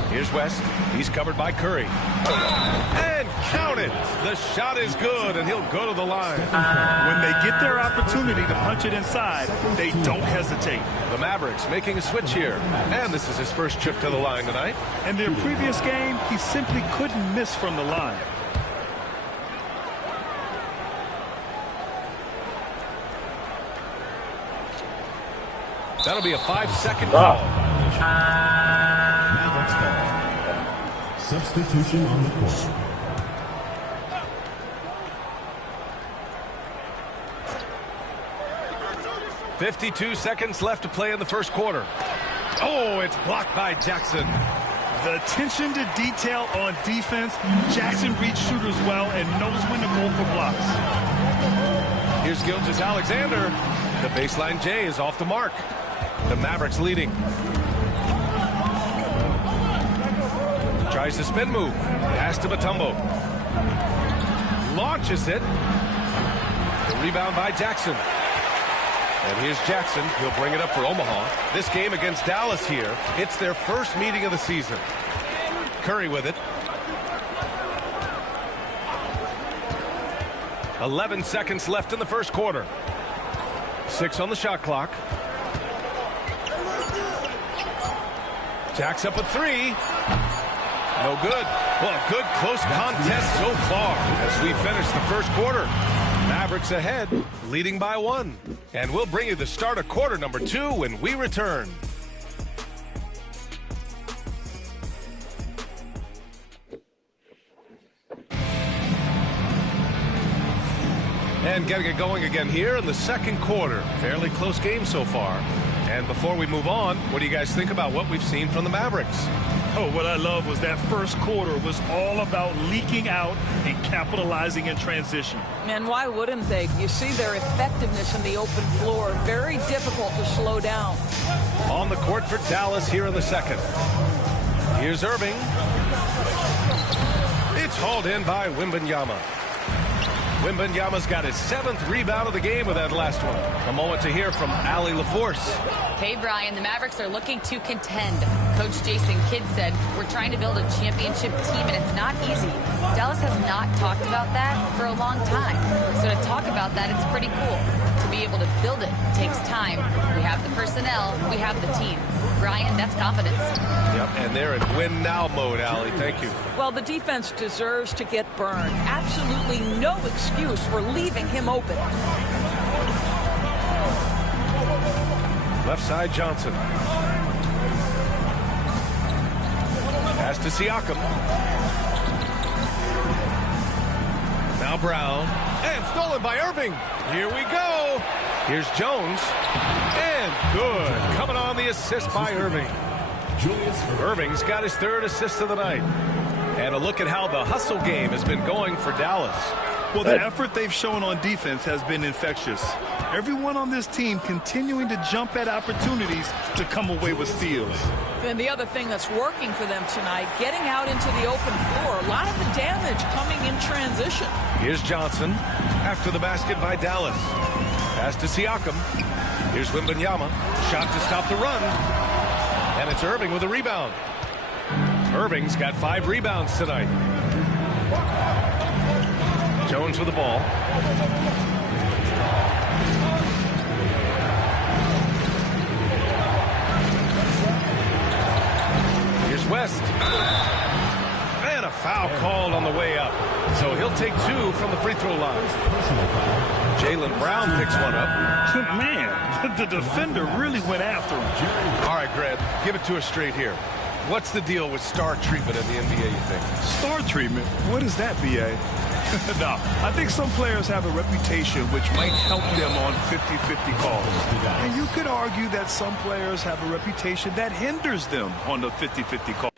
Here's West. He's covered by Curry. And count it. The shot is good, and he'll go to the line. When they get their opportunity to punch it inside, they don't hesitate. The Mavericks making a switch here. And this is his first trip to the line tonight. In their previous game, he simply couldn't miss from the line. That'll be a 5-second call. Substitution on the court. "52 seconds left to play in the first quarter. Oh, it's blocked by Jackson. The attention to detail on defense. Jackson reads shooters well and knows when to go for blocks. Here's Gilgeous-Alexander. The baseline J is off the mark. The Mavericks leading. Tries the spin move. Pass to Mutombo. Launches it. The rebound by Jackson. And here's Jackson. He'll bring it up for Omaha. This game against Dallas here, it's their first meeting of the season. Curry with it. 11 seconds left in the first quarter. 6 on the shot clock. Jack's up at 3. No good. Well, a good close contest so far as we finish the first quarter. Mavericks ahead, leading by 1. And we'll bring you the start of quarter number 2 when we return. And getting it going again here in the second quarter. Fairly close game so far. And before we move on, what do you guys think about what we've seen from the Mavericks? Oh, what I love was that first quarter was all about leaking out and capitalizing in transition. And why wouldn't they? You see their effectiveness in the open floor. Very difficult to slow down. On the court for Dallas here in the second. Here's Irving. It's hauled in by Wembanyama. Wembanyama's got his 7th rebound of the game with that last one. A moment to hear from Allie LaForce. Hey, Brian, the Mavericks are looking to contend. Coach Jason Kidd said, we're trying to build a championship team, and it's not easy. Dallas has not talked about that for a long time. So to talk about that, it's pretty cool. To be able to build it takes time. We have the personnel, we have the team. Brian, that's confidence. Yep, and they're in win now mode, Allie. Thank you. Well, the defense deserves to get burned. Absolutely no excuse for leaving him open. Left side, Johnson. Pass to Siakam. Now Brown. And stolen by Irving. Here we go. Here's Jones. And good. Coming on the assist by Irving. Irving's got his 3rd assist of the night. And a look at how the hustle game has been going for Dallas. Well, the effort they've shown on defense has been infectious. Everyone on this team continuing to jump at opportunities to come away with steals. And the other thing that's working for them tonight, getting out into the open floor. A lot of the damage coming in transition. Here's Johnson after the basket by Dallas. Pass to Siakam. Here's Wembanyama. Shot to stop the run. And it's Irving with a rebound. Irving's got 5 rebounds tonight. Jones with the ball. Here's West. And a foul called on the way up. So he'll take 2 from the free throw line. Jaylen Brown picks one up. Man, the defender really went after him. All right, Greg, give it to us straight here. What's the deal with star treatment in the NBA, you think? Star treatment? What is that, B.A.? No, I think some players have a reputation which might help them on 50-50 calls. And you could argue that some players have a reputation that hinders them on the 50-50 call.